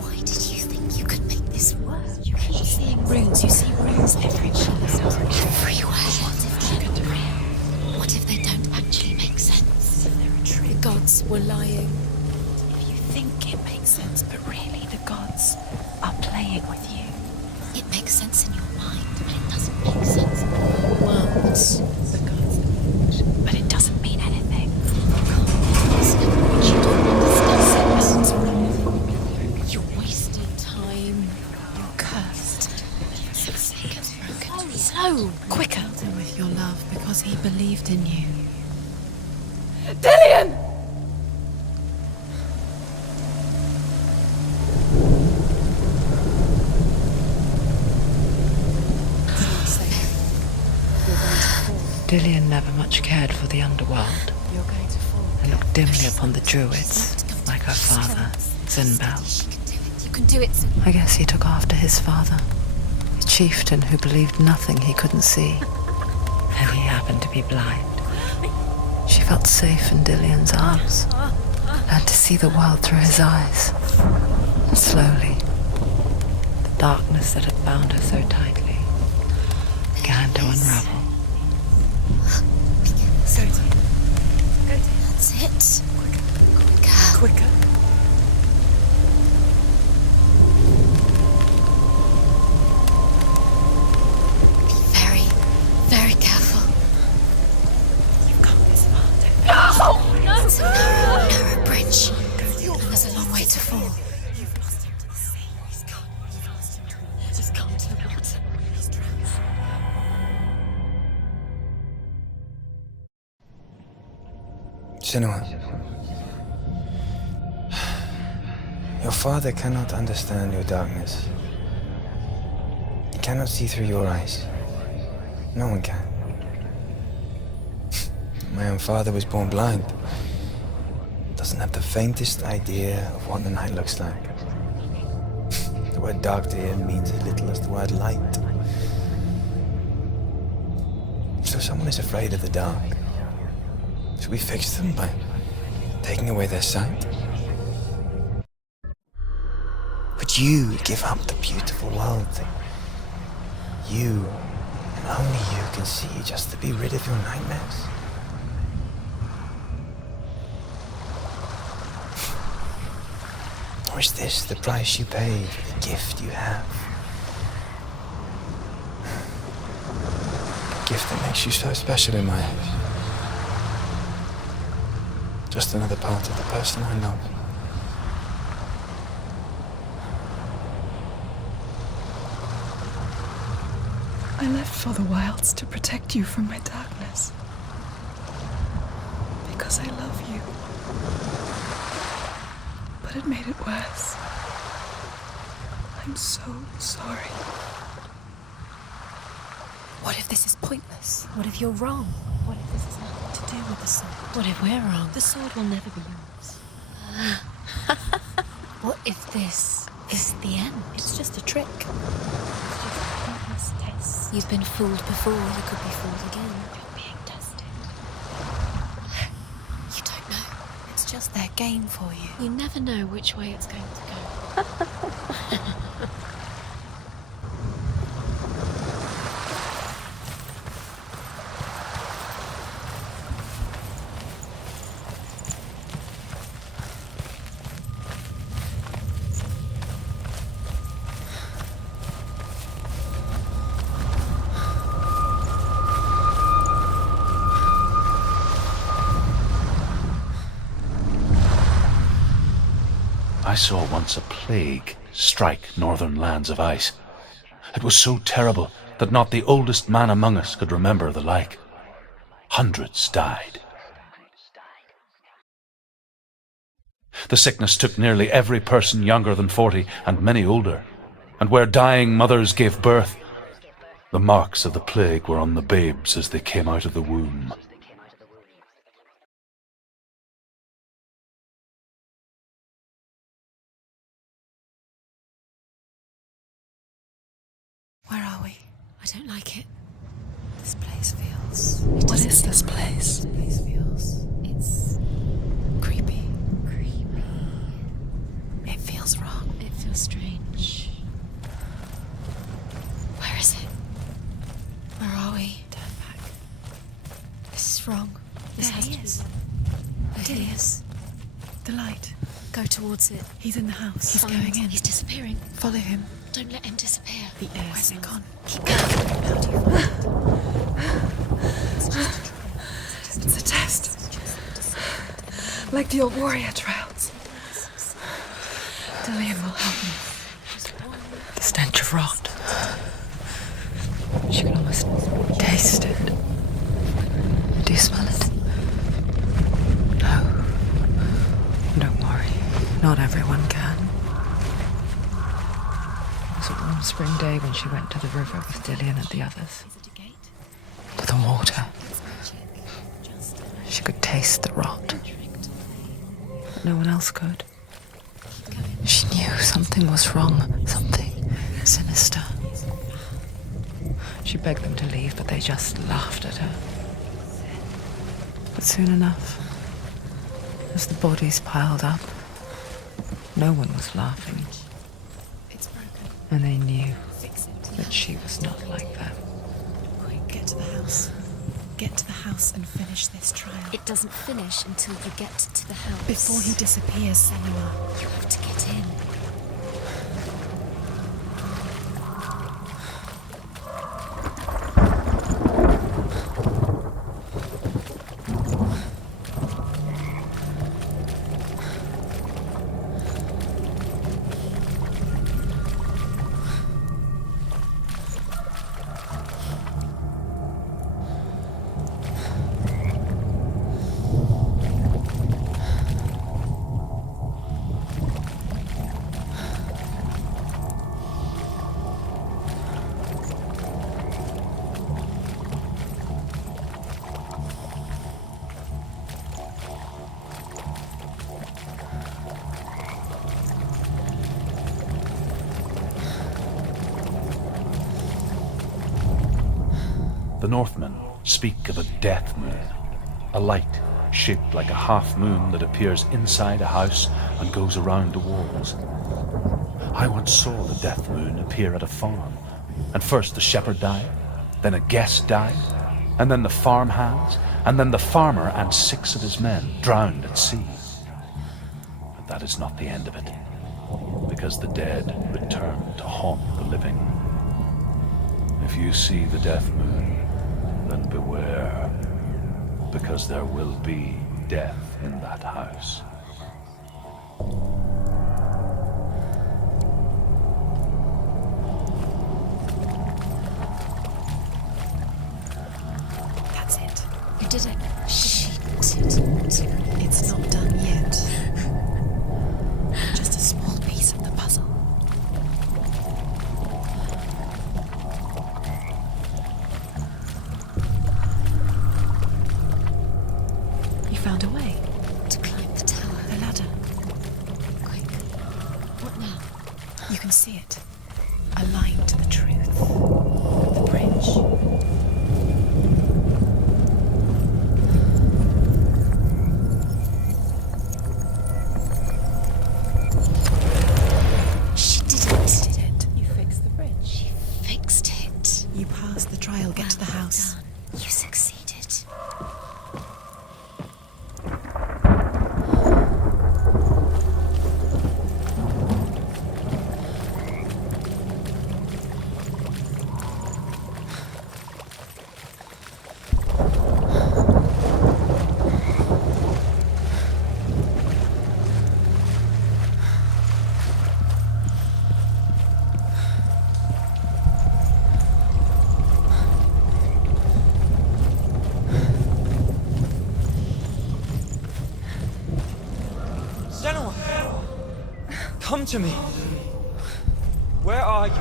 Why did you think you could make this work? You keep seeing runes. You see runes everywhere. What if they don't actually make sense? The gods were lying. If you think it makes sense, but really the gods are playing with you. It makes sense in your mind, but it doesn't make sense in the world. The gods, but it doesn't mean anything. But you don't understand. You're wasting time. You're cursed. It's broken. Slow, quicker. With your love, because he believed in you. Dillian! Dillian never much cared for the underworld You're going to fall. and looked dimly upon the druids, like her father, Zinbel. You can do it. I guess he took after his father, a chieftain who believed nothing he couldn't see, and he happened to be blind. She felt safe in Dillian's arms, learned to see the world through his eyes, and slowly, the darkness that had bound her so tightly began to unravel. That's it. Quicker. Quicker. Be very, very careful. You've got this far. It's a narrow bridge. There's a long way to fall. You've lost him to the sea. Senua, your father cannot understand your darkness. He cannot see through your eyes. No one can. My own father was born blind. Doesn't have the faintest idea of what the night looks like. The word dark to him means as little as the word light. So if someone is afraid of the dark, should we fix them by taking away their sight? Would you give up the beautiful world that you and only you can see just to be rid of your nightmares? Or is this the price you pay for the gift you have? A gift that makes you so special in my eyes. Just another part of the person I love. I left for the wilds to protect you from my darkness. Because I love you. But it made it worse. I'm so sorry. What if this is pointless? What if you're wrong? What if this has nothing to do with the sword? What if we're wrong? The sword will never be yours. What if this is the end? It's just a trick. It's just a pointless test. You've been fooled before, you could be fooled again. You're being tested. You don't know. It's just their game for you. You never know which way it's going to go. I saw once a plague strike northern lands of ice. It was so terrible that not the oldest man among us could remember the like. Hundreds died. The sickness took nearly every person younger than 40 and many older, and where dying mothers gave birth, the marks of the plague were on the babes as they came out of the womb. Where are we? I don't like it. This place feels... What is this place? This place feels... It's... creepy. Creepy. It feels wrong. It feels strange. Where is it? Where are we? Turn back. This is wrong. This has to be... There he is. The light. Go towards it. He's in the house. He's Find- going in. He's disappearing. Follow him. Don't let him disappear. The air Where's it smells. gone? Keep going. How do you find it? It's a test. Like the old warrior trials. Dillian will help me. The stench of rot. She can almost taste it. Do you smell it? No. Don't worry. Not everyone can. It was a warm spring day when she went to the river with Dillian and the others. To the water. She could taste the rot. But no one else could. She knew something was wrong. Something sinister. She begged them to leave, but they just laughed at her. But soon enough, as the bodies piled up, no one was laughing. It's broken. And they knew Fix it. that she was not like them. Quick, get to the house. Get to the house and finish this trial. It doesn't finish until you get to the house. Before he disappears, Senua. You have to get in. The Northmen speak of a death moon, a light shaped like a half moon that appears inside a house and goes around the walls. I once saw the death moon appear at a farm, and first the shepherd died, then a guest died, and then the farmhands, and then the farmer and 6 of his men drowned at sea. But that is not the end of it, because the dead return to haunt the living. If you see the death moon, then beware, because there will be death in that house. That's it. You did it. She didn't. It's not done yet. Just a small piece of the puzzle. You found a way to climb the tower. The ladder. Quick. What now? You can see it. Aligned to the truth. The bridge. Get to the house. You succeeded. Come to me. Where are you?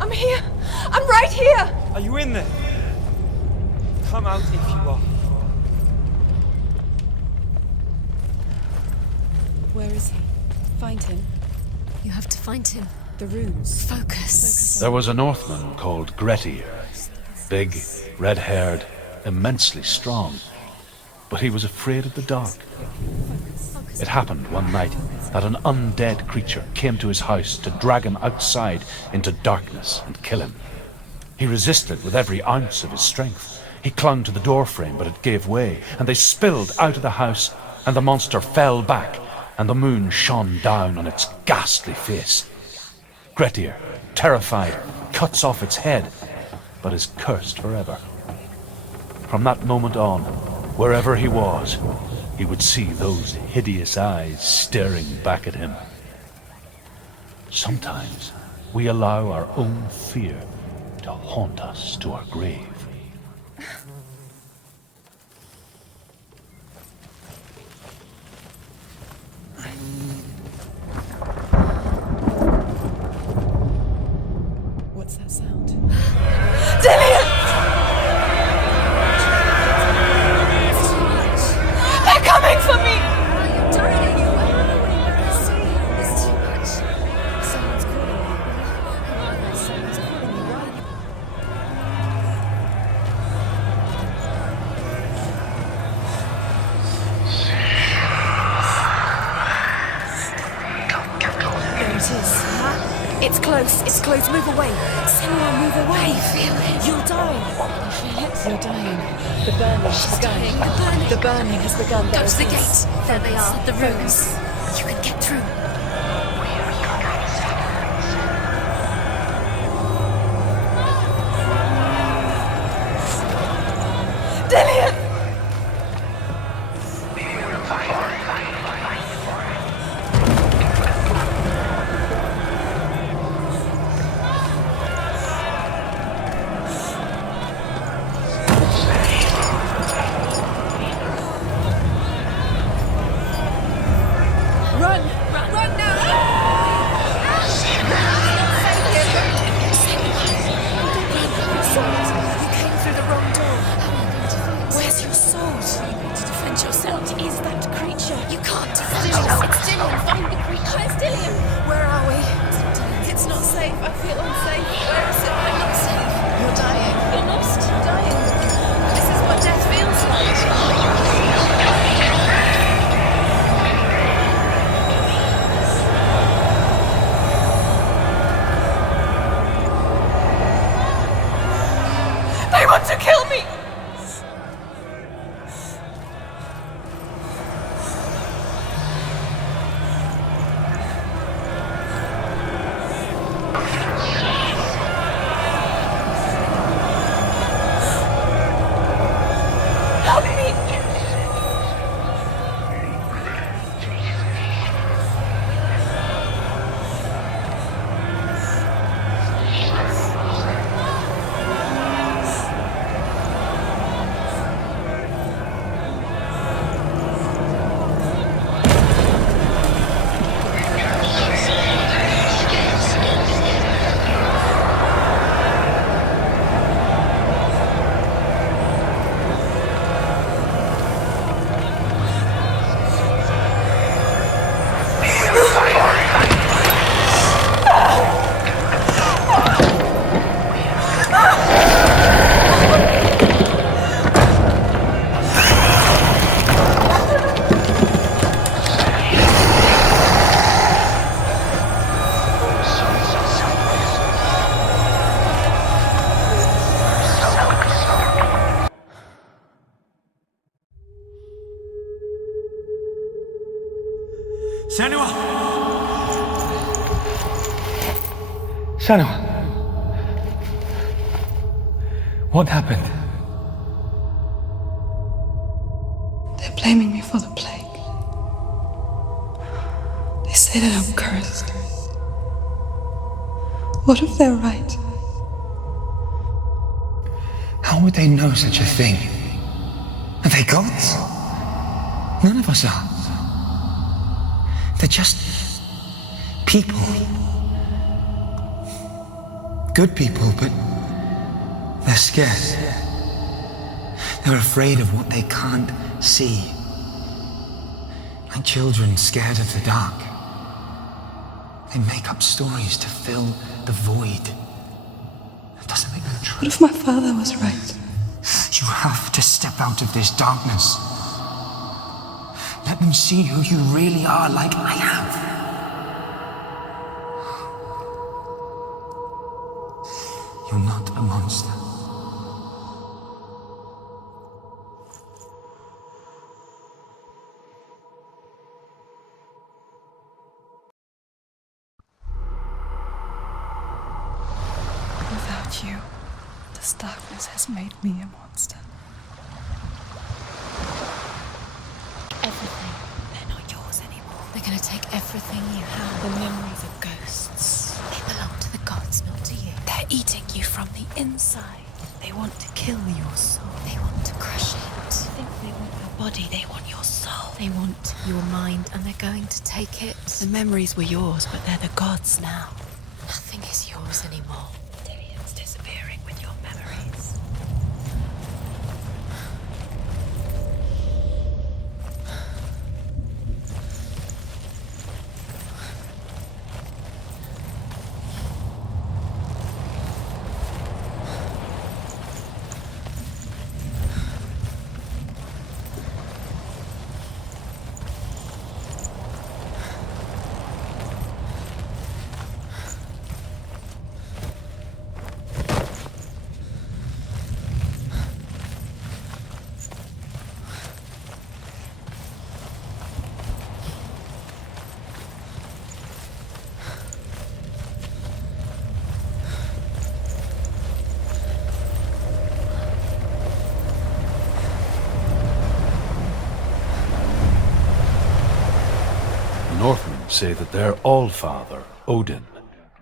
I'm here. I'm right here. Are you in there? Come out if you are. Where is he? Find him. You have to find him. The runes. Focus. There was a Northman called Grettir. Big, red-haired, immensely strong. But he was afraid of the dark. It happened one night that an undead creature came to his house to drag him outside into darkness and kill him. He resisted with every ounce of his strength. He clung to the doorframe, but it gave way, and they spilled out of the house, and the monster fell back, and the moon shone down on its ghastly face. Grettir, terrified, cuts off its head, but is cursed forever. From that moment on, wherever he was, he would see those hideous eyes staring back at him. Sometimes we allow our own fear to haunt us to our grave. What's that sound? Dillian! They're coming for me! You're dying. There's too much. Someone's calling you. Who are they? Someone's calling you. Why? There it is. It's close. It's close. Move away. Senua, move away. I feel it. You'll die. You feel it? You're dying. The burning has begun. The burning has begun. Go to the gate. There they are. The runes. You can get through. Dillian! Senua! What happened? They're blaming me for the plague. They say that I'm cursed. What if they're right? How would they know such a thing? Are they gods? None of us are. They're just people. Good people, but they're scared. They're afraid of what they can't see. Like children scared of the dark. They make up stories to fill the void. That doesn't make them true. What if my father was right? You have to step out of this darkness. Let them see who you really are, like I have. You're not a monster. Without you, this darkness has made me a monster. Everything. They're not yours anymore. They're gonna take everything you have. The memories of ghosts. They belong to the gods, not to you. They're eating you from the inside. They want to kill your soul. They want to crush it. They think they want your body. They want your soul. They want your mind, and they're going to take it. The memories were yours, but they're the gods now. Nothing is yours anymore. Dillian's disappearing with your memories. Northmen say that their Allfather, Odin,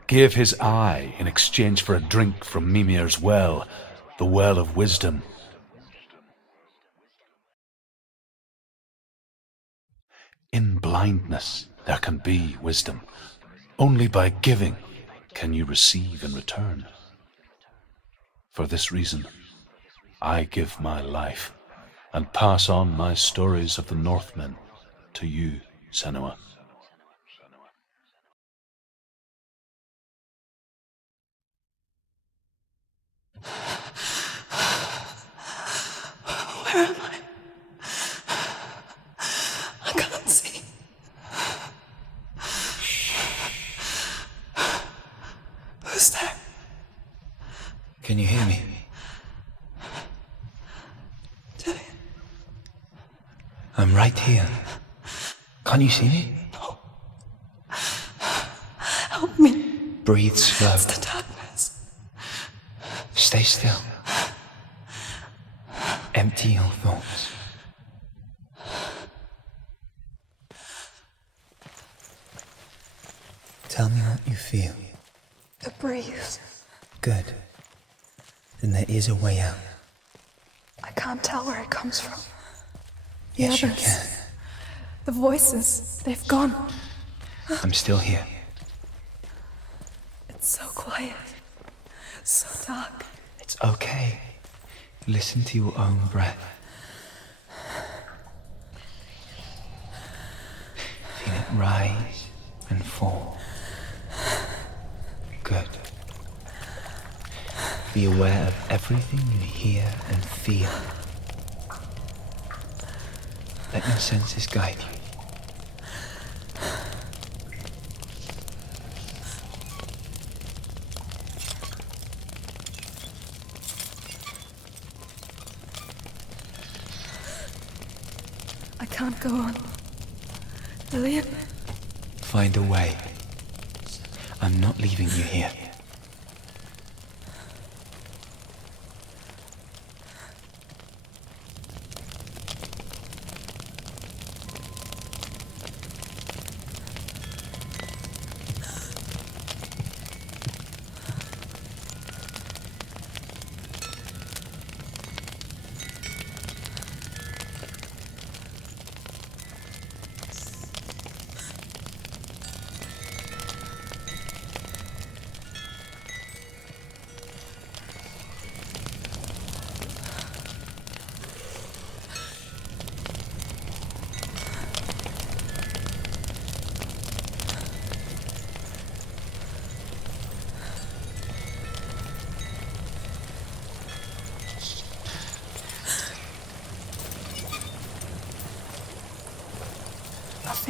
gave his eye in exchange for a drink from Mimir's well, the Well of Wisdom. In blindness there can be wisdom. Only by giving can you receive in return. For this reason, I give my life and pass on my stories of the Northmen to you, Senua. Where am I? I can't see. Who's there? Can you hear me? Dillian. I'm right here. Can't you see me? No. Help me. Breathe slow. It's the darkness. Stay still. Empty your thoughts. Tell me what you feel. The breeze. Good. Then there is a way out. I can't tell where it comes from. The Yes, you others. can. The voices. They've gone. I'm still here. It's so quiet. So dark. It's okay. Listen to your own breath. Feel it rise and fall. Good. Be aware of everything you hear and feel. Let your senses guide you. I can't go on. Dillian? Find a way. I'm not leaving you here.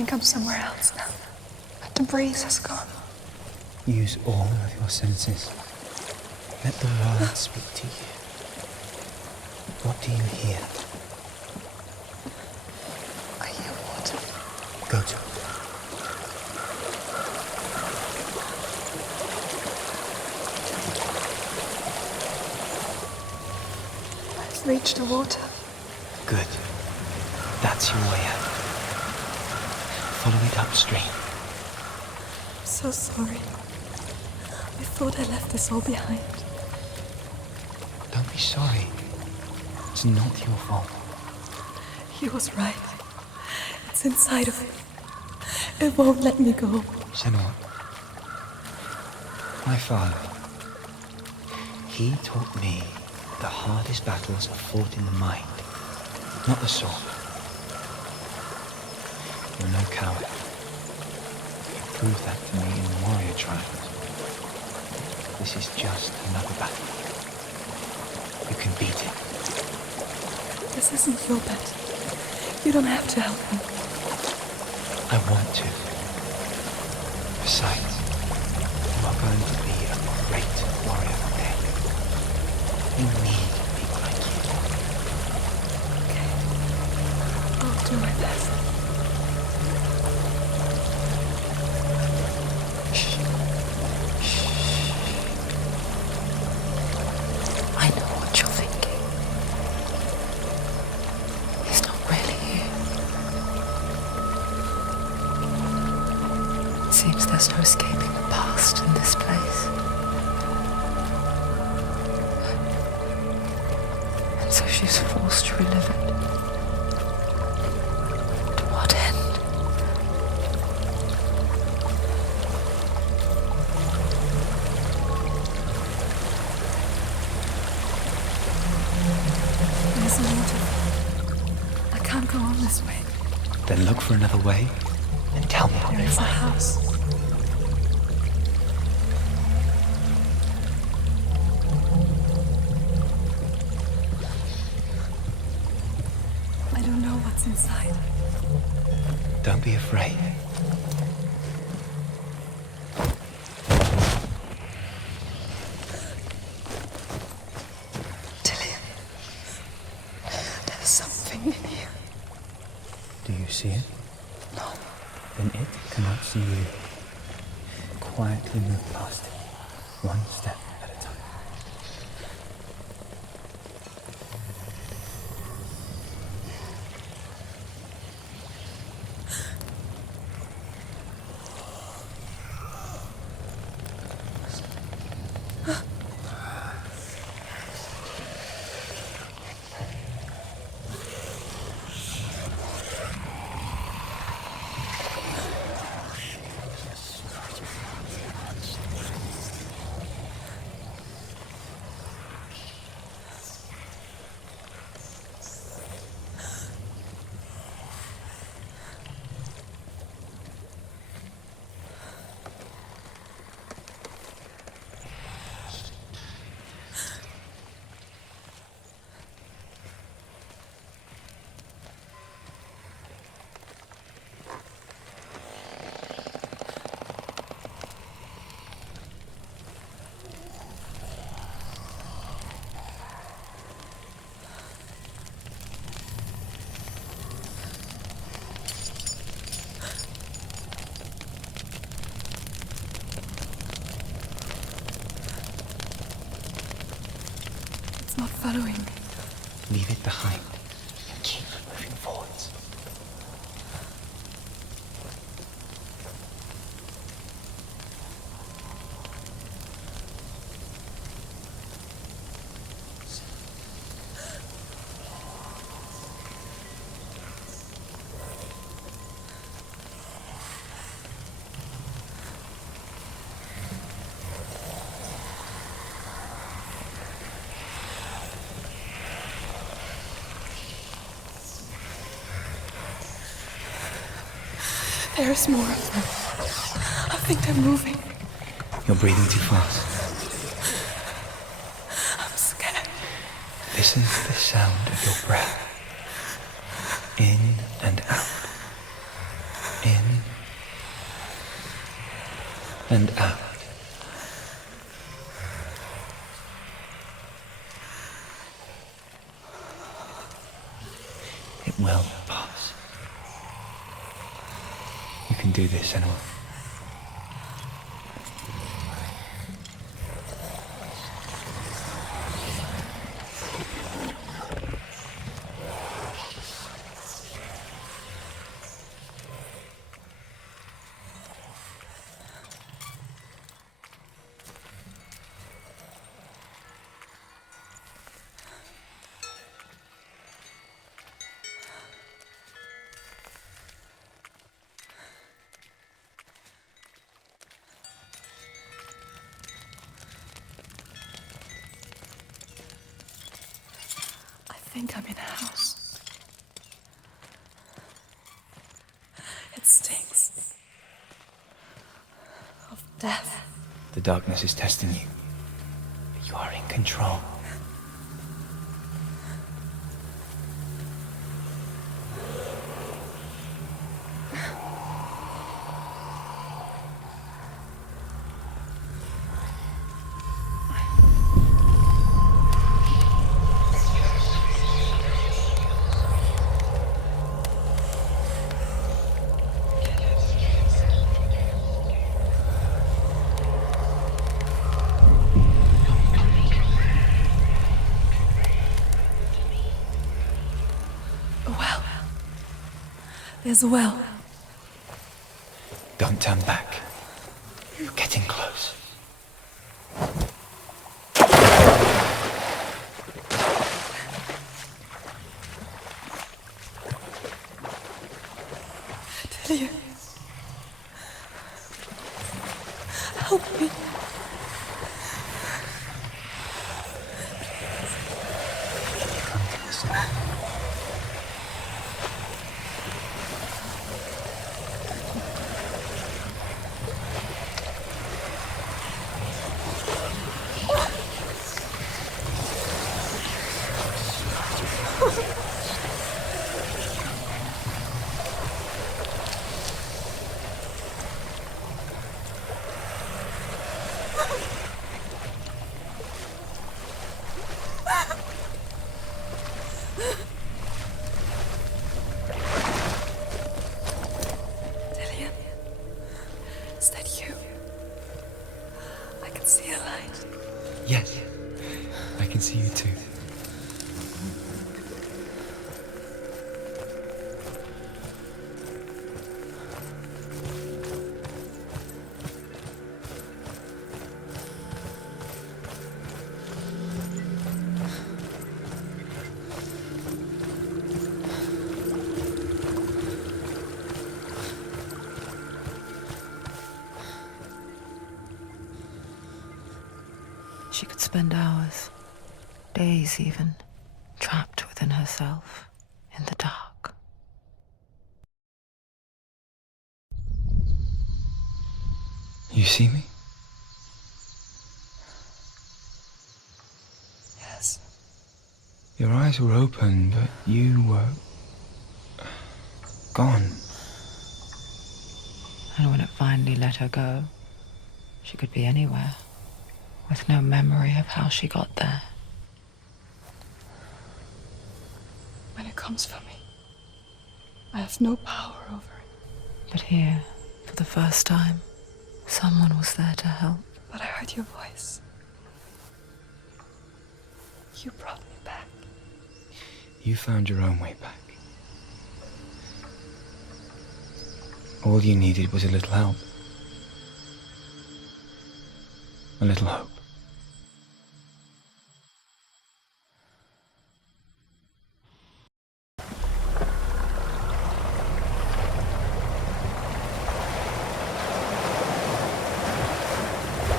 think I'm somewhere else now. The breeze has gone. Use all of your senses. Let the world speak to you. What do you hear? I hear water. Go to it. I've reached the water. Good. That's your way out. Follow it upstream. I'm so sorry. I thought I left this all behind. Don't be sorry. It's not your fault. He was right. It's inside of him. It won't let me go. Senua, my father, he taught me the hardest battles are fought in the mind, not the sword. You're no coward. You proved that to me in the warrior trials. This is just another battle. You can beat it. This isn't your bet. You don't have to help me. I want to. Besides, you are going to be a great warrior one day. We need people like you. Okay. I'll do my best. I know what you're thinking. He's not really here. It seems there's no escaping the past in this place. And so she's forced to relive it. To what end? There's a waterfall. I can't go on this way. Then look for another way and tell me what There you is a find. house. I don't know what's inside. Don't be afraid. Tilly, there's something in here. Do you see it? No. Then it cannot see you. Quietly move past it, one step at a time. It's not following me. Leave it behind and keep moving forwards. There's more of them. I think they're moving. You're breathing too fast. I'm scared. Listen to the sound of your breath. In and out. In and out. It will pass. You can do this, Senua. I think I'm in a house. It stinks of death. The darkness is testing you. But you are in control. There's a well. Don't turn back. You're getting close. Delia. Help me. Is that you? I can see a light. Yes, I can see you too. She could spend hours, days even, trapped within herself, in the dark. You see me? Yes. Your eyes were open, but you were gone. And when it finally let her go, she could be anywhere, with no memory of how she got there. When it comes for me, I have no power over it. But here, for the first time, someone was there to help. But I heard your voice. You brought me back. You found your own way back. All you needed was a little help. A little hope.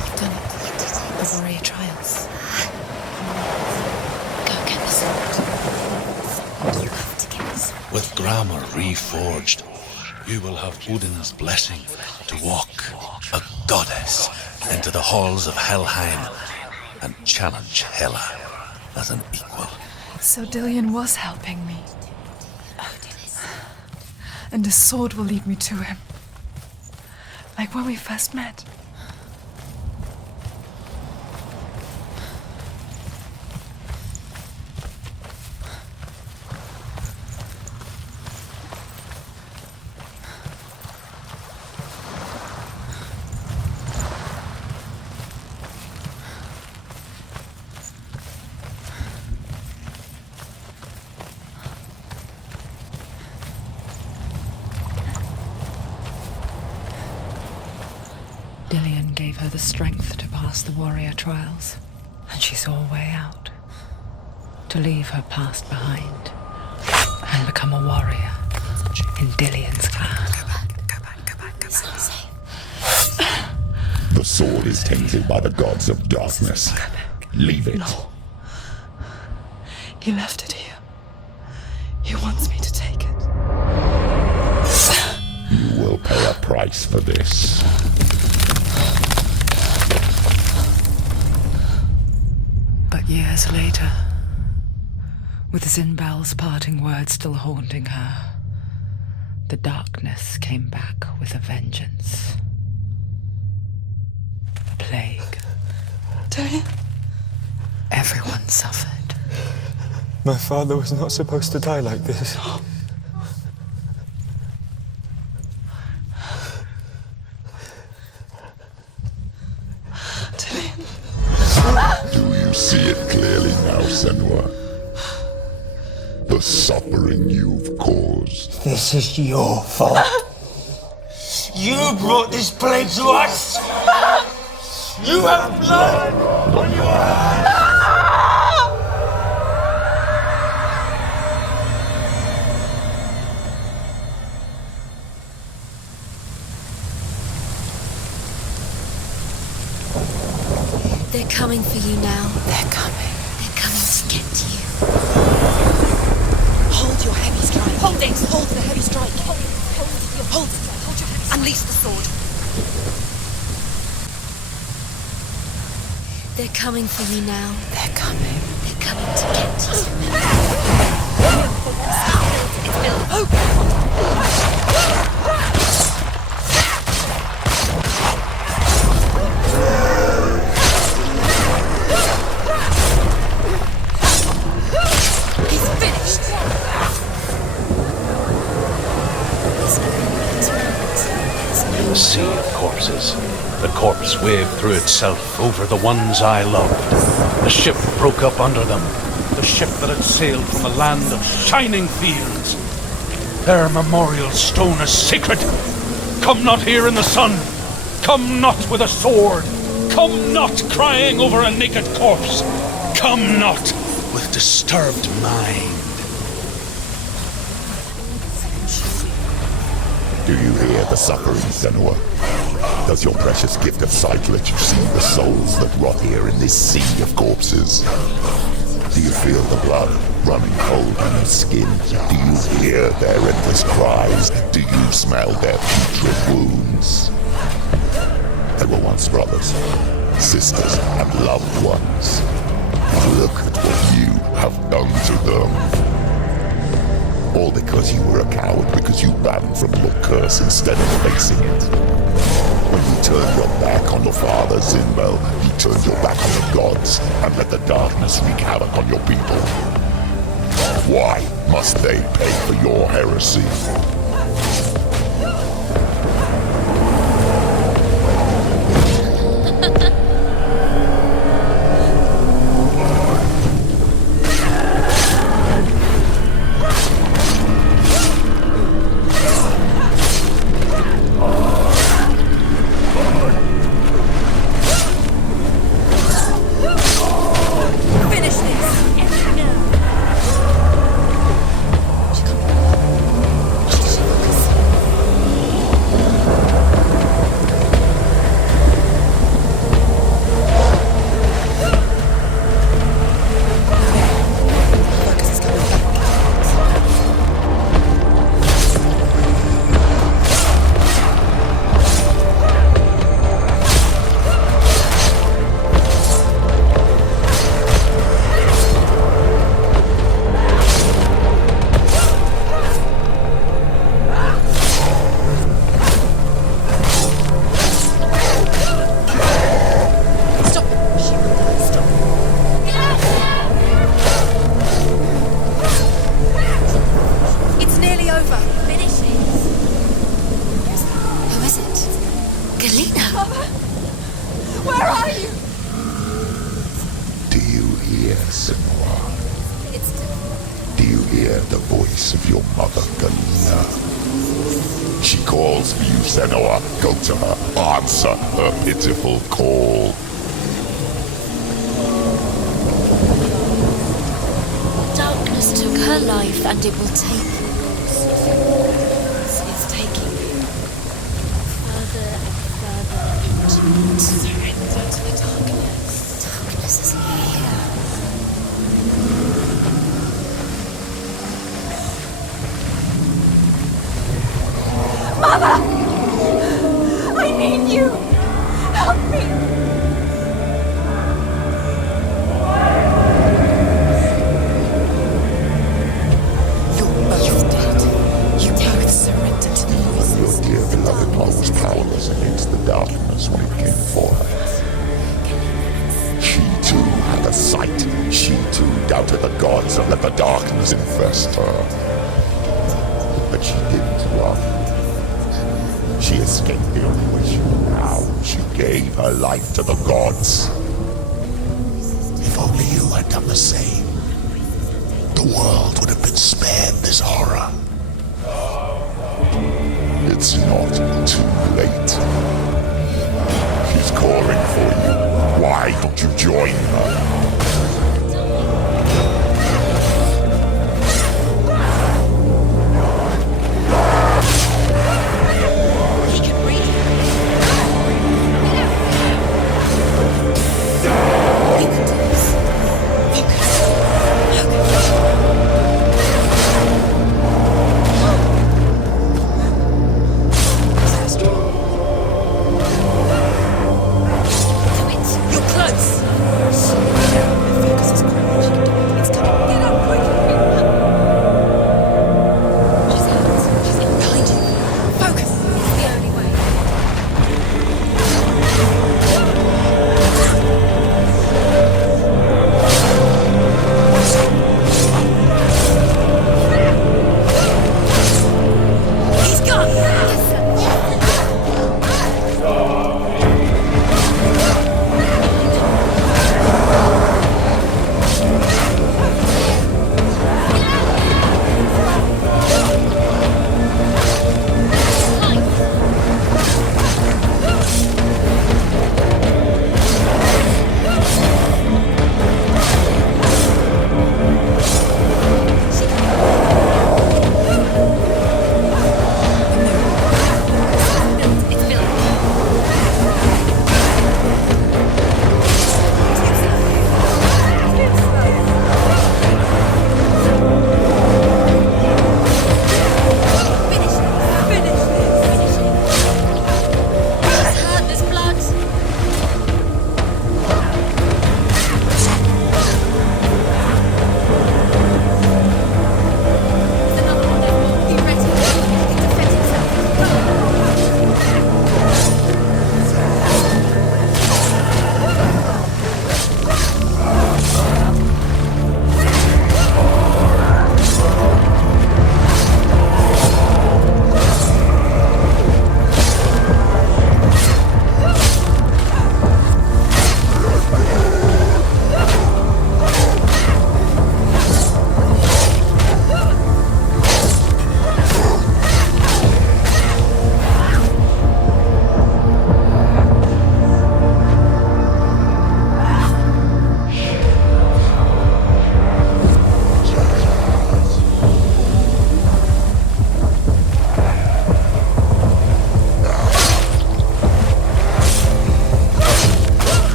You've done it. The warrior trials. Go get the sword. You have to get the sword. With grammar reforged, you will have Odin's blessing to walk, a goddess, into the halls of Helheim and challenge Hela as an equal. So Dillion was helping me. And the sword will lead me to him. Like when we first met. Dillion gave her the strength to pass the warrior trials, and she saw a way out. To leave her past behind and become a warrior in Dillion's clan. It's not safe. The sword is tainted by the gods of darkness. Leave it. No. He left it here. He wants me to take it. You will pay a price for this. But years later, with Zinbal's parting words still haunting her, the darkness came back with a vengeance. A plague. Dillion? Everyone suffered. My father was not supposed to die like this. Do you see it clearly now, Senua? The suffering you've caused. This is your fault. You brought this plague to us. You have blood on your hands. They're coming for you now. They're coming. They're coming to get you. Hold your heavy strike. Hold it. Hold the heavy strike. Hold your heavy strike. Unleash the sword. They're coming for you now. They're coming. They're coming to get you. It's built. He's finished. Sea of corpses. The corpse waved through itself over the ones I loved. The ship broke up under them. The ship that had sailed from a land of shining fields. Their memorial stone is sacred. Come not here in the sun. Come not with a sword. Come not crying over a naked corpse. Come not with disturbed mind. Do you hear the suffering, Senua? Does your precious gift of sight let you see the souls that rot here in this sea of corpses? Do you feel the blood running cold on your skin? Do you hear their endless cries? Do you smell their putrid wounds? They were once brothers, sisters, and loved ones. Look at what you have done to them. All because you were a coward, because you ran from your curse instead of facing it. When you turned your back on your father, Zinbel, you turned your back on the gods and let the darkness wreak havoc on your people. Why must they pay for your heresy? Senua? Do you hear the voice of your mother, Galina? She calls for you, Senua. Go to her. Answer her pitiful call. Darkness took her life and it will take yours. It's taking you further and further into it. Surrender to the darkness. Darkness is here. Mother! I need you! Help me! You're both dead. You both surrendered to the voices. Your dear beloved one was powerless against the darkness when it came for her. She too had a sight. She too doubted the gods and let the darkness infest her. But she didn't run. She escaped the only way she knew how. She gave her life to the gods. If only you had done the same, the world would have been spared this horror. It's not too late. She's calling for you. Why don't you join her? You're close.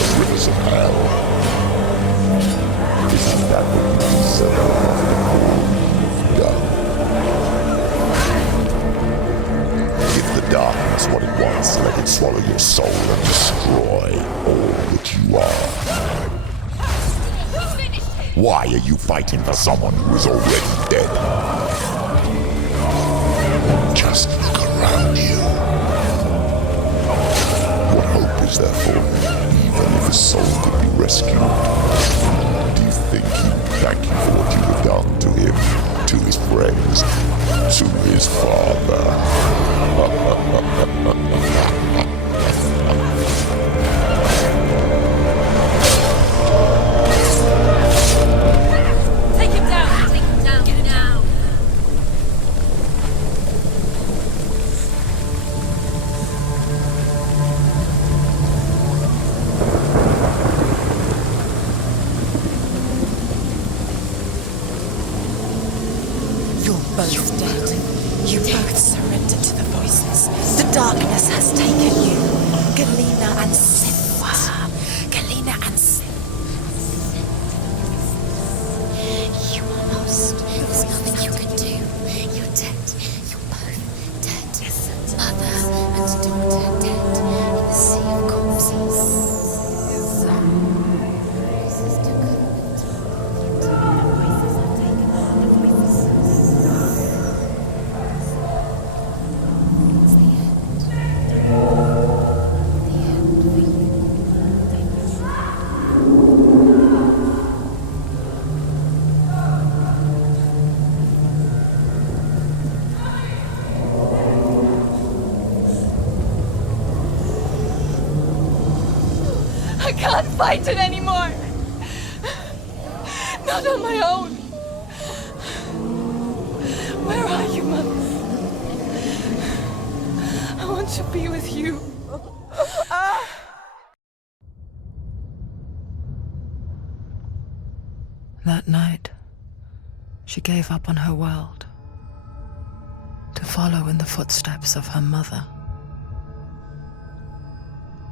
the rivers of hell. Isn't that what you deserve after all you've done? Give the darkness what it wants, let it swallow your soul and destroy all that you are. Why are you fighting for someone who is already dead? Just look around you. What hope is there for him, even if his soul could be rescued? Do you think he would thank you for what you have done to him, to his friends, to his father? Take him down! Take him down! Get him down! You're both dead. You both surrendered to the voices. The darkness has taken you. Galena and Senua. Galena and Senua. You are lost. There's nothing you can do. You're dead. You're both dead. Mother and daughter dead in the sea of corpses. I can't fight it anymore. Not on my own. Where are you, Mother? I want to be with you. That night, she gave up on her world to follow in the footsteps of her mother,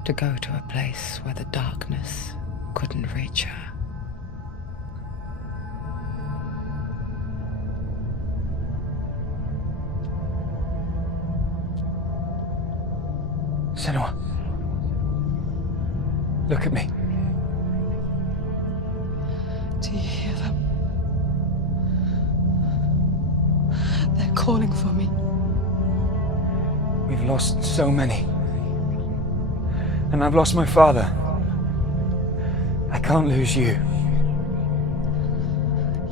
to go to a place where the darkness couldn't reach her. Senua. Look at me. Do you hear them? They're calling for me. We've lost so many. And I've lost my father. I can't lose you.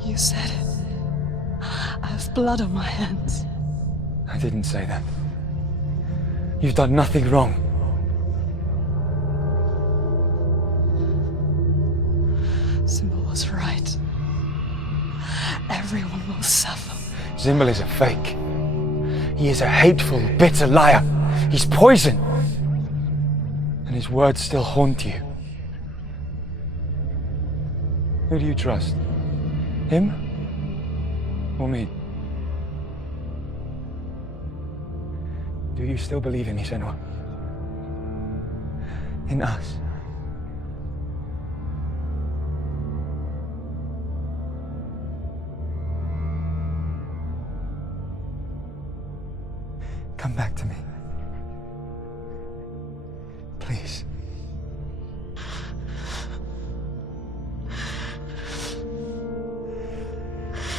You said it. I have blood on my hands. I didn't say that. You've done nothing wrong. Symbol was right. Everyone will suffer. Zimbel is a fake. He is a hateful, bitter liar. He's poison. And his words still haunt you. Who do you trust? Him? Or me? Do you still believe in me, Senua? In us? Come back to me. Please.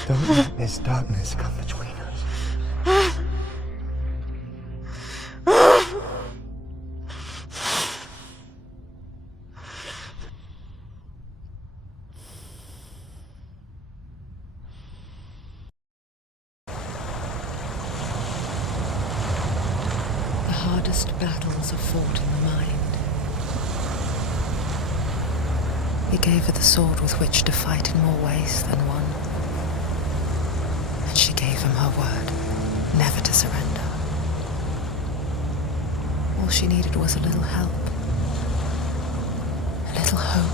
Don't let this darkness come between us. The hardest battles are fought in the mind. He gave her the sword with which to fight in more ways than one. And she gave him her word, never to surrender. All she needed was a little help, a little hope.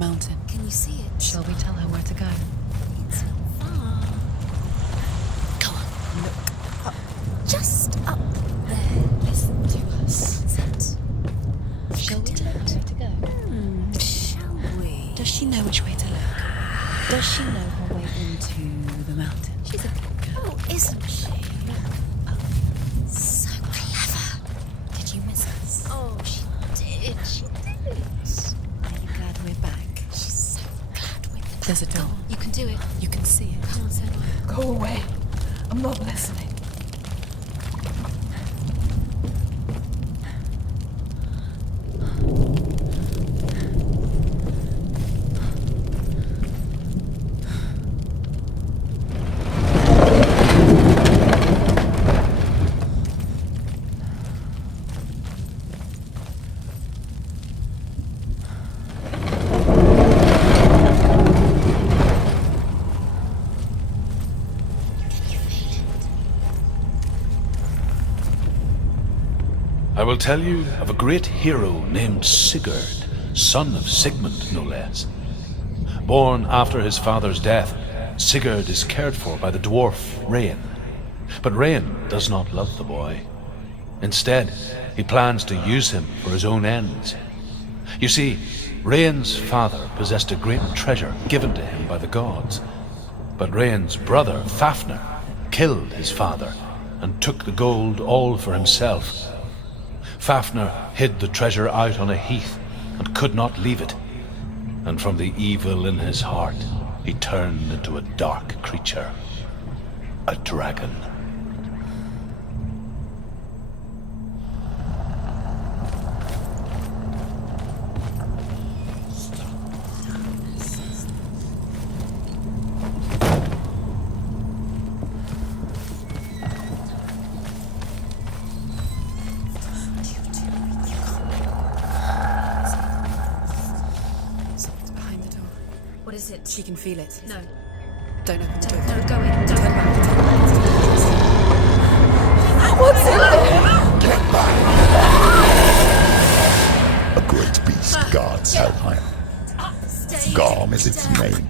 mountain. Can you see it? Shall we tell her where to go? It's not far. Go on. Look up. Just up there. Listen to us. That's it. Shall we tell her where to go? Shall we? Does she know which way to look? Does she know her way into the mountain? She's a good girl, isn't she? Oh, so clever. Did you miss us? Oh, she did. She did. Are you glad we're back? She's so glad we're back. There's a door. Go on, you can do it. You can see it. Come on, Senua. Go away. I'm not listening. I will tell you of a great hero named Sigurd, son of Sigmund, no less. Born after his father's death, Sigurd is cared for by the dwarf Rain. But Rain does not love the boy. Instead, he plans to use him for his own ends. You see, Rain's father possessed a great treasure given to him by the gods. But Rain's brother, Fafnir, killed his father and took the gold all for himself. Fafnir hid the treasure out on a heath and could not leave it. And from the evil in his heart, he turned into a dark creature, a dragon. What is it? She can feel it. No. Don't open the door. No, go in. Don't Turn back. What's in there? A great beast guards Helheim. Garm is its name,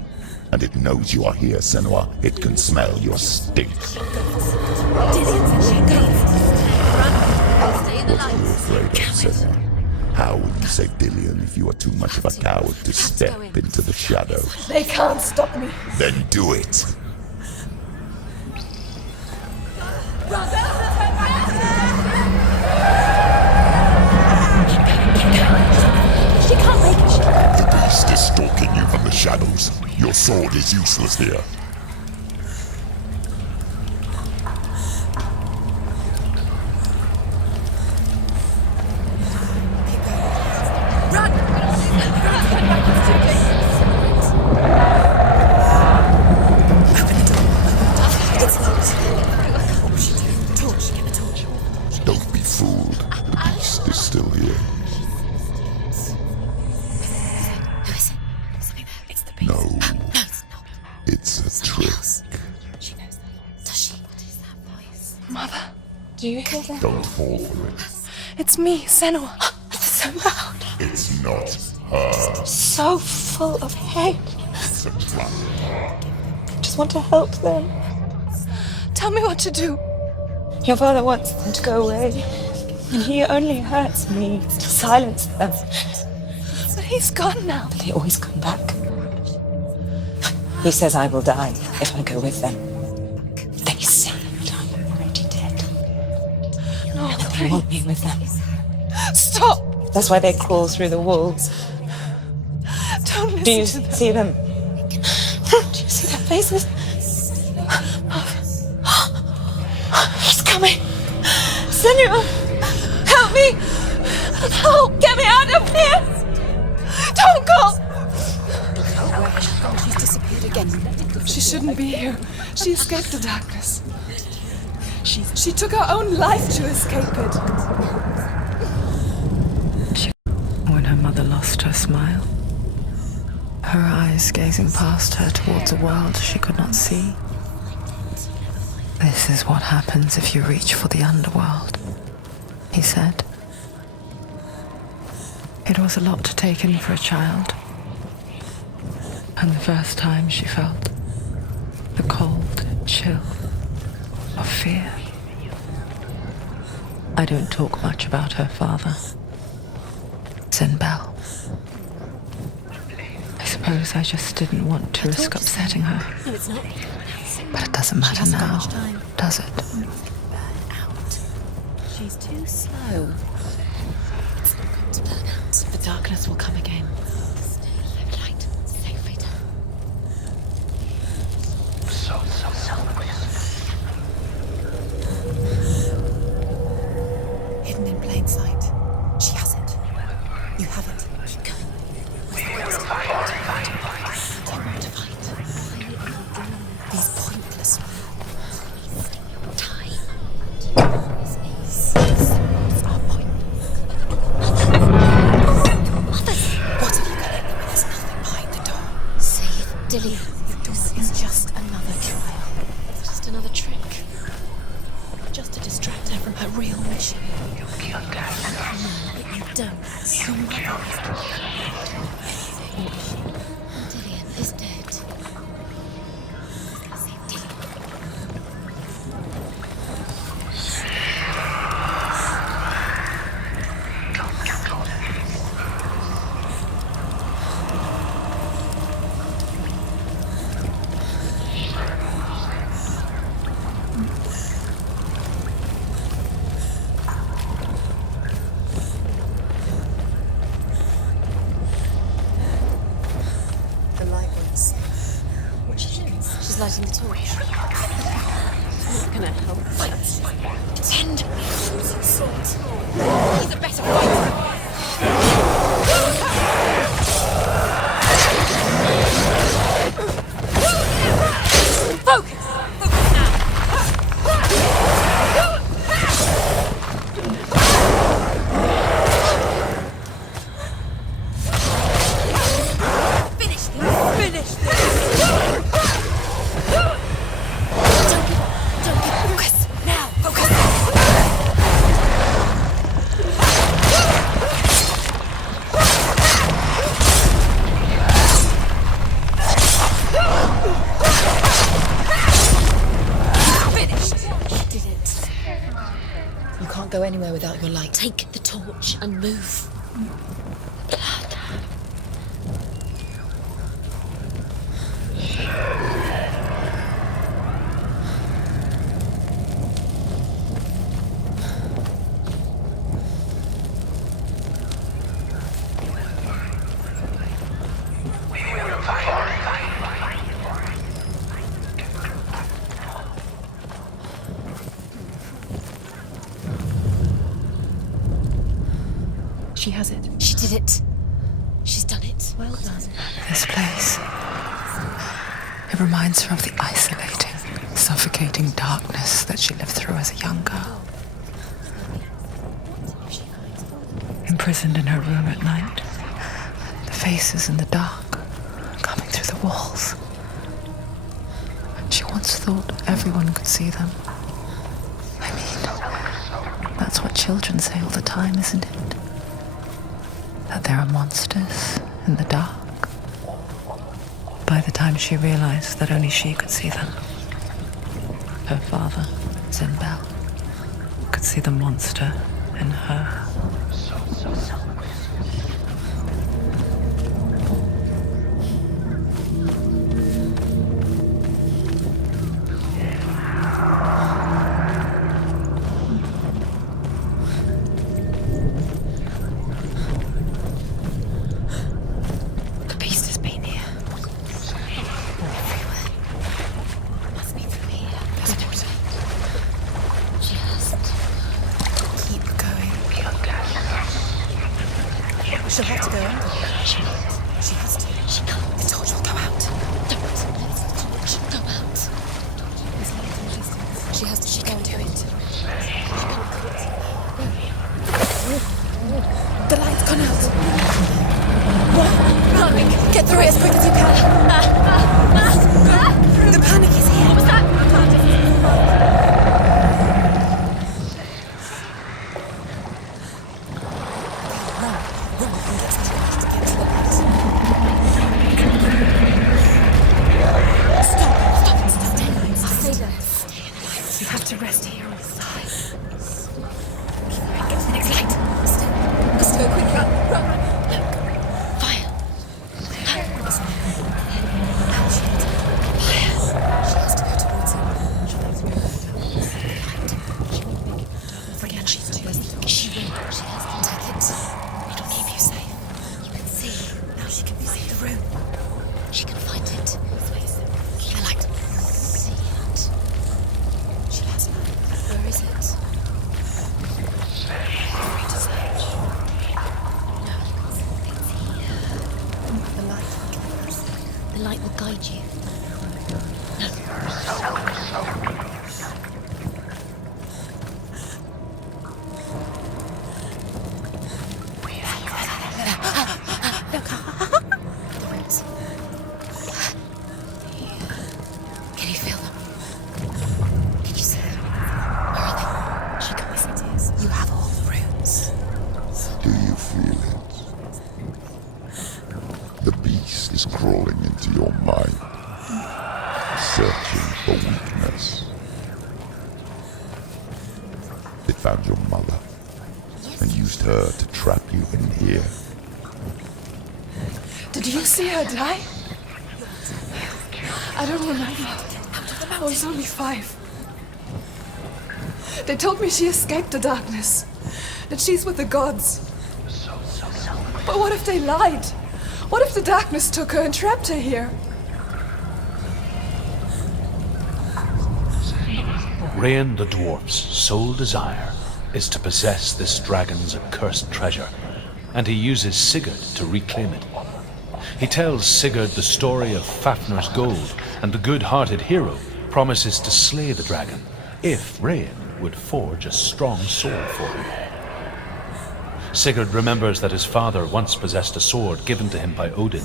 and it knows you are here, Senua. It can smell your stink. What are you afraid of, Senua? How will you save Dillion if you are too much of a coward to step into the shadows? They can't stop me. Then do it! She can't make it. The beast is stalking you from the shadows. Your sword is useless here. Don't be fooled. The beast is still here. Who is it? Something there. It's the beast. No, No, it's not. it's a trick. She knows that. Does she? What is that voice? Mother, do you hear that? Don't fall for it. It's me, Senua. It's so loud. It's not her. So full of hate. It's a trap. I just want to help them. Tell me what to do. Your father wants them to go away, and he only hurts me to silence them. But he's gone now. But they always come back. He says I will die if I go with them. They say that I'm already dead. No, They want me with them. stop! That's why they crawl through the walls. Don't listen Do you to them. see them? Do you see their faces? He's coming! Senua! Help me! Help! Get me out of here! Don't go! She's disappeared again. She shouldn't be here. She escaped the darkness. She took her own life to escape it. When her mother lost her smile, her eyes gazing past her towards a world she could not see. This is what happens if you reach for the underworld, he said. It was a lot to take in for a child. And the first time she felt the cold chill of fear. I don't talk much about her father, Sinbel. I suppose I just didn't want to risk upsetting her. No, it's not. But it doesn't matter hasn't got now, much time. does it? Burn out. She's too slow. It's not got to burn out. The darkness will come again. Stay light. Safely done. Hidden in plain sight. She has it. You have it. Keep going. Where's the ghost? I don't want to fight. These pointless time. Is our point. Others. What have you got in them? There's nothing behind the door. Save Dillian. This is just another trial. Just another trick. Just to distract her from her real mission. You killed her. But you don't. Your mother is dead. Dillian is dead. Save Dillian. The light won't save. What's she doing? She's lighting the torch. Not gonna help. Fight! Pretend! He's a better fighter! Focus! Focus now! Finish this! Finish this! Don't give up! Don't give up! Focus! Now! Focus! Finished! You did it. You can't go anywhere without your light. Take the torch and move. Blood. She has it. She did it. She's done it. Well done. This place. It reminds her of the isolating, suffocating darkness that she lived through as a young girl. Imprisoned in her room at night. The faces in the dark, coming through the walls. She once thought everyone could see them. I mean, that's what children say all the time, isn't it? That there are monsters in the dark. By the time she realized that only she could see them, her father, Sinbel, could see the monster in her. The beast has been here. Must be through here. There's no Just keep going. searching for weakness. It found your mother and used her to trap you in here. Did you see her die? I don't remember. I was only 5. They told me she escaped the darkness, that she's with the gods. But what if they lied? What if the darkness took her and trapped her here? Rain the dwarf's sole desire is to possess this dragon's accursed treasure, and he uses Sigurd to reclaim it. He tells Sigurd the story of Fafnir's gold, and the good-hearted hero promises to slay the dragon if Rain would forge a strong sword for him. Sigurd remembers that his father once possessed a sword given to him by Odin.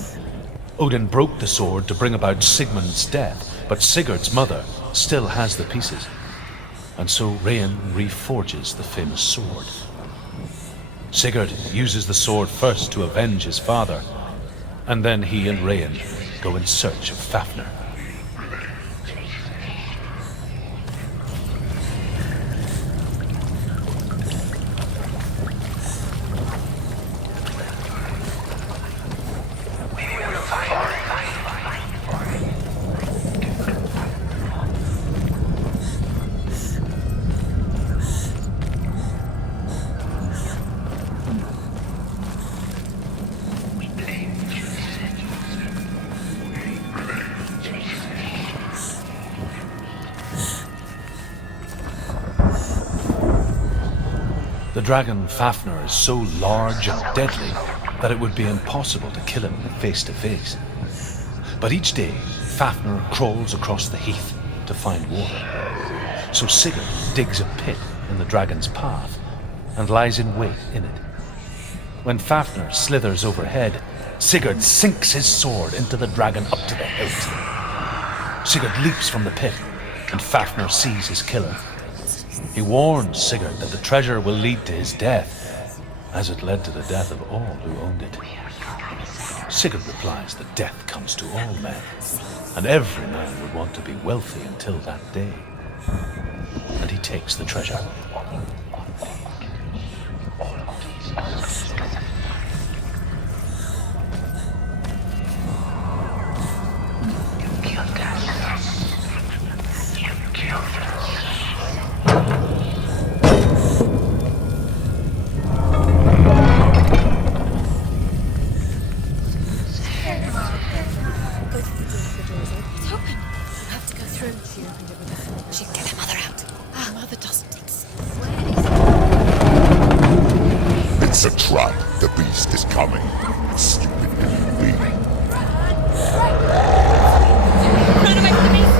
Odin broke the sword to bring about Sigmund's death, but Sigurd's mother still has the pieces. And so Rain reforges the famous sword. Sigurd uses the sword first to avenge his father, and then he and Rain go in search of Fafnir. The dragon Fafnir is so large and deadly that it would be impossible to kill him face to face. But each day, Fafnir crawls across the heath to find water. So Sigurd digs a pit in the dragon's path and lies in wait in it. When Fafnir slithers overhead, Sigurd sinks his sword into the dragon up to the hilt. Sigurd leaps from the pit, and Fafnir sees his killer. He warns Sigurd that the treasure will lead to his death, as it led to the death of all who owned it. Sigurd replies that death comes to all men, and every man would want to be wealthy until that day. And he takes the treasure. It's a trap. The beast is coming. Stupid being. Run away from the beast!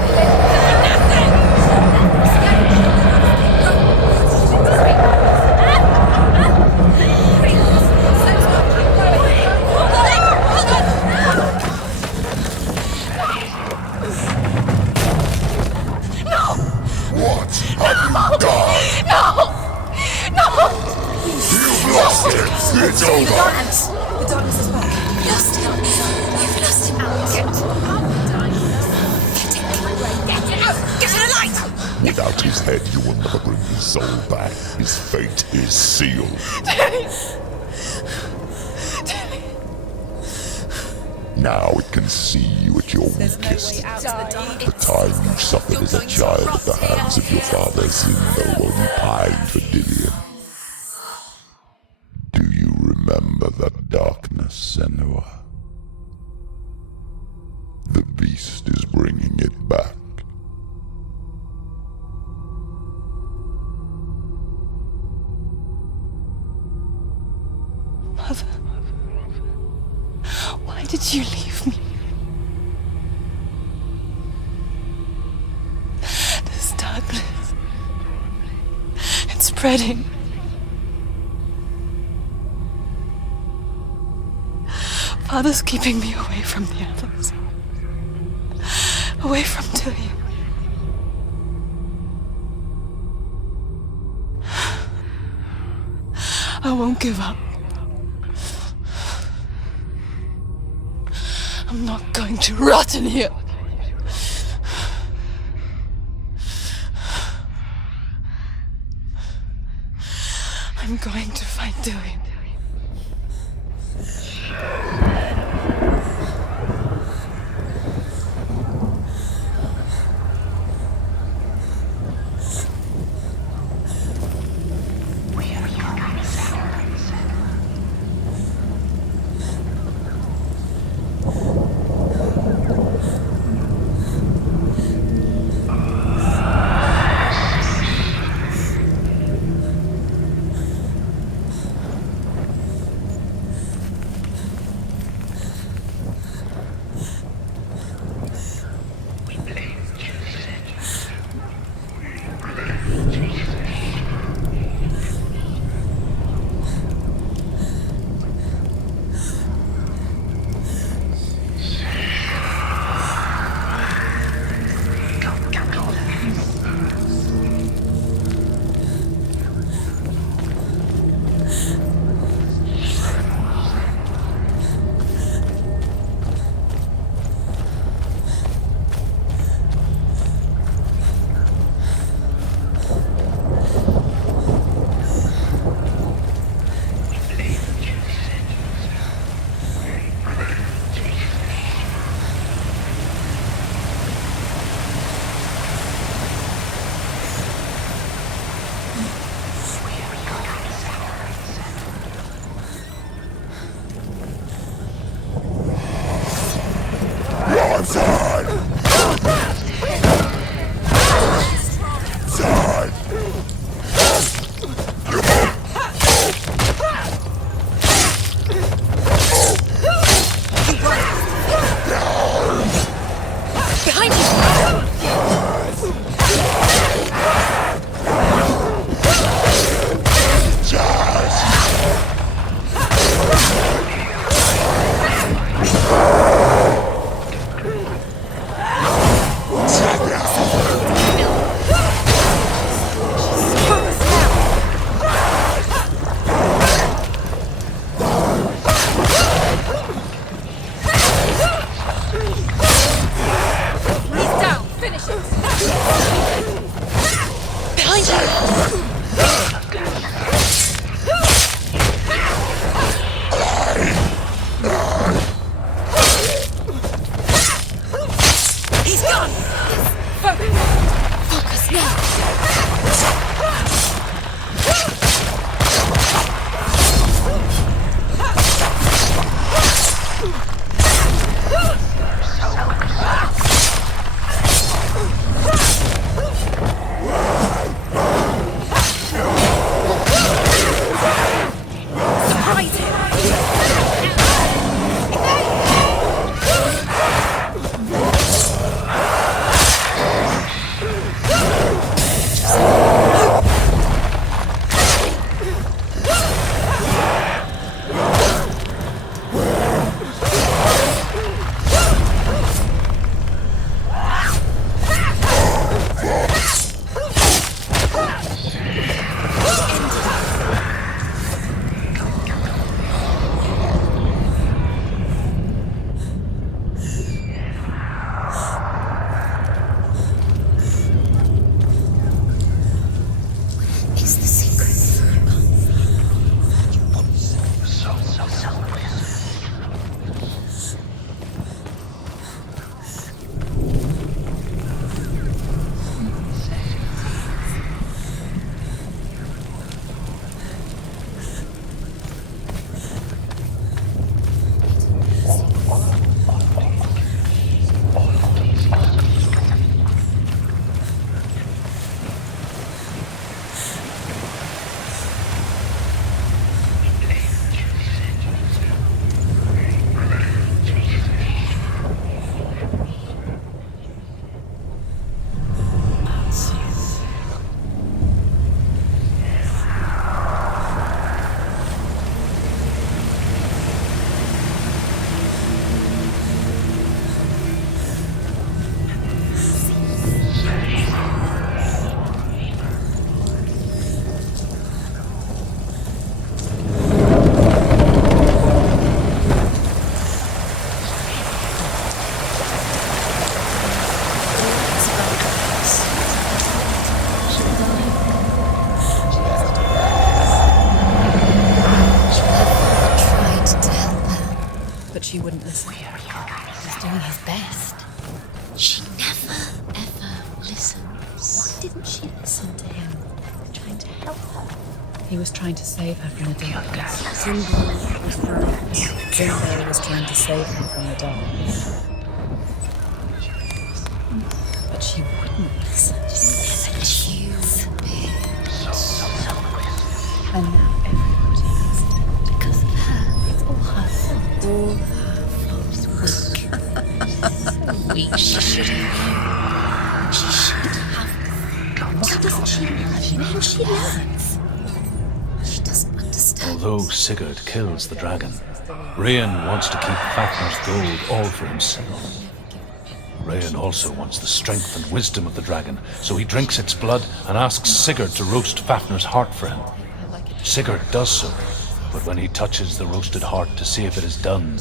What have you done? No! You've lost it. It's over. The darkness is back. You've lost him. You've lost him. Get it out! Get it alight! Without his head, you will never bring his soul back. His fate is sealed. Now it can see you at your weakest. The time you suffered as a child at the hands of your father Zindo while you pined for Dillion. Do you remember that darkness, Senua? The beast is bringing it back. Mother, why did you leave me? This darkness, it's spreading. Father's keeping me away from the others. Away from Dillion. I won't give up. I'm not going to rot in here. I'm going to find Dewey. didn't she listen to him? Trying to help her. He was trying to save her from the darkness. Zimbo was right. Zimbo was trying to save her from the dark. But she wouldn't listen. And now everybody is dead. Because of her. It's all her fault. All her fault. Weak. She should have known. She should have. Why doesn't she learn? Maybe she learns. She doesn't understand. Although Sigurd kills the dragon, Rian wants to keep Fafnir's gold all for himself. Rian also wants the strength and wisdom of the dragon, so he drinks its blood and asks Sigurd to roast Fafnir's heart for him. Sigurd does so, but when he touches the roasted heart to see if it is done,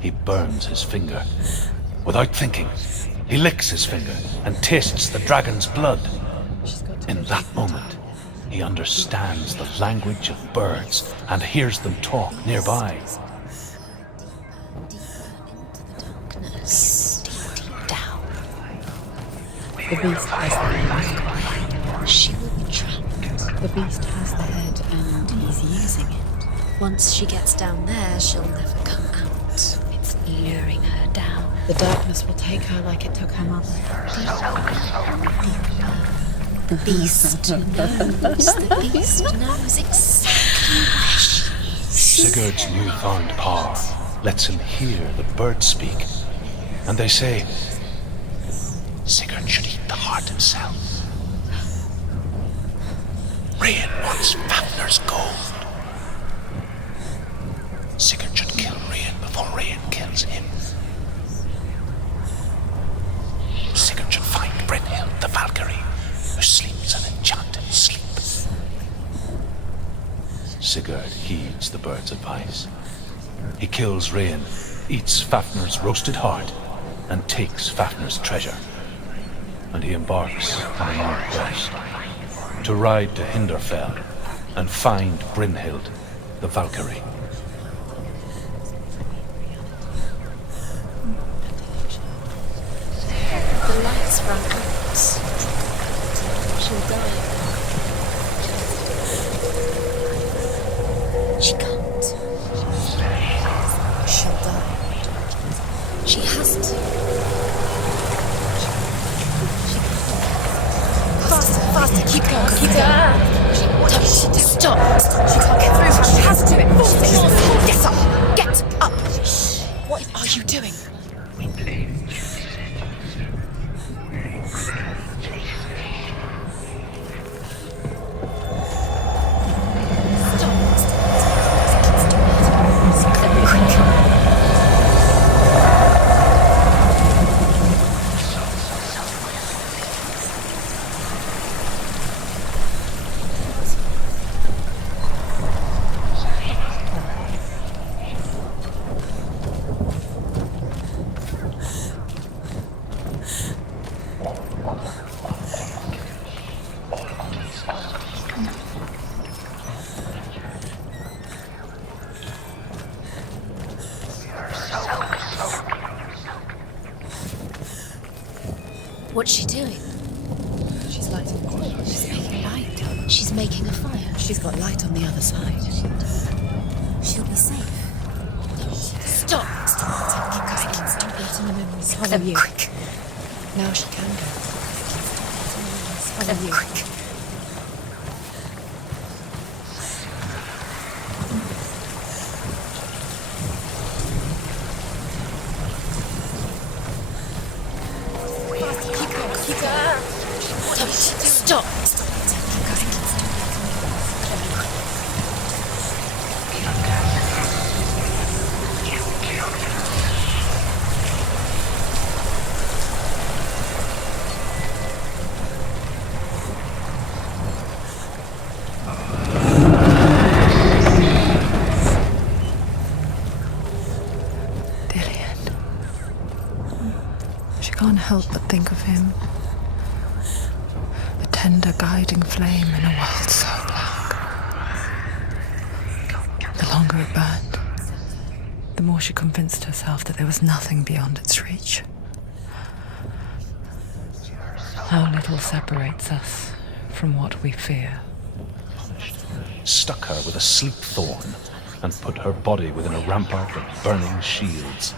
he burns his finger. Without thinking, he licks his finger and tastes the dragon's blood. In that moment, he understands the language of birds and hears them talk nearby. Deep down. The beast has the head. She will be trapped. The beast has the head and he's using it. Once she gets down there, she'll never come out. It's luring her down. The darkness will take her like it took her mother. The beast knows. The beast knows exactly where she is. Sigurd's newfound power lets him hear the birds speak, and they say, Sigurd should eat the heart himself. Rian wants Fafnir's gold. Sigurd should kill Rian before Rian kills him. Sigurd should find Brynhild the Valkyrie, who sleeps an enchanted sleep. Sigurd heeds the bird's advice. He kills Rian, eats Fafnir's roasted heart, and takes Fafnir's treasure. And he embarks on a new quest, to ride to Hinderfell and find Brynhild the Valkyrie. The lights run out. She'll die. She can't. She'll die. She has to. Faster, faster, keep going, keep going. What does she do? Stop. She can't get through. She has to. Force it. Get up. Get up. What are you doing? What's she doing? She's lighting a fire. She's making light. She's making a fire. She's got light on the other side. She'll be safe. Stop! Stop! Keep going. Stop letting the memories Follow you. quick. Now she can go. Follow you. Quick. Stop! She can't help but think of him. A tender guiding flame in a world so black. The longer it burned, the more she convinced herself that there was nothing beyond its reach. How little separates us from what we fear. Stuck her with a sleep thorn and put her body within a rampart of burning shields.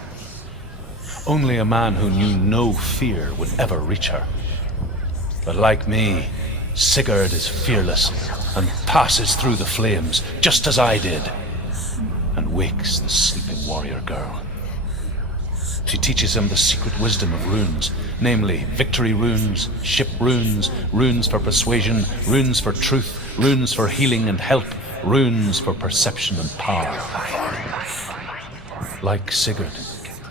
Only a man who knew no fear would ever reach her. But like me, Sigurd is fearless and passes through the flames, just as I did, and wakes the sleeping warrior girl. She teaches him the secret wisdom of runes, namely victory runes, ship runes, runes for persuasion, runes for truth, runes for healing and help, runes for perception and power. Like Sigurd,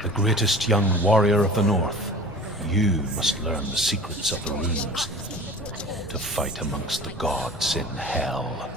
the greatest young warrior of the North, you must learn the secrets of the runes to fight amongst the gods in hell.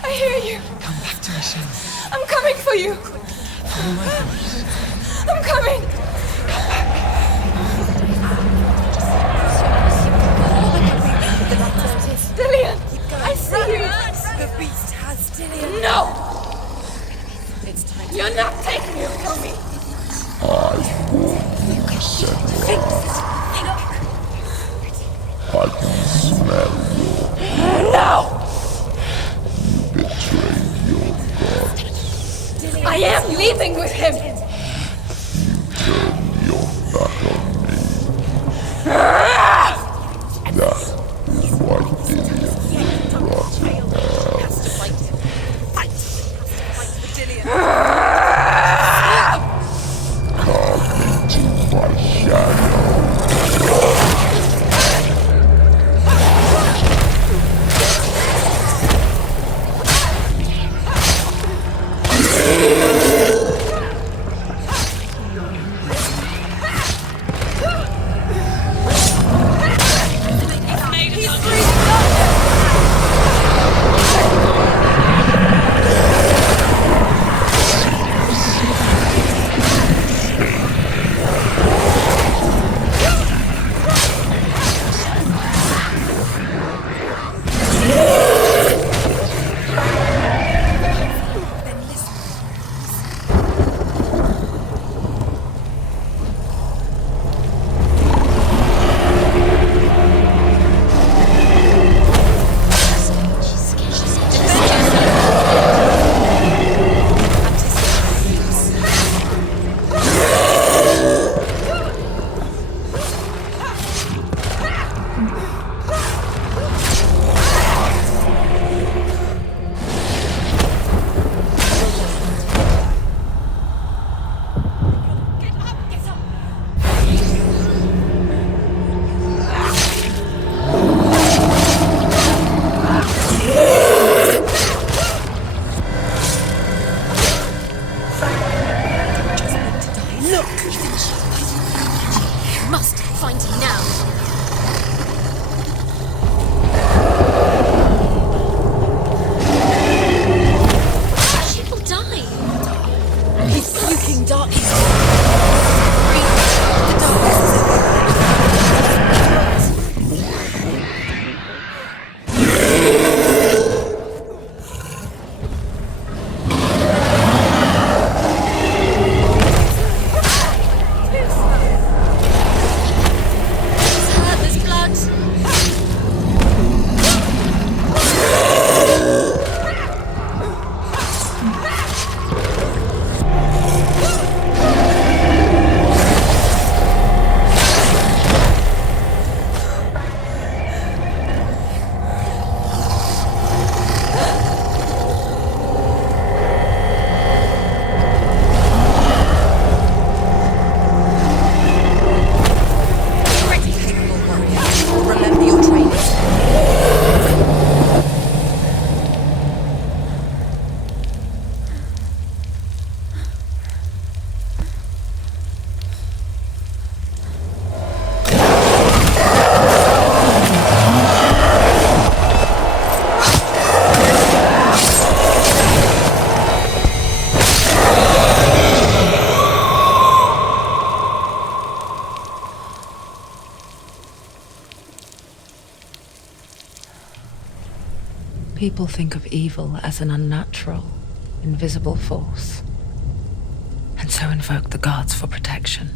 I hear you. Come back to me soon. I'm coming for you. Follow my voice. I'm coming. Dillian, I see you. The beast has Dillian. No! It's time. You're not taking him from me! I warn you, Senua. I can smell No! you betrayed your god. I am leaving with him! Turned your back on me. That is why Dillian will rot in hell. Has to fight him. Fight! Fight for Dillian. Carve me to my shadow. Must find him now. She will die. He's puking darkness. The darkness is there's blood. People think of evil as an unnatural, invisible force, and so invoke the gods for protection.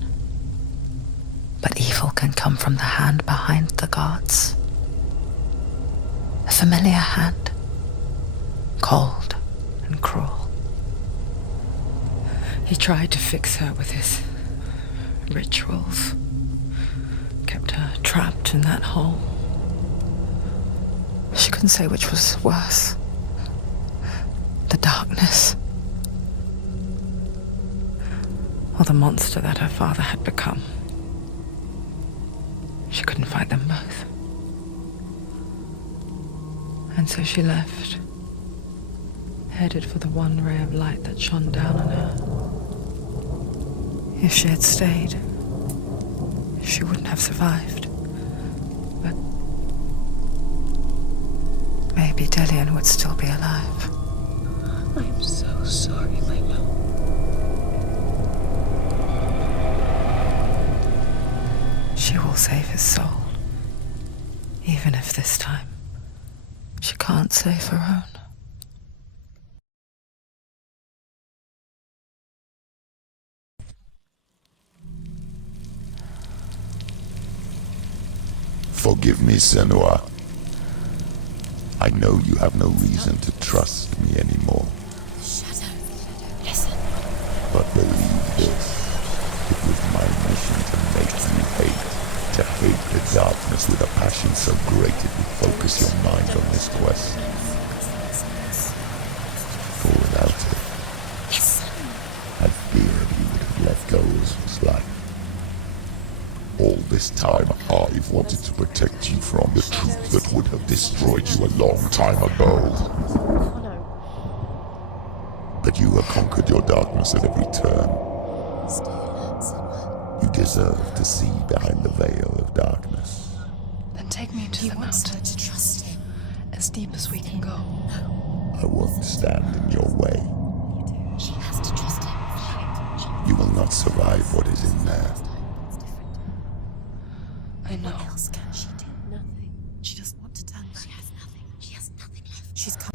But evil can come from the hand behind the gods. A familiar hand, cold and cruel. He tried to fix her with his rituals, kept her trapped in that hole. She couldn't say which was worse. The darkness, or the monster that her father had become. She couldn't fight them both. And so she left, headed for the one ray of light that shone down on her. If she had stayed, she wouldn't have survived. But maybe Delian would still be alive. I'm so sorry, my love. She will save his soul, even if this time she can't save her own. Forgive me, Senua. I know you have no reason to trust me anymore. Shadow, listen. But believe this, it was my mission to make you hate the darkness with a passion so great it would focus your mind on this quest. For without it, I feared you would have let go as was like. All this time, I've wanted to protect you from the truth that would have destroyed you a long time ago. But you have conquered your darkness at every turn. You deserve to see behind the veil of darkness. Then take me to the mountain. To trust him. As deep as we can go. I won't stand in your way. She has to trust him. You will not survive what is in there. I know. What else can she do? Nothing. She doesn't want to turn back. She has nothing. She has nothing left. She's come.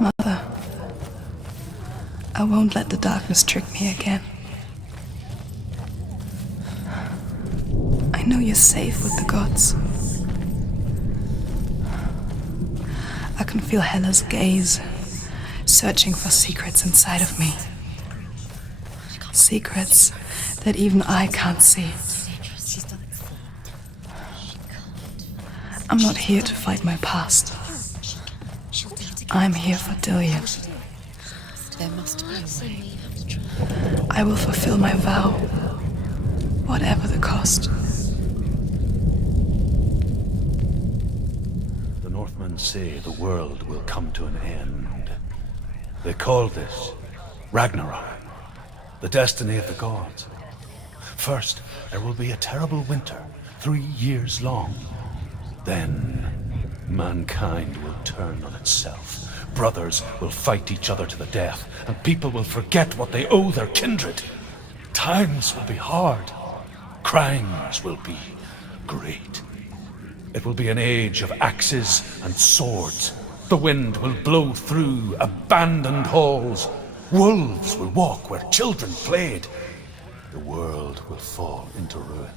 Mother, I won't let the darkness trick me again. I know you're safe with the gods. I can feel Hela's gaze, searching for secrets inside of me. Secrets that even I can't see. I'm not here to fight my past. I'm here for Dillian. There must be a way. I will fulfill my vow, whatever the cost. The Northmen say the world will come to an end. They call this Ragnarok, the destiny of the gods. First, there will be a terrible winter, 3 years long. Then, mankind will turn on itself. Brothers will fight each other to the death, and people will forget what they owe their kindred. Times will be hard. Crimes will be great. It will be an age of axes and swords. The wind will blow through abandoned halls. Wolves will walk where children played. The world will fall into ruin.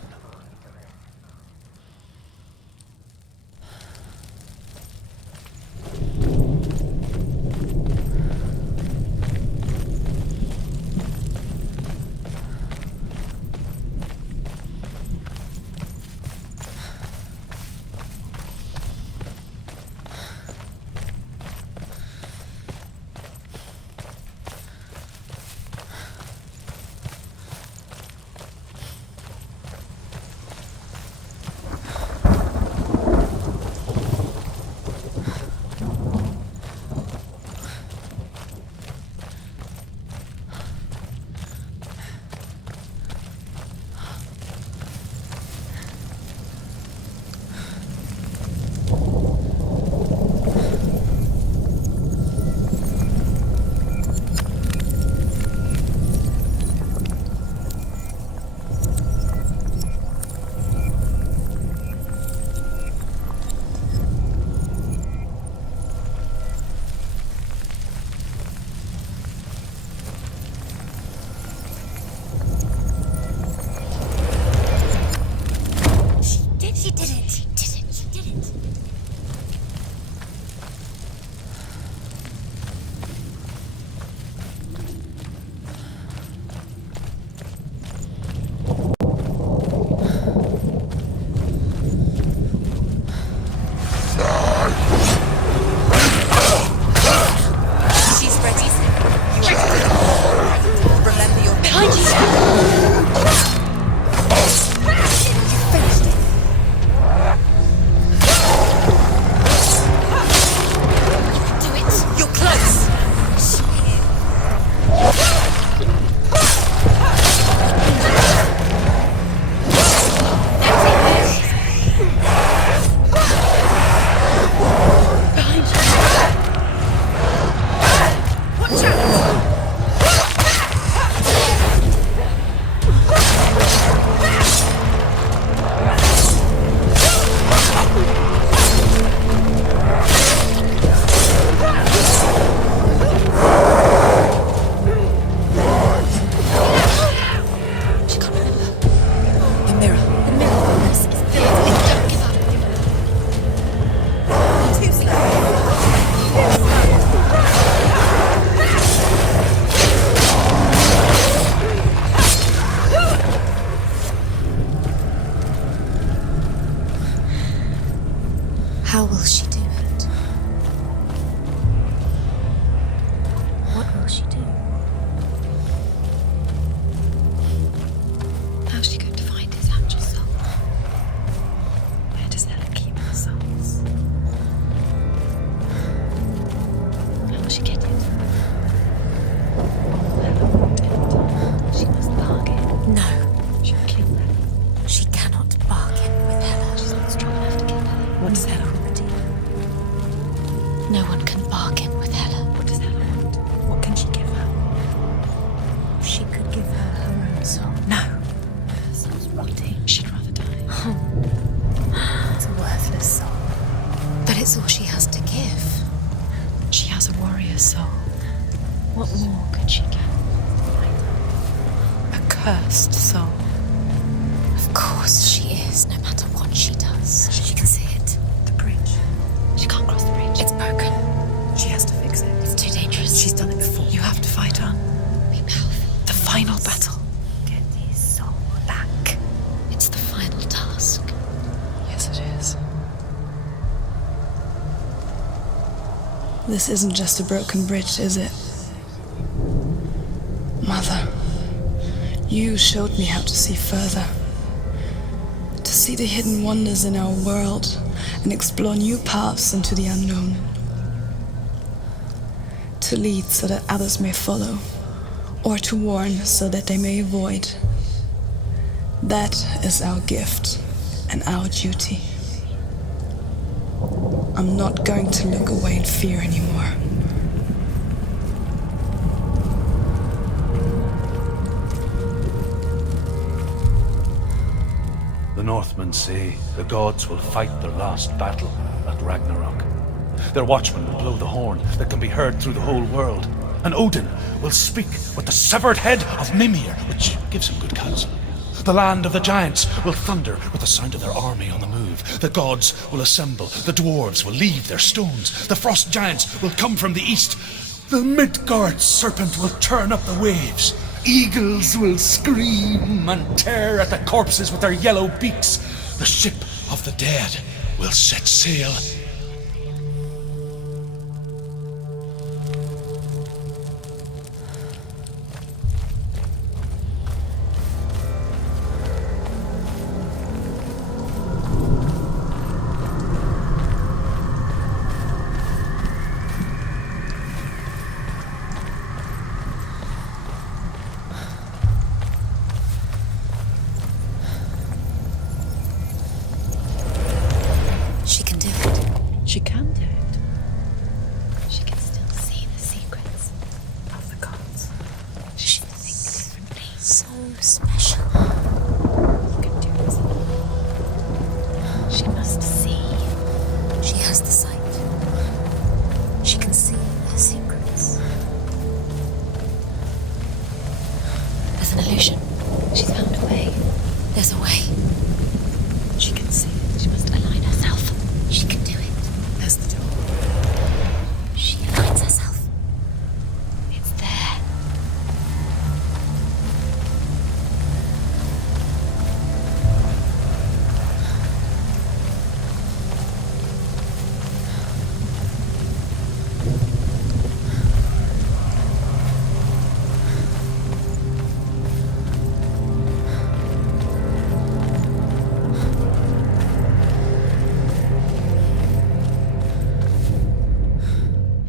How will she do it? What will she do? How's she going to find his actual soul? Where does Hella keep her souls? How will she get it? Hella want it. She must bargain. No. She'll kill Hella. She cannot bargain with Hella. She's not strong enough to kill Hella. What does Hella already? No one can bargain with Hella. What does Hella want? What can she give her? She could give her her own soul. No. Her soul's rotting. She'd rather die. It's a worthless soul. But it's all she has to give. She has a warrior soul. What more could she give? A cursed soul. Of course she is, no matter what she does. She can see it. The bridge. She can't cross the bridge. It's broken. She has to fix it. It's too dangerous. She's done it before. You have to fight on. Be powerful. The final battle. Get his soul back. It's the final task. Yes, it is. This isn't just a broken bridge, is it? Mother, you showed me how to see further. To see the hidden wonders in our world and explore new paths into the unknown. To lead so that others may follow, or to warn so that they may avoid. That is our gift and our duty. I'm not going to look away in fear anymore. The Northmen say the gods will fight their last battle at Ragnarok. Their watchmen will blow the horn that can be heard through the whole world. And Odin will speak with the severed head of Mimir, which gives him good counsel. The land of the giants will thunder with the sound of their army on the move. The gods will assemble. The dwarves will leave their stones. The frost giants will come from the east. The Midgard serpent will turn up the waves. Eagles will scream and tear at the corpses with their yellow beaks. The ship of the dead will set sail. She can do it.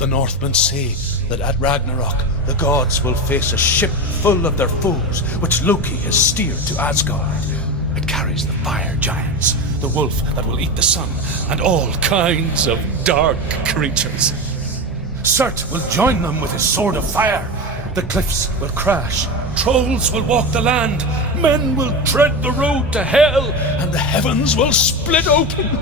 The Northmen say that at Ragnarok, the gods will face a ship full of their foes, which Loki has steered to Asgard. It carries the fire giants, the wolf that will eat the sun, and all kinds of dark creatures. Surt will join them with his sword of fire. The cliffs will crash, trolls will walk the land, men will tread the road to hell, and the heavens will split open.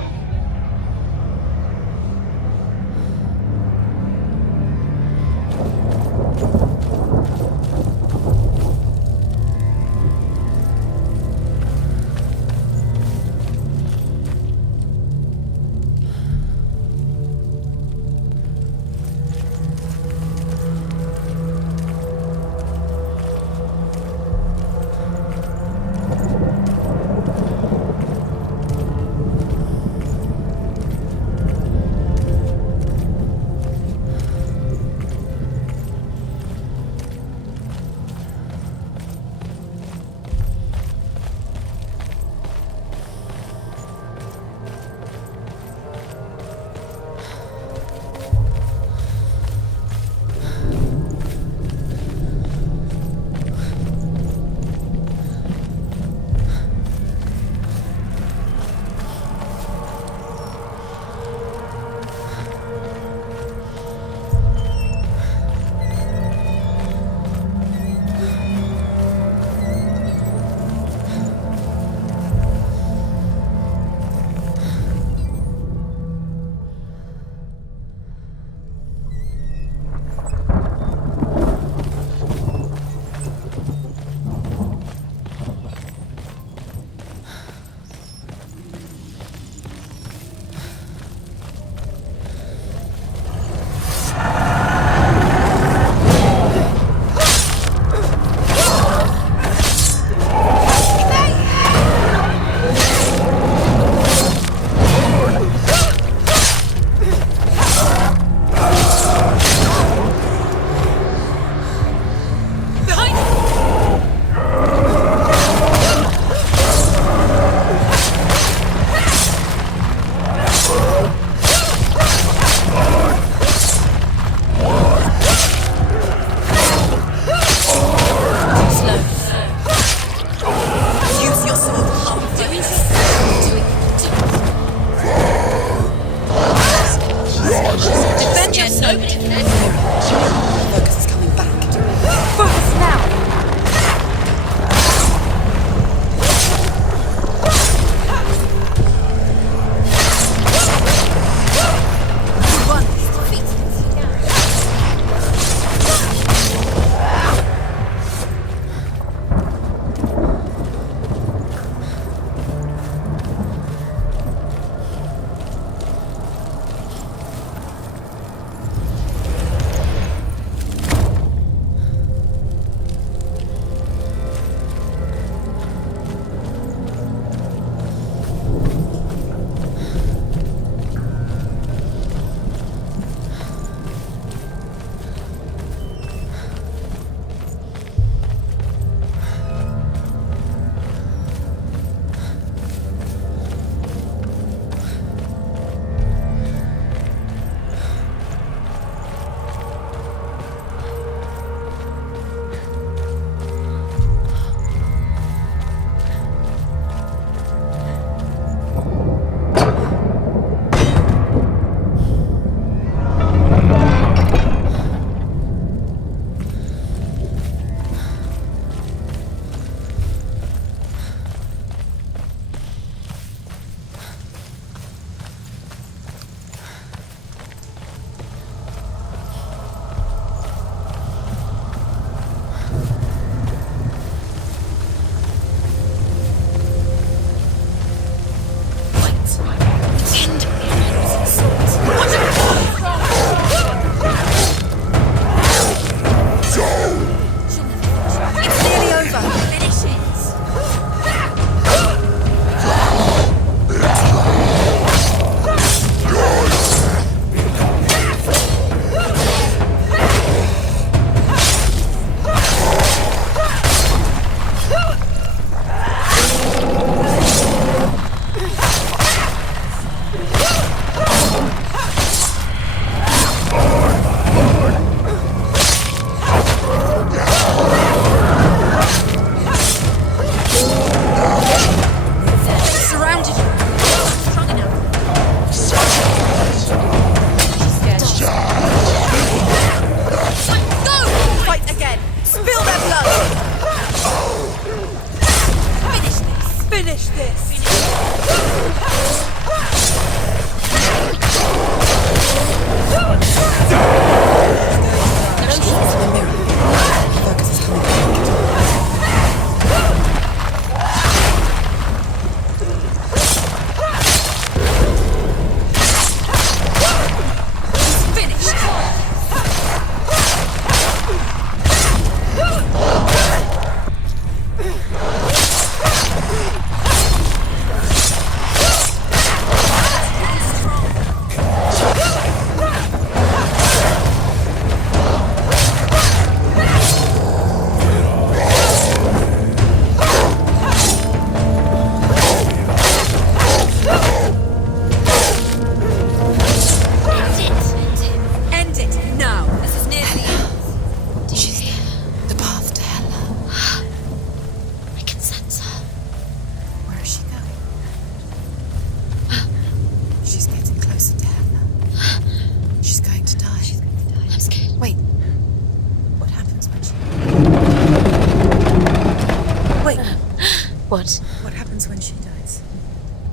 What? What happens when she dies?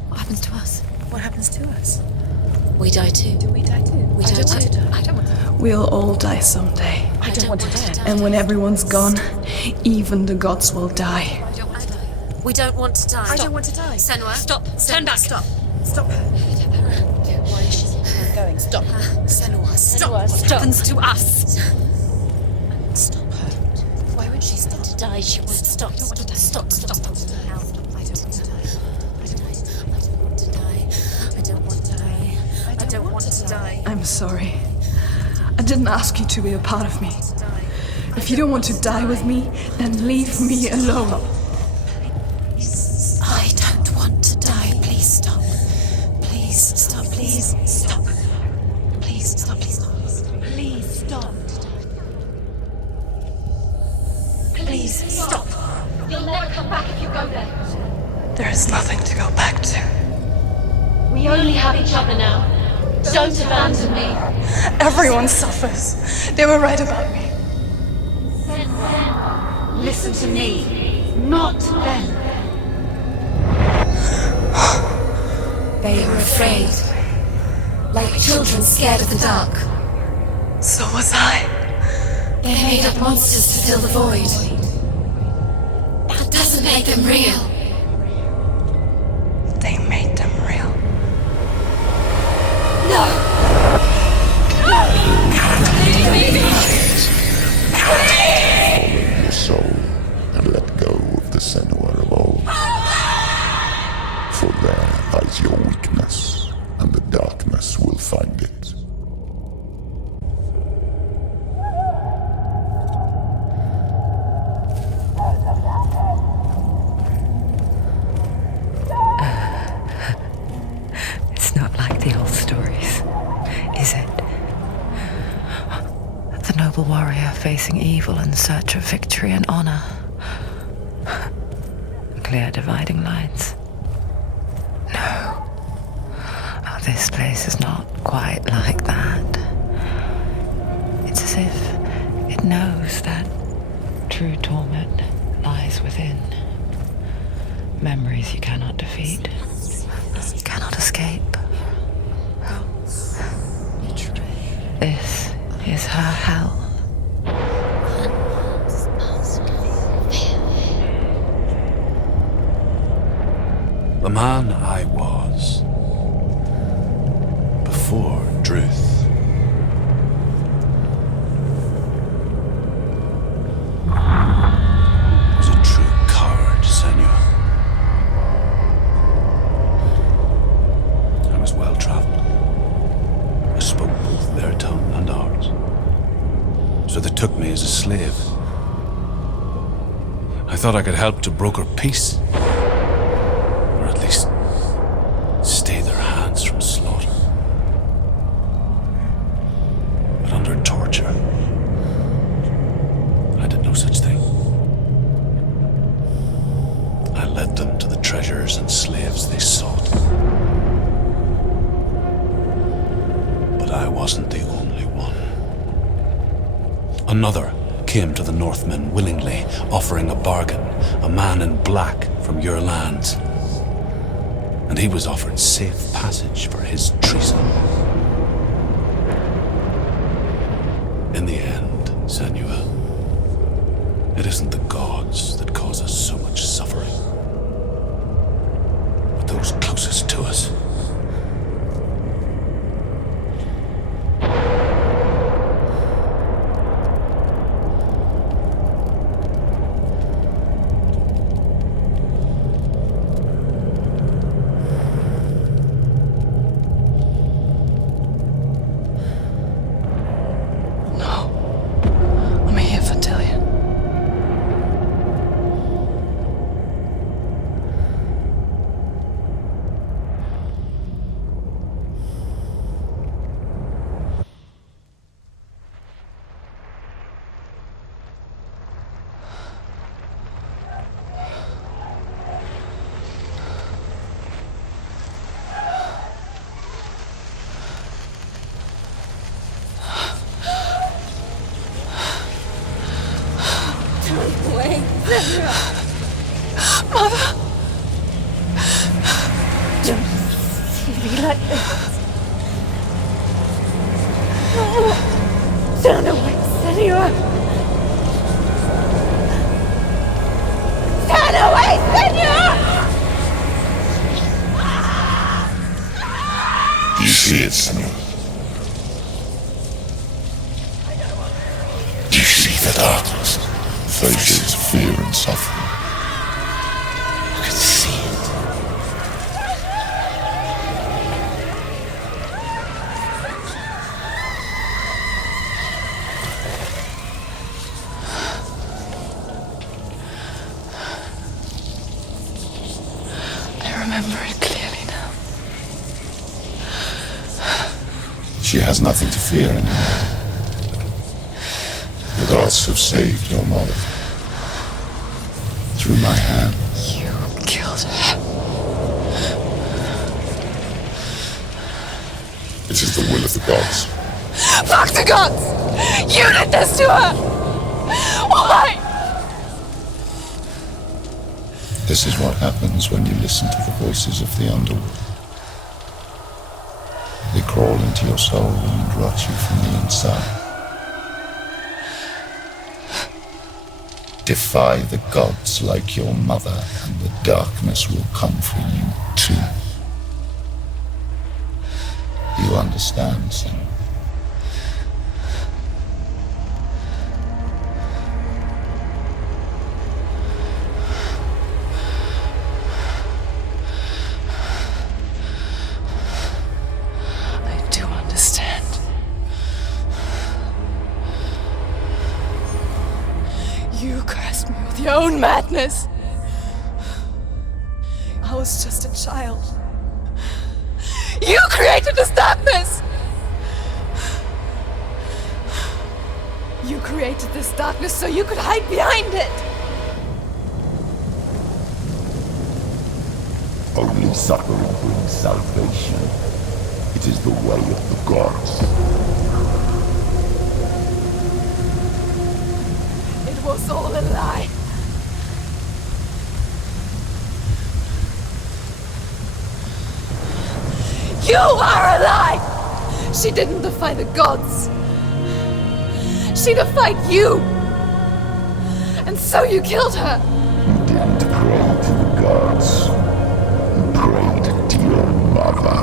What happens to us? What happens to us? We die too. Do we die too? We die too. I don't want to die. We'll all die someday. I don't want to die. And when everyone's gone, even the gods will die. We don't want to die. I don't want to die. Senua, Stop. Turn back. Stop. Stop her. Why is she going? Stop. Senua, stop. What Stop. happens to us? Stop her. Why would she stop? To die, she won't stop. Stop. Stop. I don't want to die. I don't want to die. I don't want to die. I don't want to die. I'm sorry. I didn't ask you to be a part of me. If you don't want to die with me, then leave me alone. I don't want to die. Please stop. Please stop. Please stop. Please stop. Please stop. Please stop. Please stop. You'll never come back if you go there. There is nothing to go back to. We only have each other now. Don't abandon me. Everyone suffers. They were right about me. Listen to me, not them. They were afraid, like children scared of the dark. So was I. They made up monsters to fill the void. That doesn't make them real. They made them real. No! Follow your soul and let go of the Senua of old. For there lies your weakness, and the darkness will find it. It's not like the old stories, is it? The noble warrior facing evil in search of victory and honor. Clear dividing lines. No. Oh, this place is not quite like that. It's as if it knows that true torment lies within. Memories you cannot defeat, cannot escape. This is her hell. The man I was before Druth. Was a true coward, Senua. I was well traveled. I spoke both their tongue and ours. So they took me as a slave. I thought I could help to broker peace. Or at least stay their hands from slaughter. But under torture, I did no such thing. I led them to the treasures and slaves they sought. But I wasn't the only one. Another came to the Northmen willingly, offering a bargain, a man in black from your lands. And he was offered safe passage for his treason. In the end, Senua, it isn't the gods that cause us so much suffering, but those closest to us. I'm here for Tillian. Wait, Mother! like this. Turn away, Senua! Turn away, Senua! You see it, Senua? Do you see the darkness? Faces of fear and suffering. You can see it. I remember it clearly now. She has nothing to fear anymore. The gods have saved your mother. Through my hand. You killed her. It is the will of the gods. Fuck the gods! You did this to her! Why? This is what happens when you listen to the voices of the underworld. They crawl into your soul and rot you from the inside. Defy the gods like your mother, and the darkness will come for you too. You understand, Senua? I do understand. You cursed me with your own madness. I was just a child. You created this darkness! You created this darkness so you could hide behind it! Only suffering brings salvation. It is the way of the gods. It was all a lie. You are a lie! She didn't defy the gods. She defied you! And so you killed her! You didn't pray to the gods. You prayed to your mother.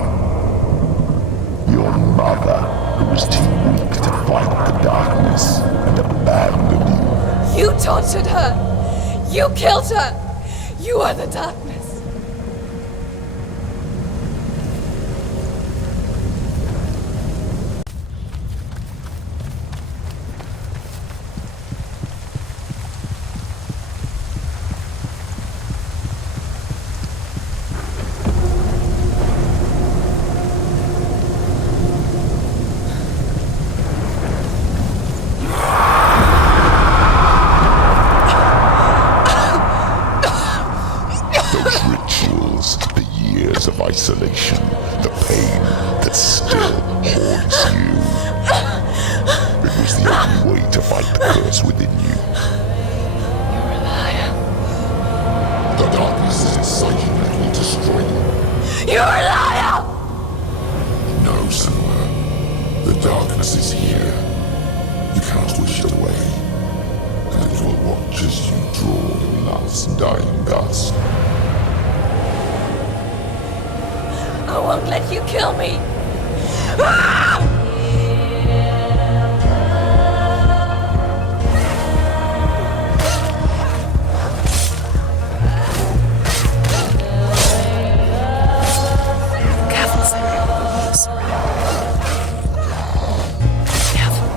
Your mother, who was too weak to fight the darkness and abandon you. You tortured her! You killed her! You are the darkness! Those rituals, the years of isolation, the pain that still haunts you. It was the only way to fight the curse within you. You're a liar. The darkness is inside you and it will destroy you. You're a liar! No, Senua. The darkness is here. You cannot wish it away. And it will watch as you draw your last dying gasp. I won't let you kill me! Ah! Careful, Senua. Surrounded. Careful.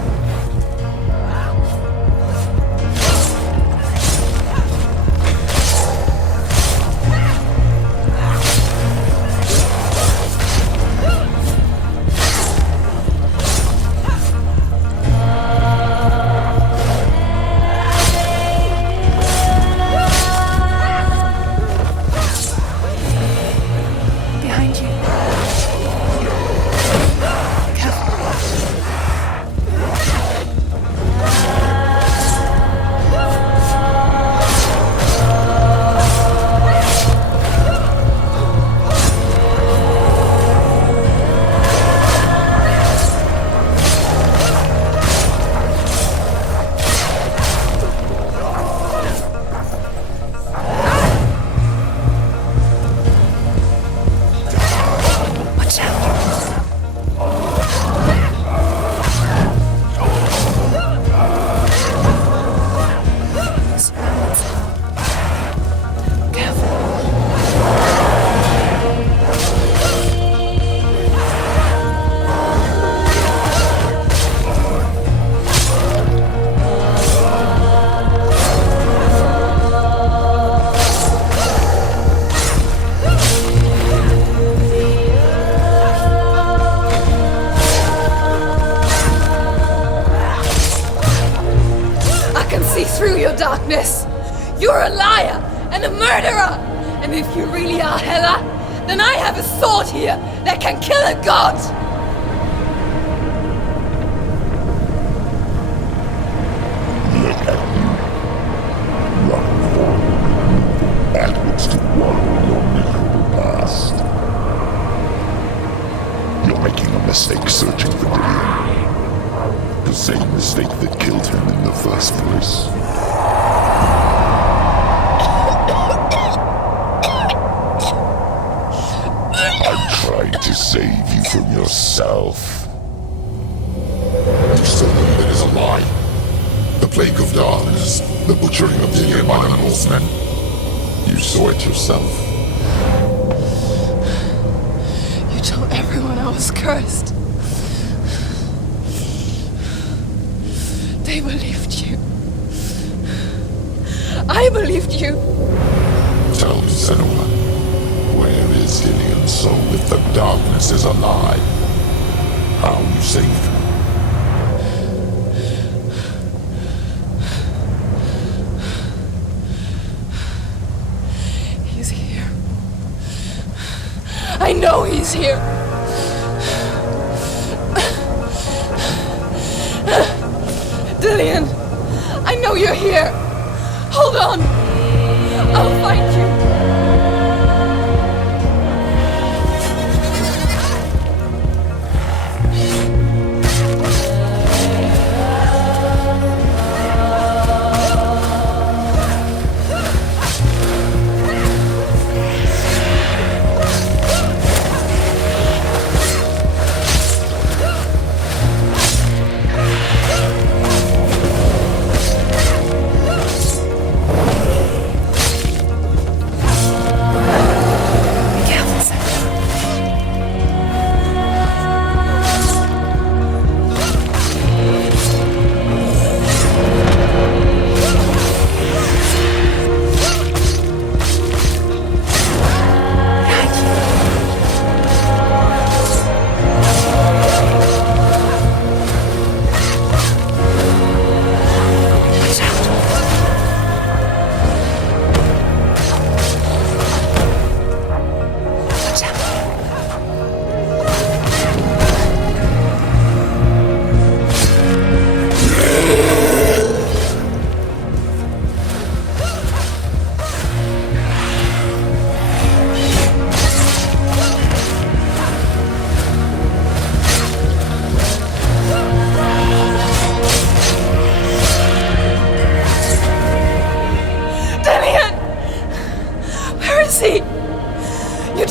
see through your darkness. You're a liar and a murderer. And if you really are Hela, then I have a sword here that can kill a god. Look at you. Run forward. Backwards to wallow in your miserable past. You're making a mistake searching for Dillion. The same mistake that killed him in the first place. I'm trying to save you from yourself. You still believe it is a lie. The plague of darkness, the butchering of Dillion by the Northmen. You saw it yourself. You told everyone I was cursed. They believed you. I believed you. Tell me, Senua, where is Dillion's soul if the darkness is a lie? How you saved him? He's here. I know he's here. Dillion, I know you're here. Hold on. I'll find you.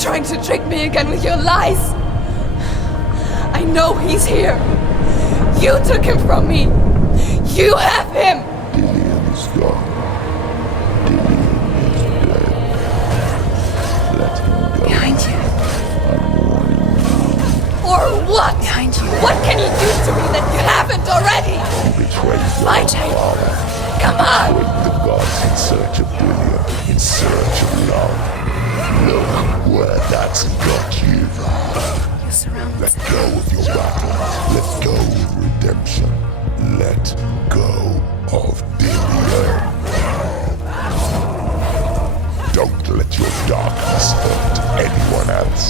Trying to trick me again with your lies. I know he's here. You took him from me. You have him. Dillion is gone. Dillion is dead. Let him go. Behind you. I'm warning you. Or what? Behind you. What can you do to me that you haven't already? You betrayed your Fight him. father. Come on. Wait the gods in search of Dillion, in search of love. Look where that's got you. You're surrounded. Let go of your battle. Let go of redemption. Let go of Dillion. Don't let your darkness hurt anyone else.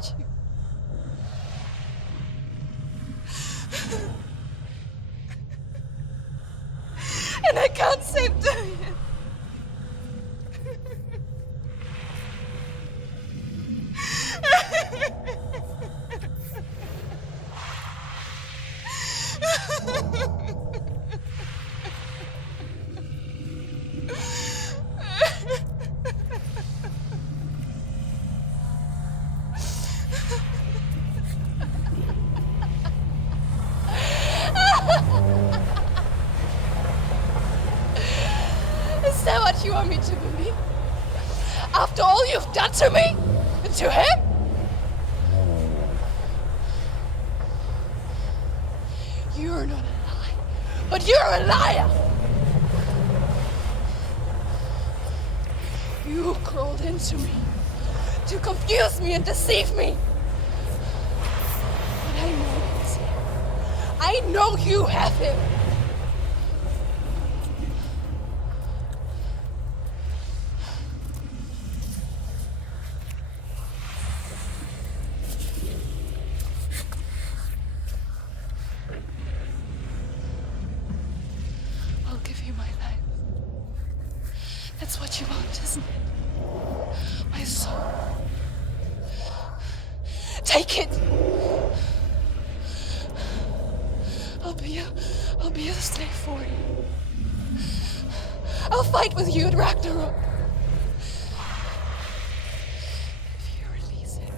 hate you. And I can't save doing it. Is that what you want me to believe? After all you've done to me? And to him? You're not a lie, but you're a liar! You crawled into me to confuse me and deceive me. But I know he's here. I know you have him. I'll give you my life. That's what you want, isn't it? My soul. Take it. I'll be a slave for you. I'll fight with you at Ragnarok. If you release him.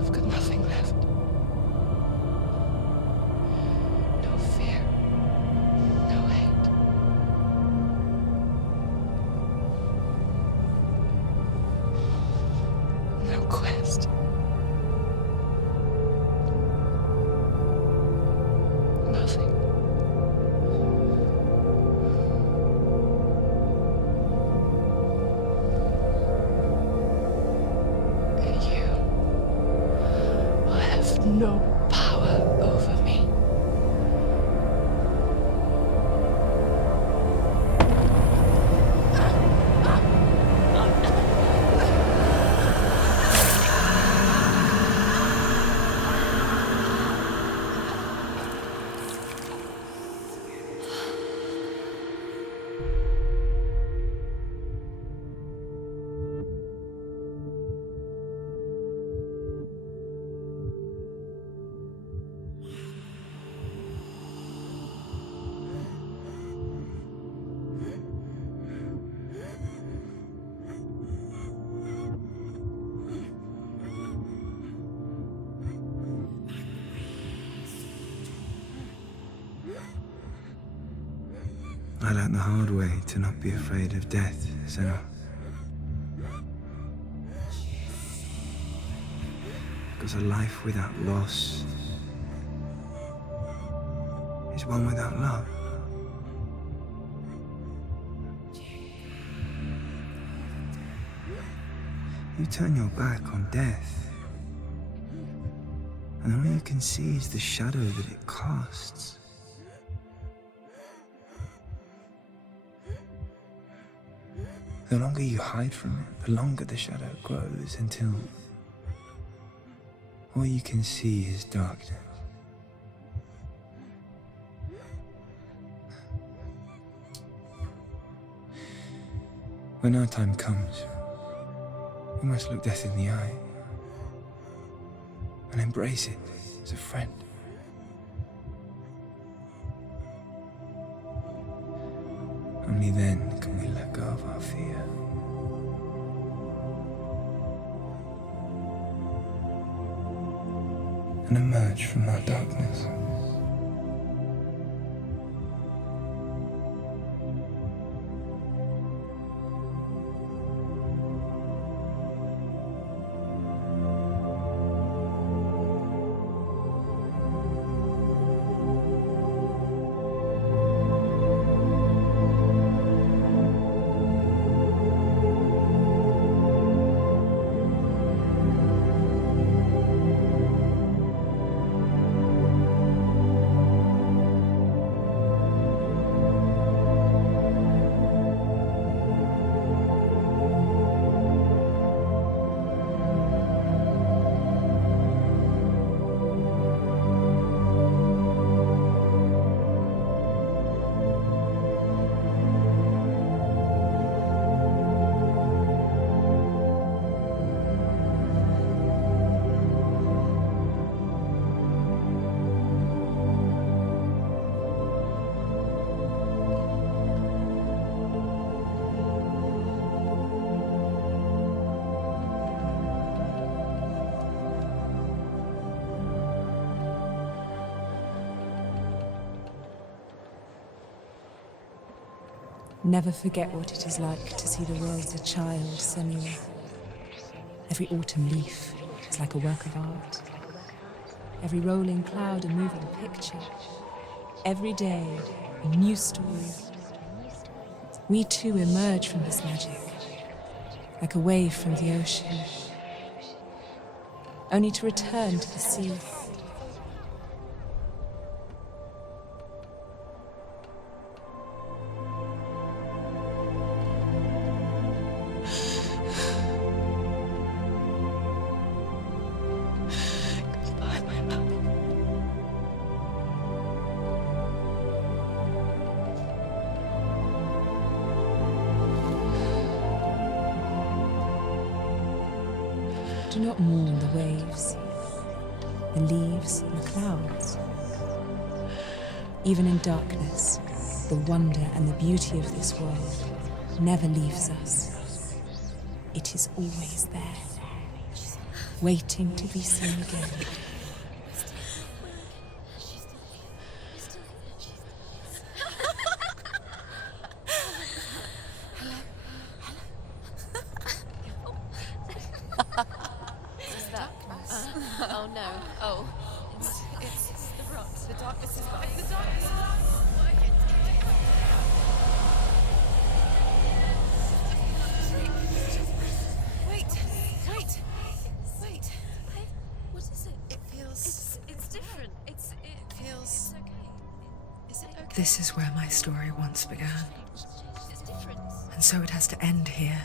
I've got nothing left. No fear. No hate. No quest. Nothing. No power over me. I learned the hard way to not be afraid of death, Senua. Because a life without loss is one without love. You turn your back on death, and all you can see is the shadow that it casts. The longer you hide from it, the longer the shadow grows until all you can see is darkness. When our time comes, we must look death in the eye and embrace it as a friend. Only then can we let go of our fear. And emerge from our darkness. Never forget what it is like to see the world as a child, Senua. Every autumn leaf is like a work of art. Every rolling cloud a moving picture. Every day a new story. We too emerge from this magic, like a wave from the ocean, only to return to the sea. Do not mourn the waves, the leaves, and the clouds. Even in darkness, the wonder and the beauty of this world never leaves us. It is always there, waiting to be seen again. Oh no. Oh. It's the rot. The darkness is back. The darkness is back. Wait. What is it? It feels... It's different. It feels... It's okay. Is it okay? This is where my story once began. It's different. And so it has to end here.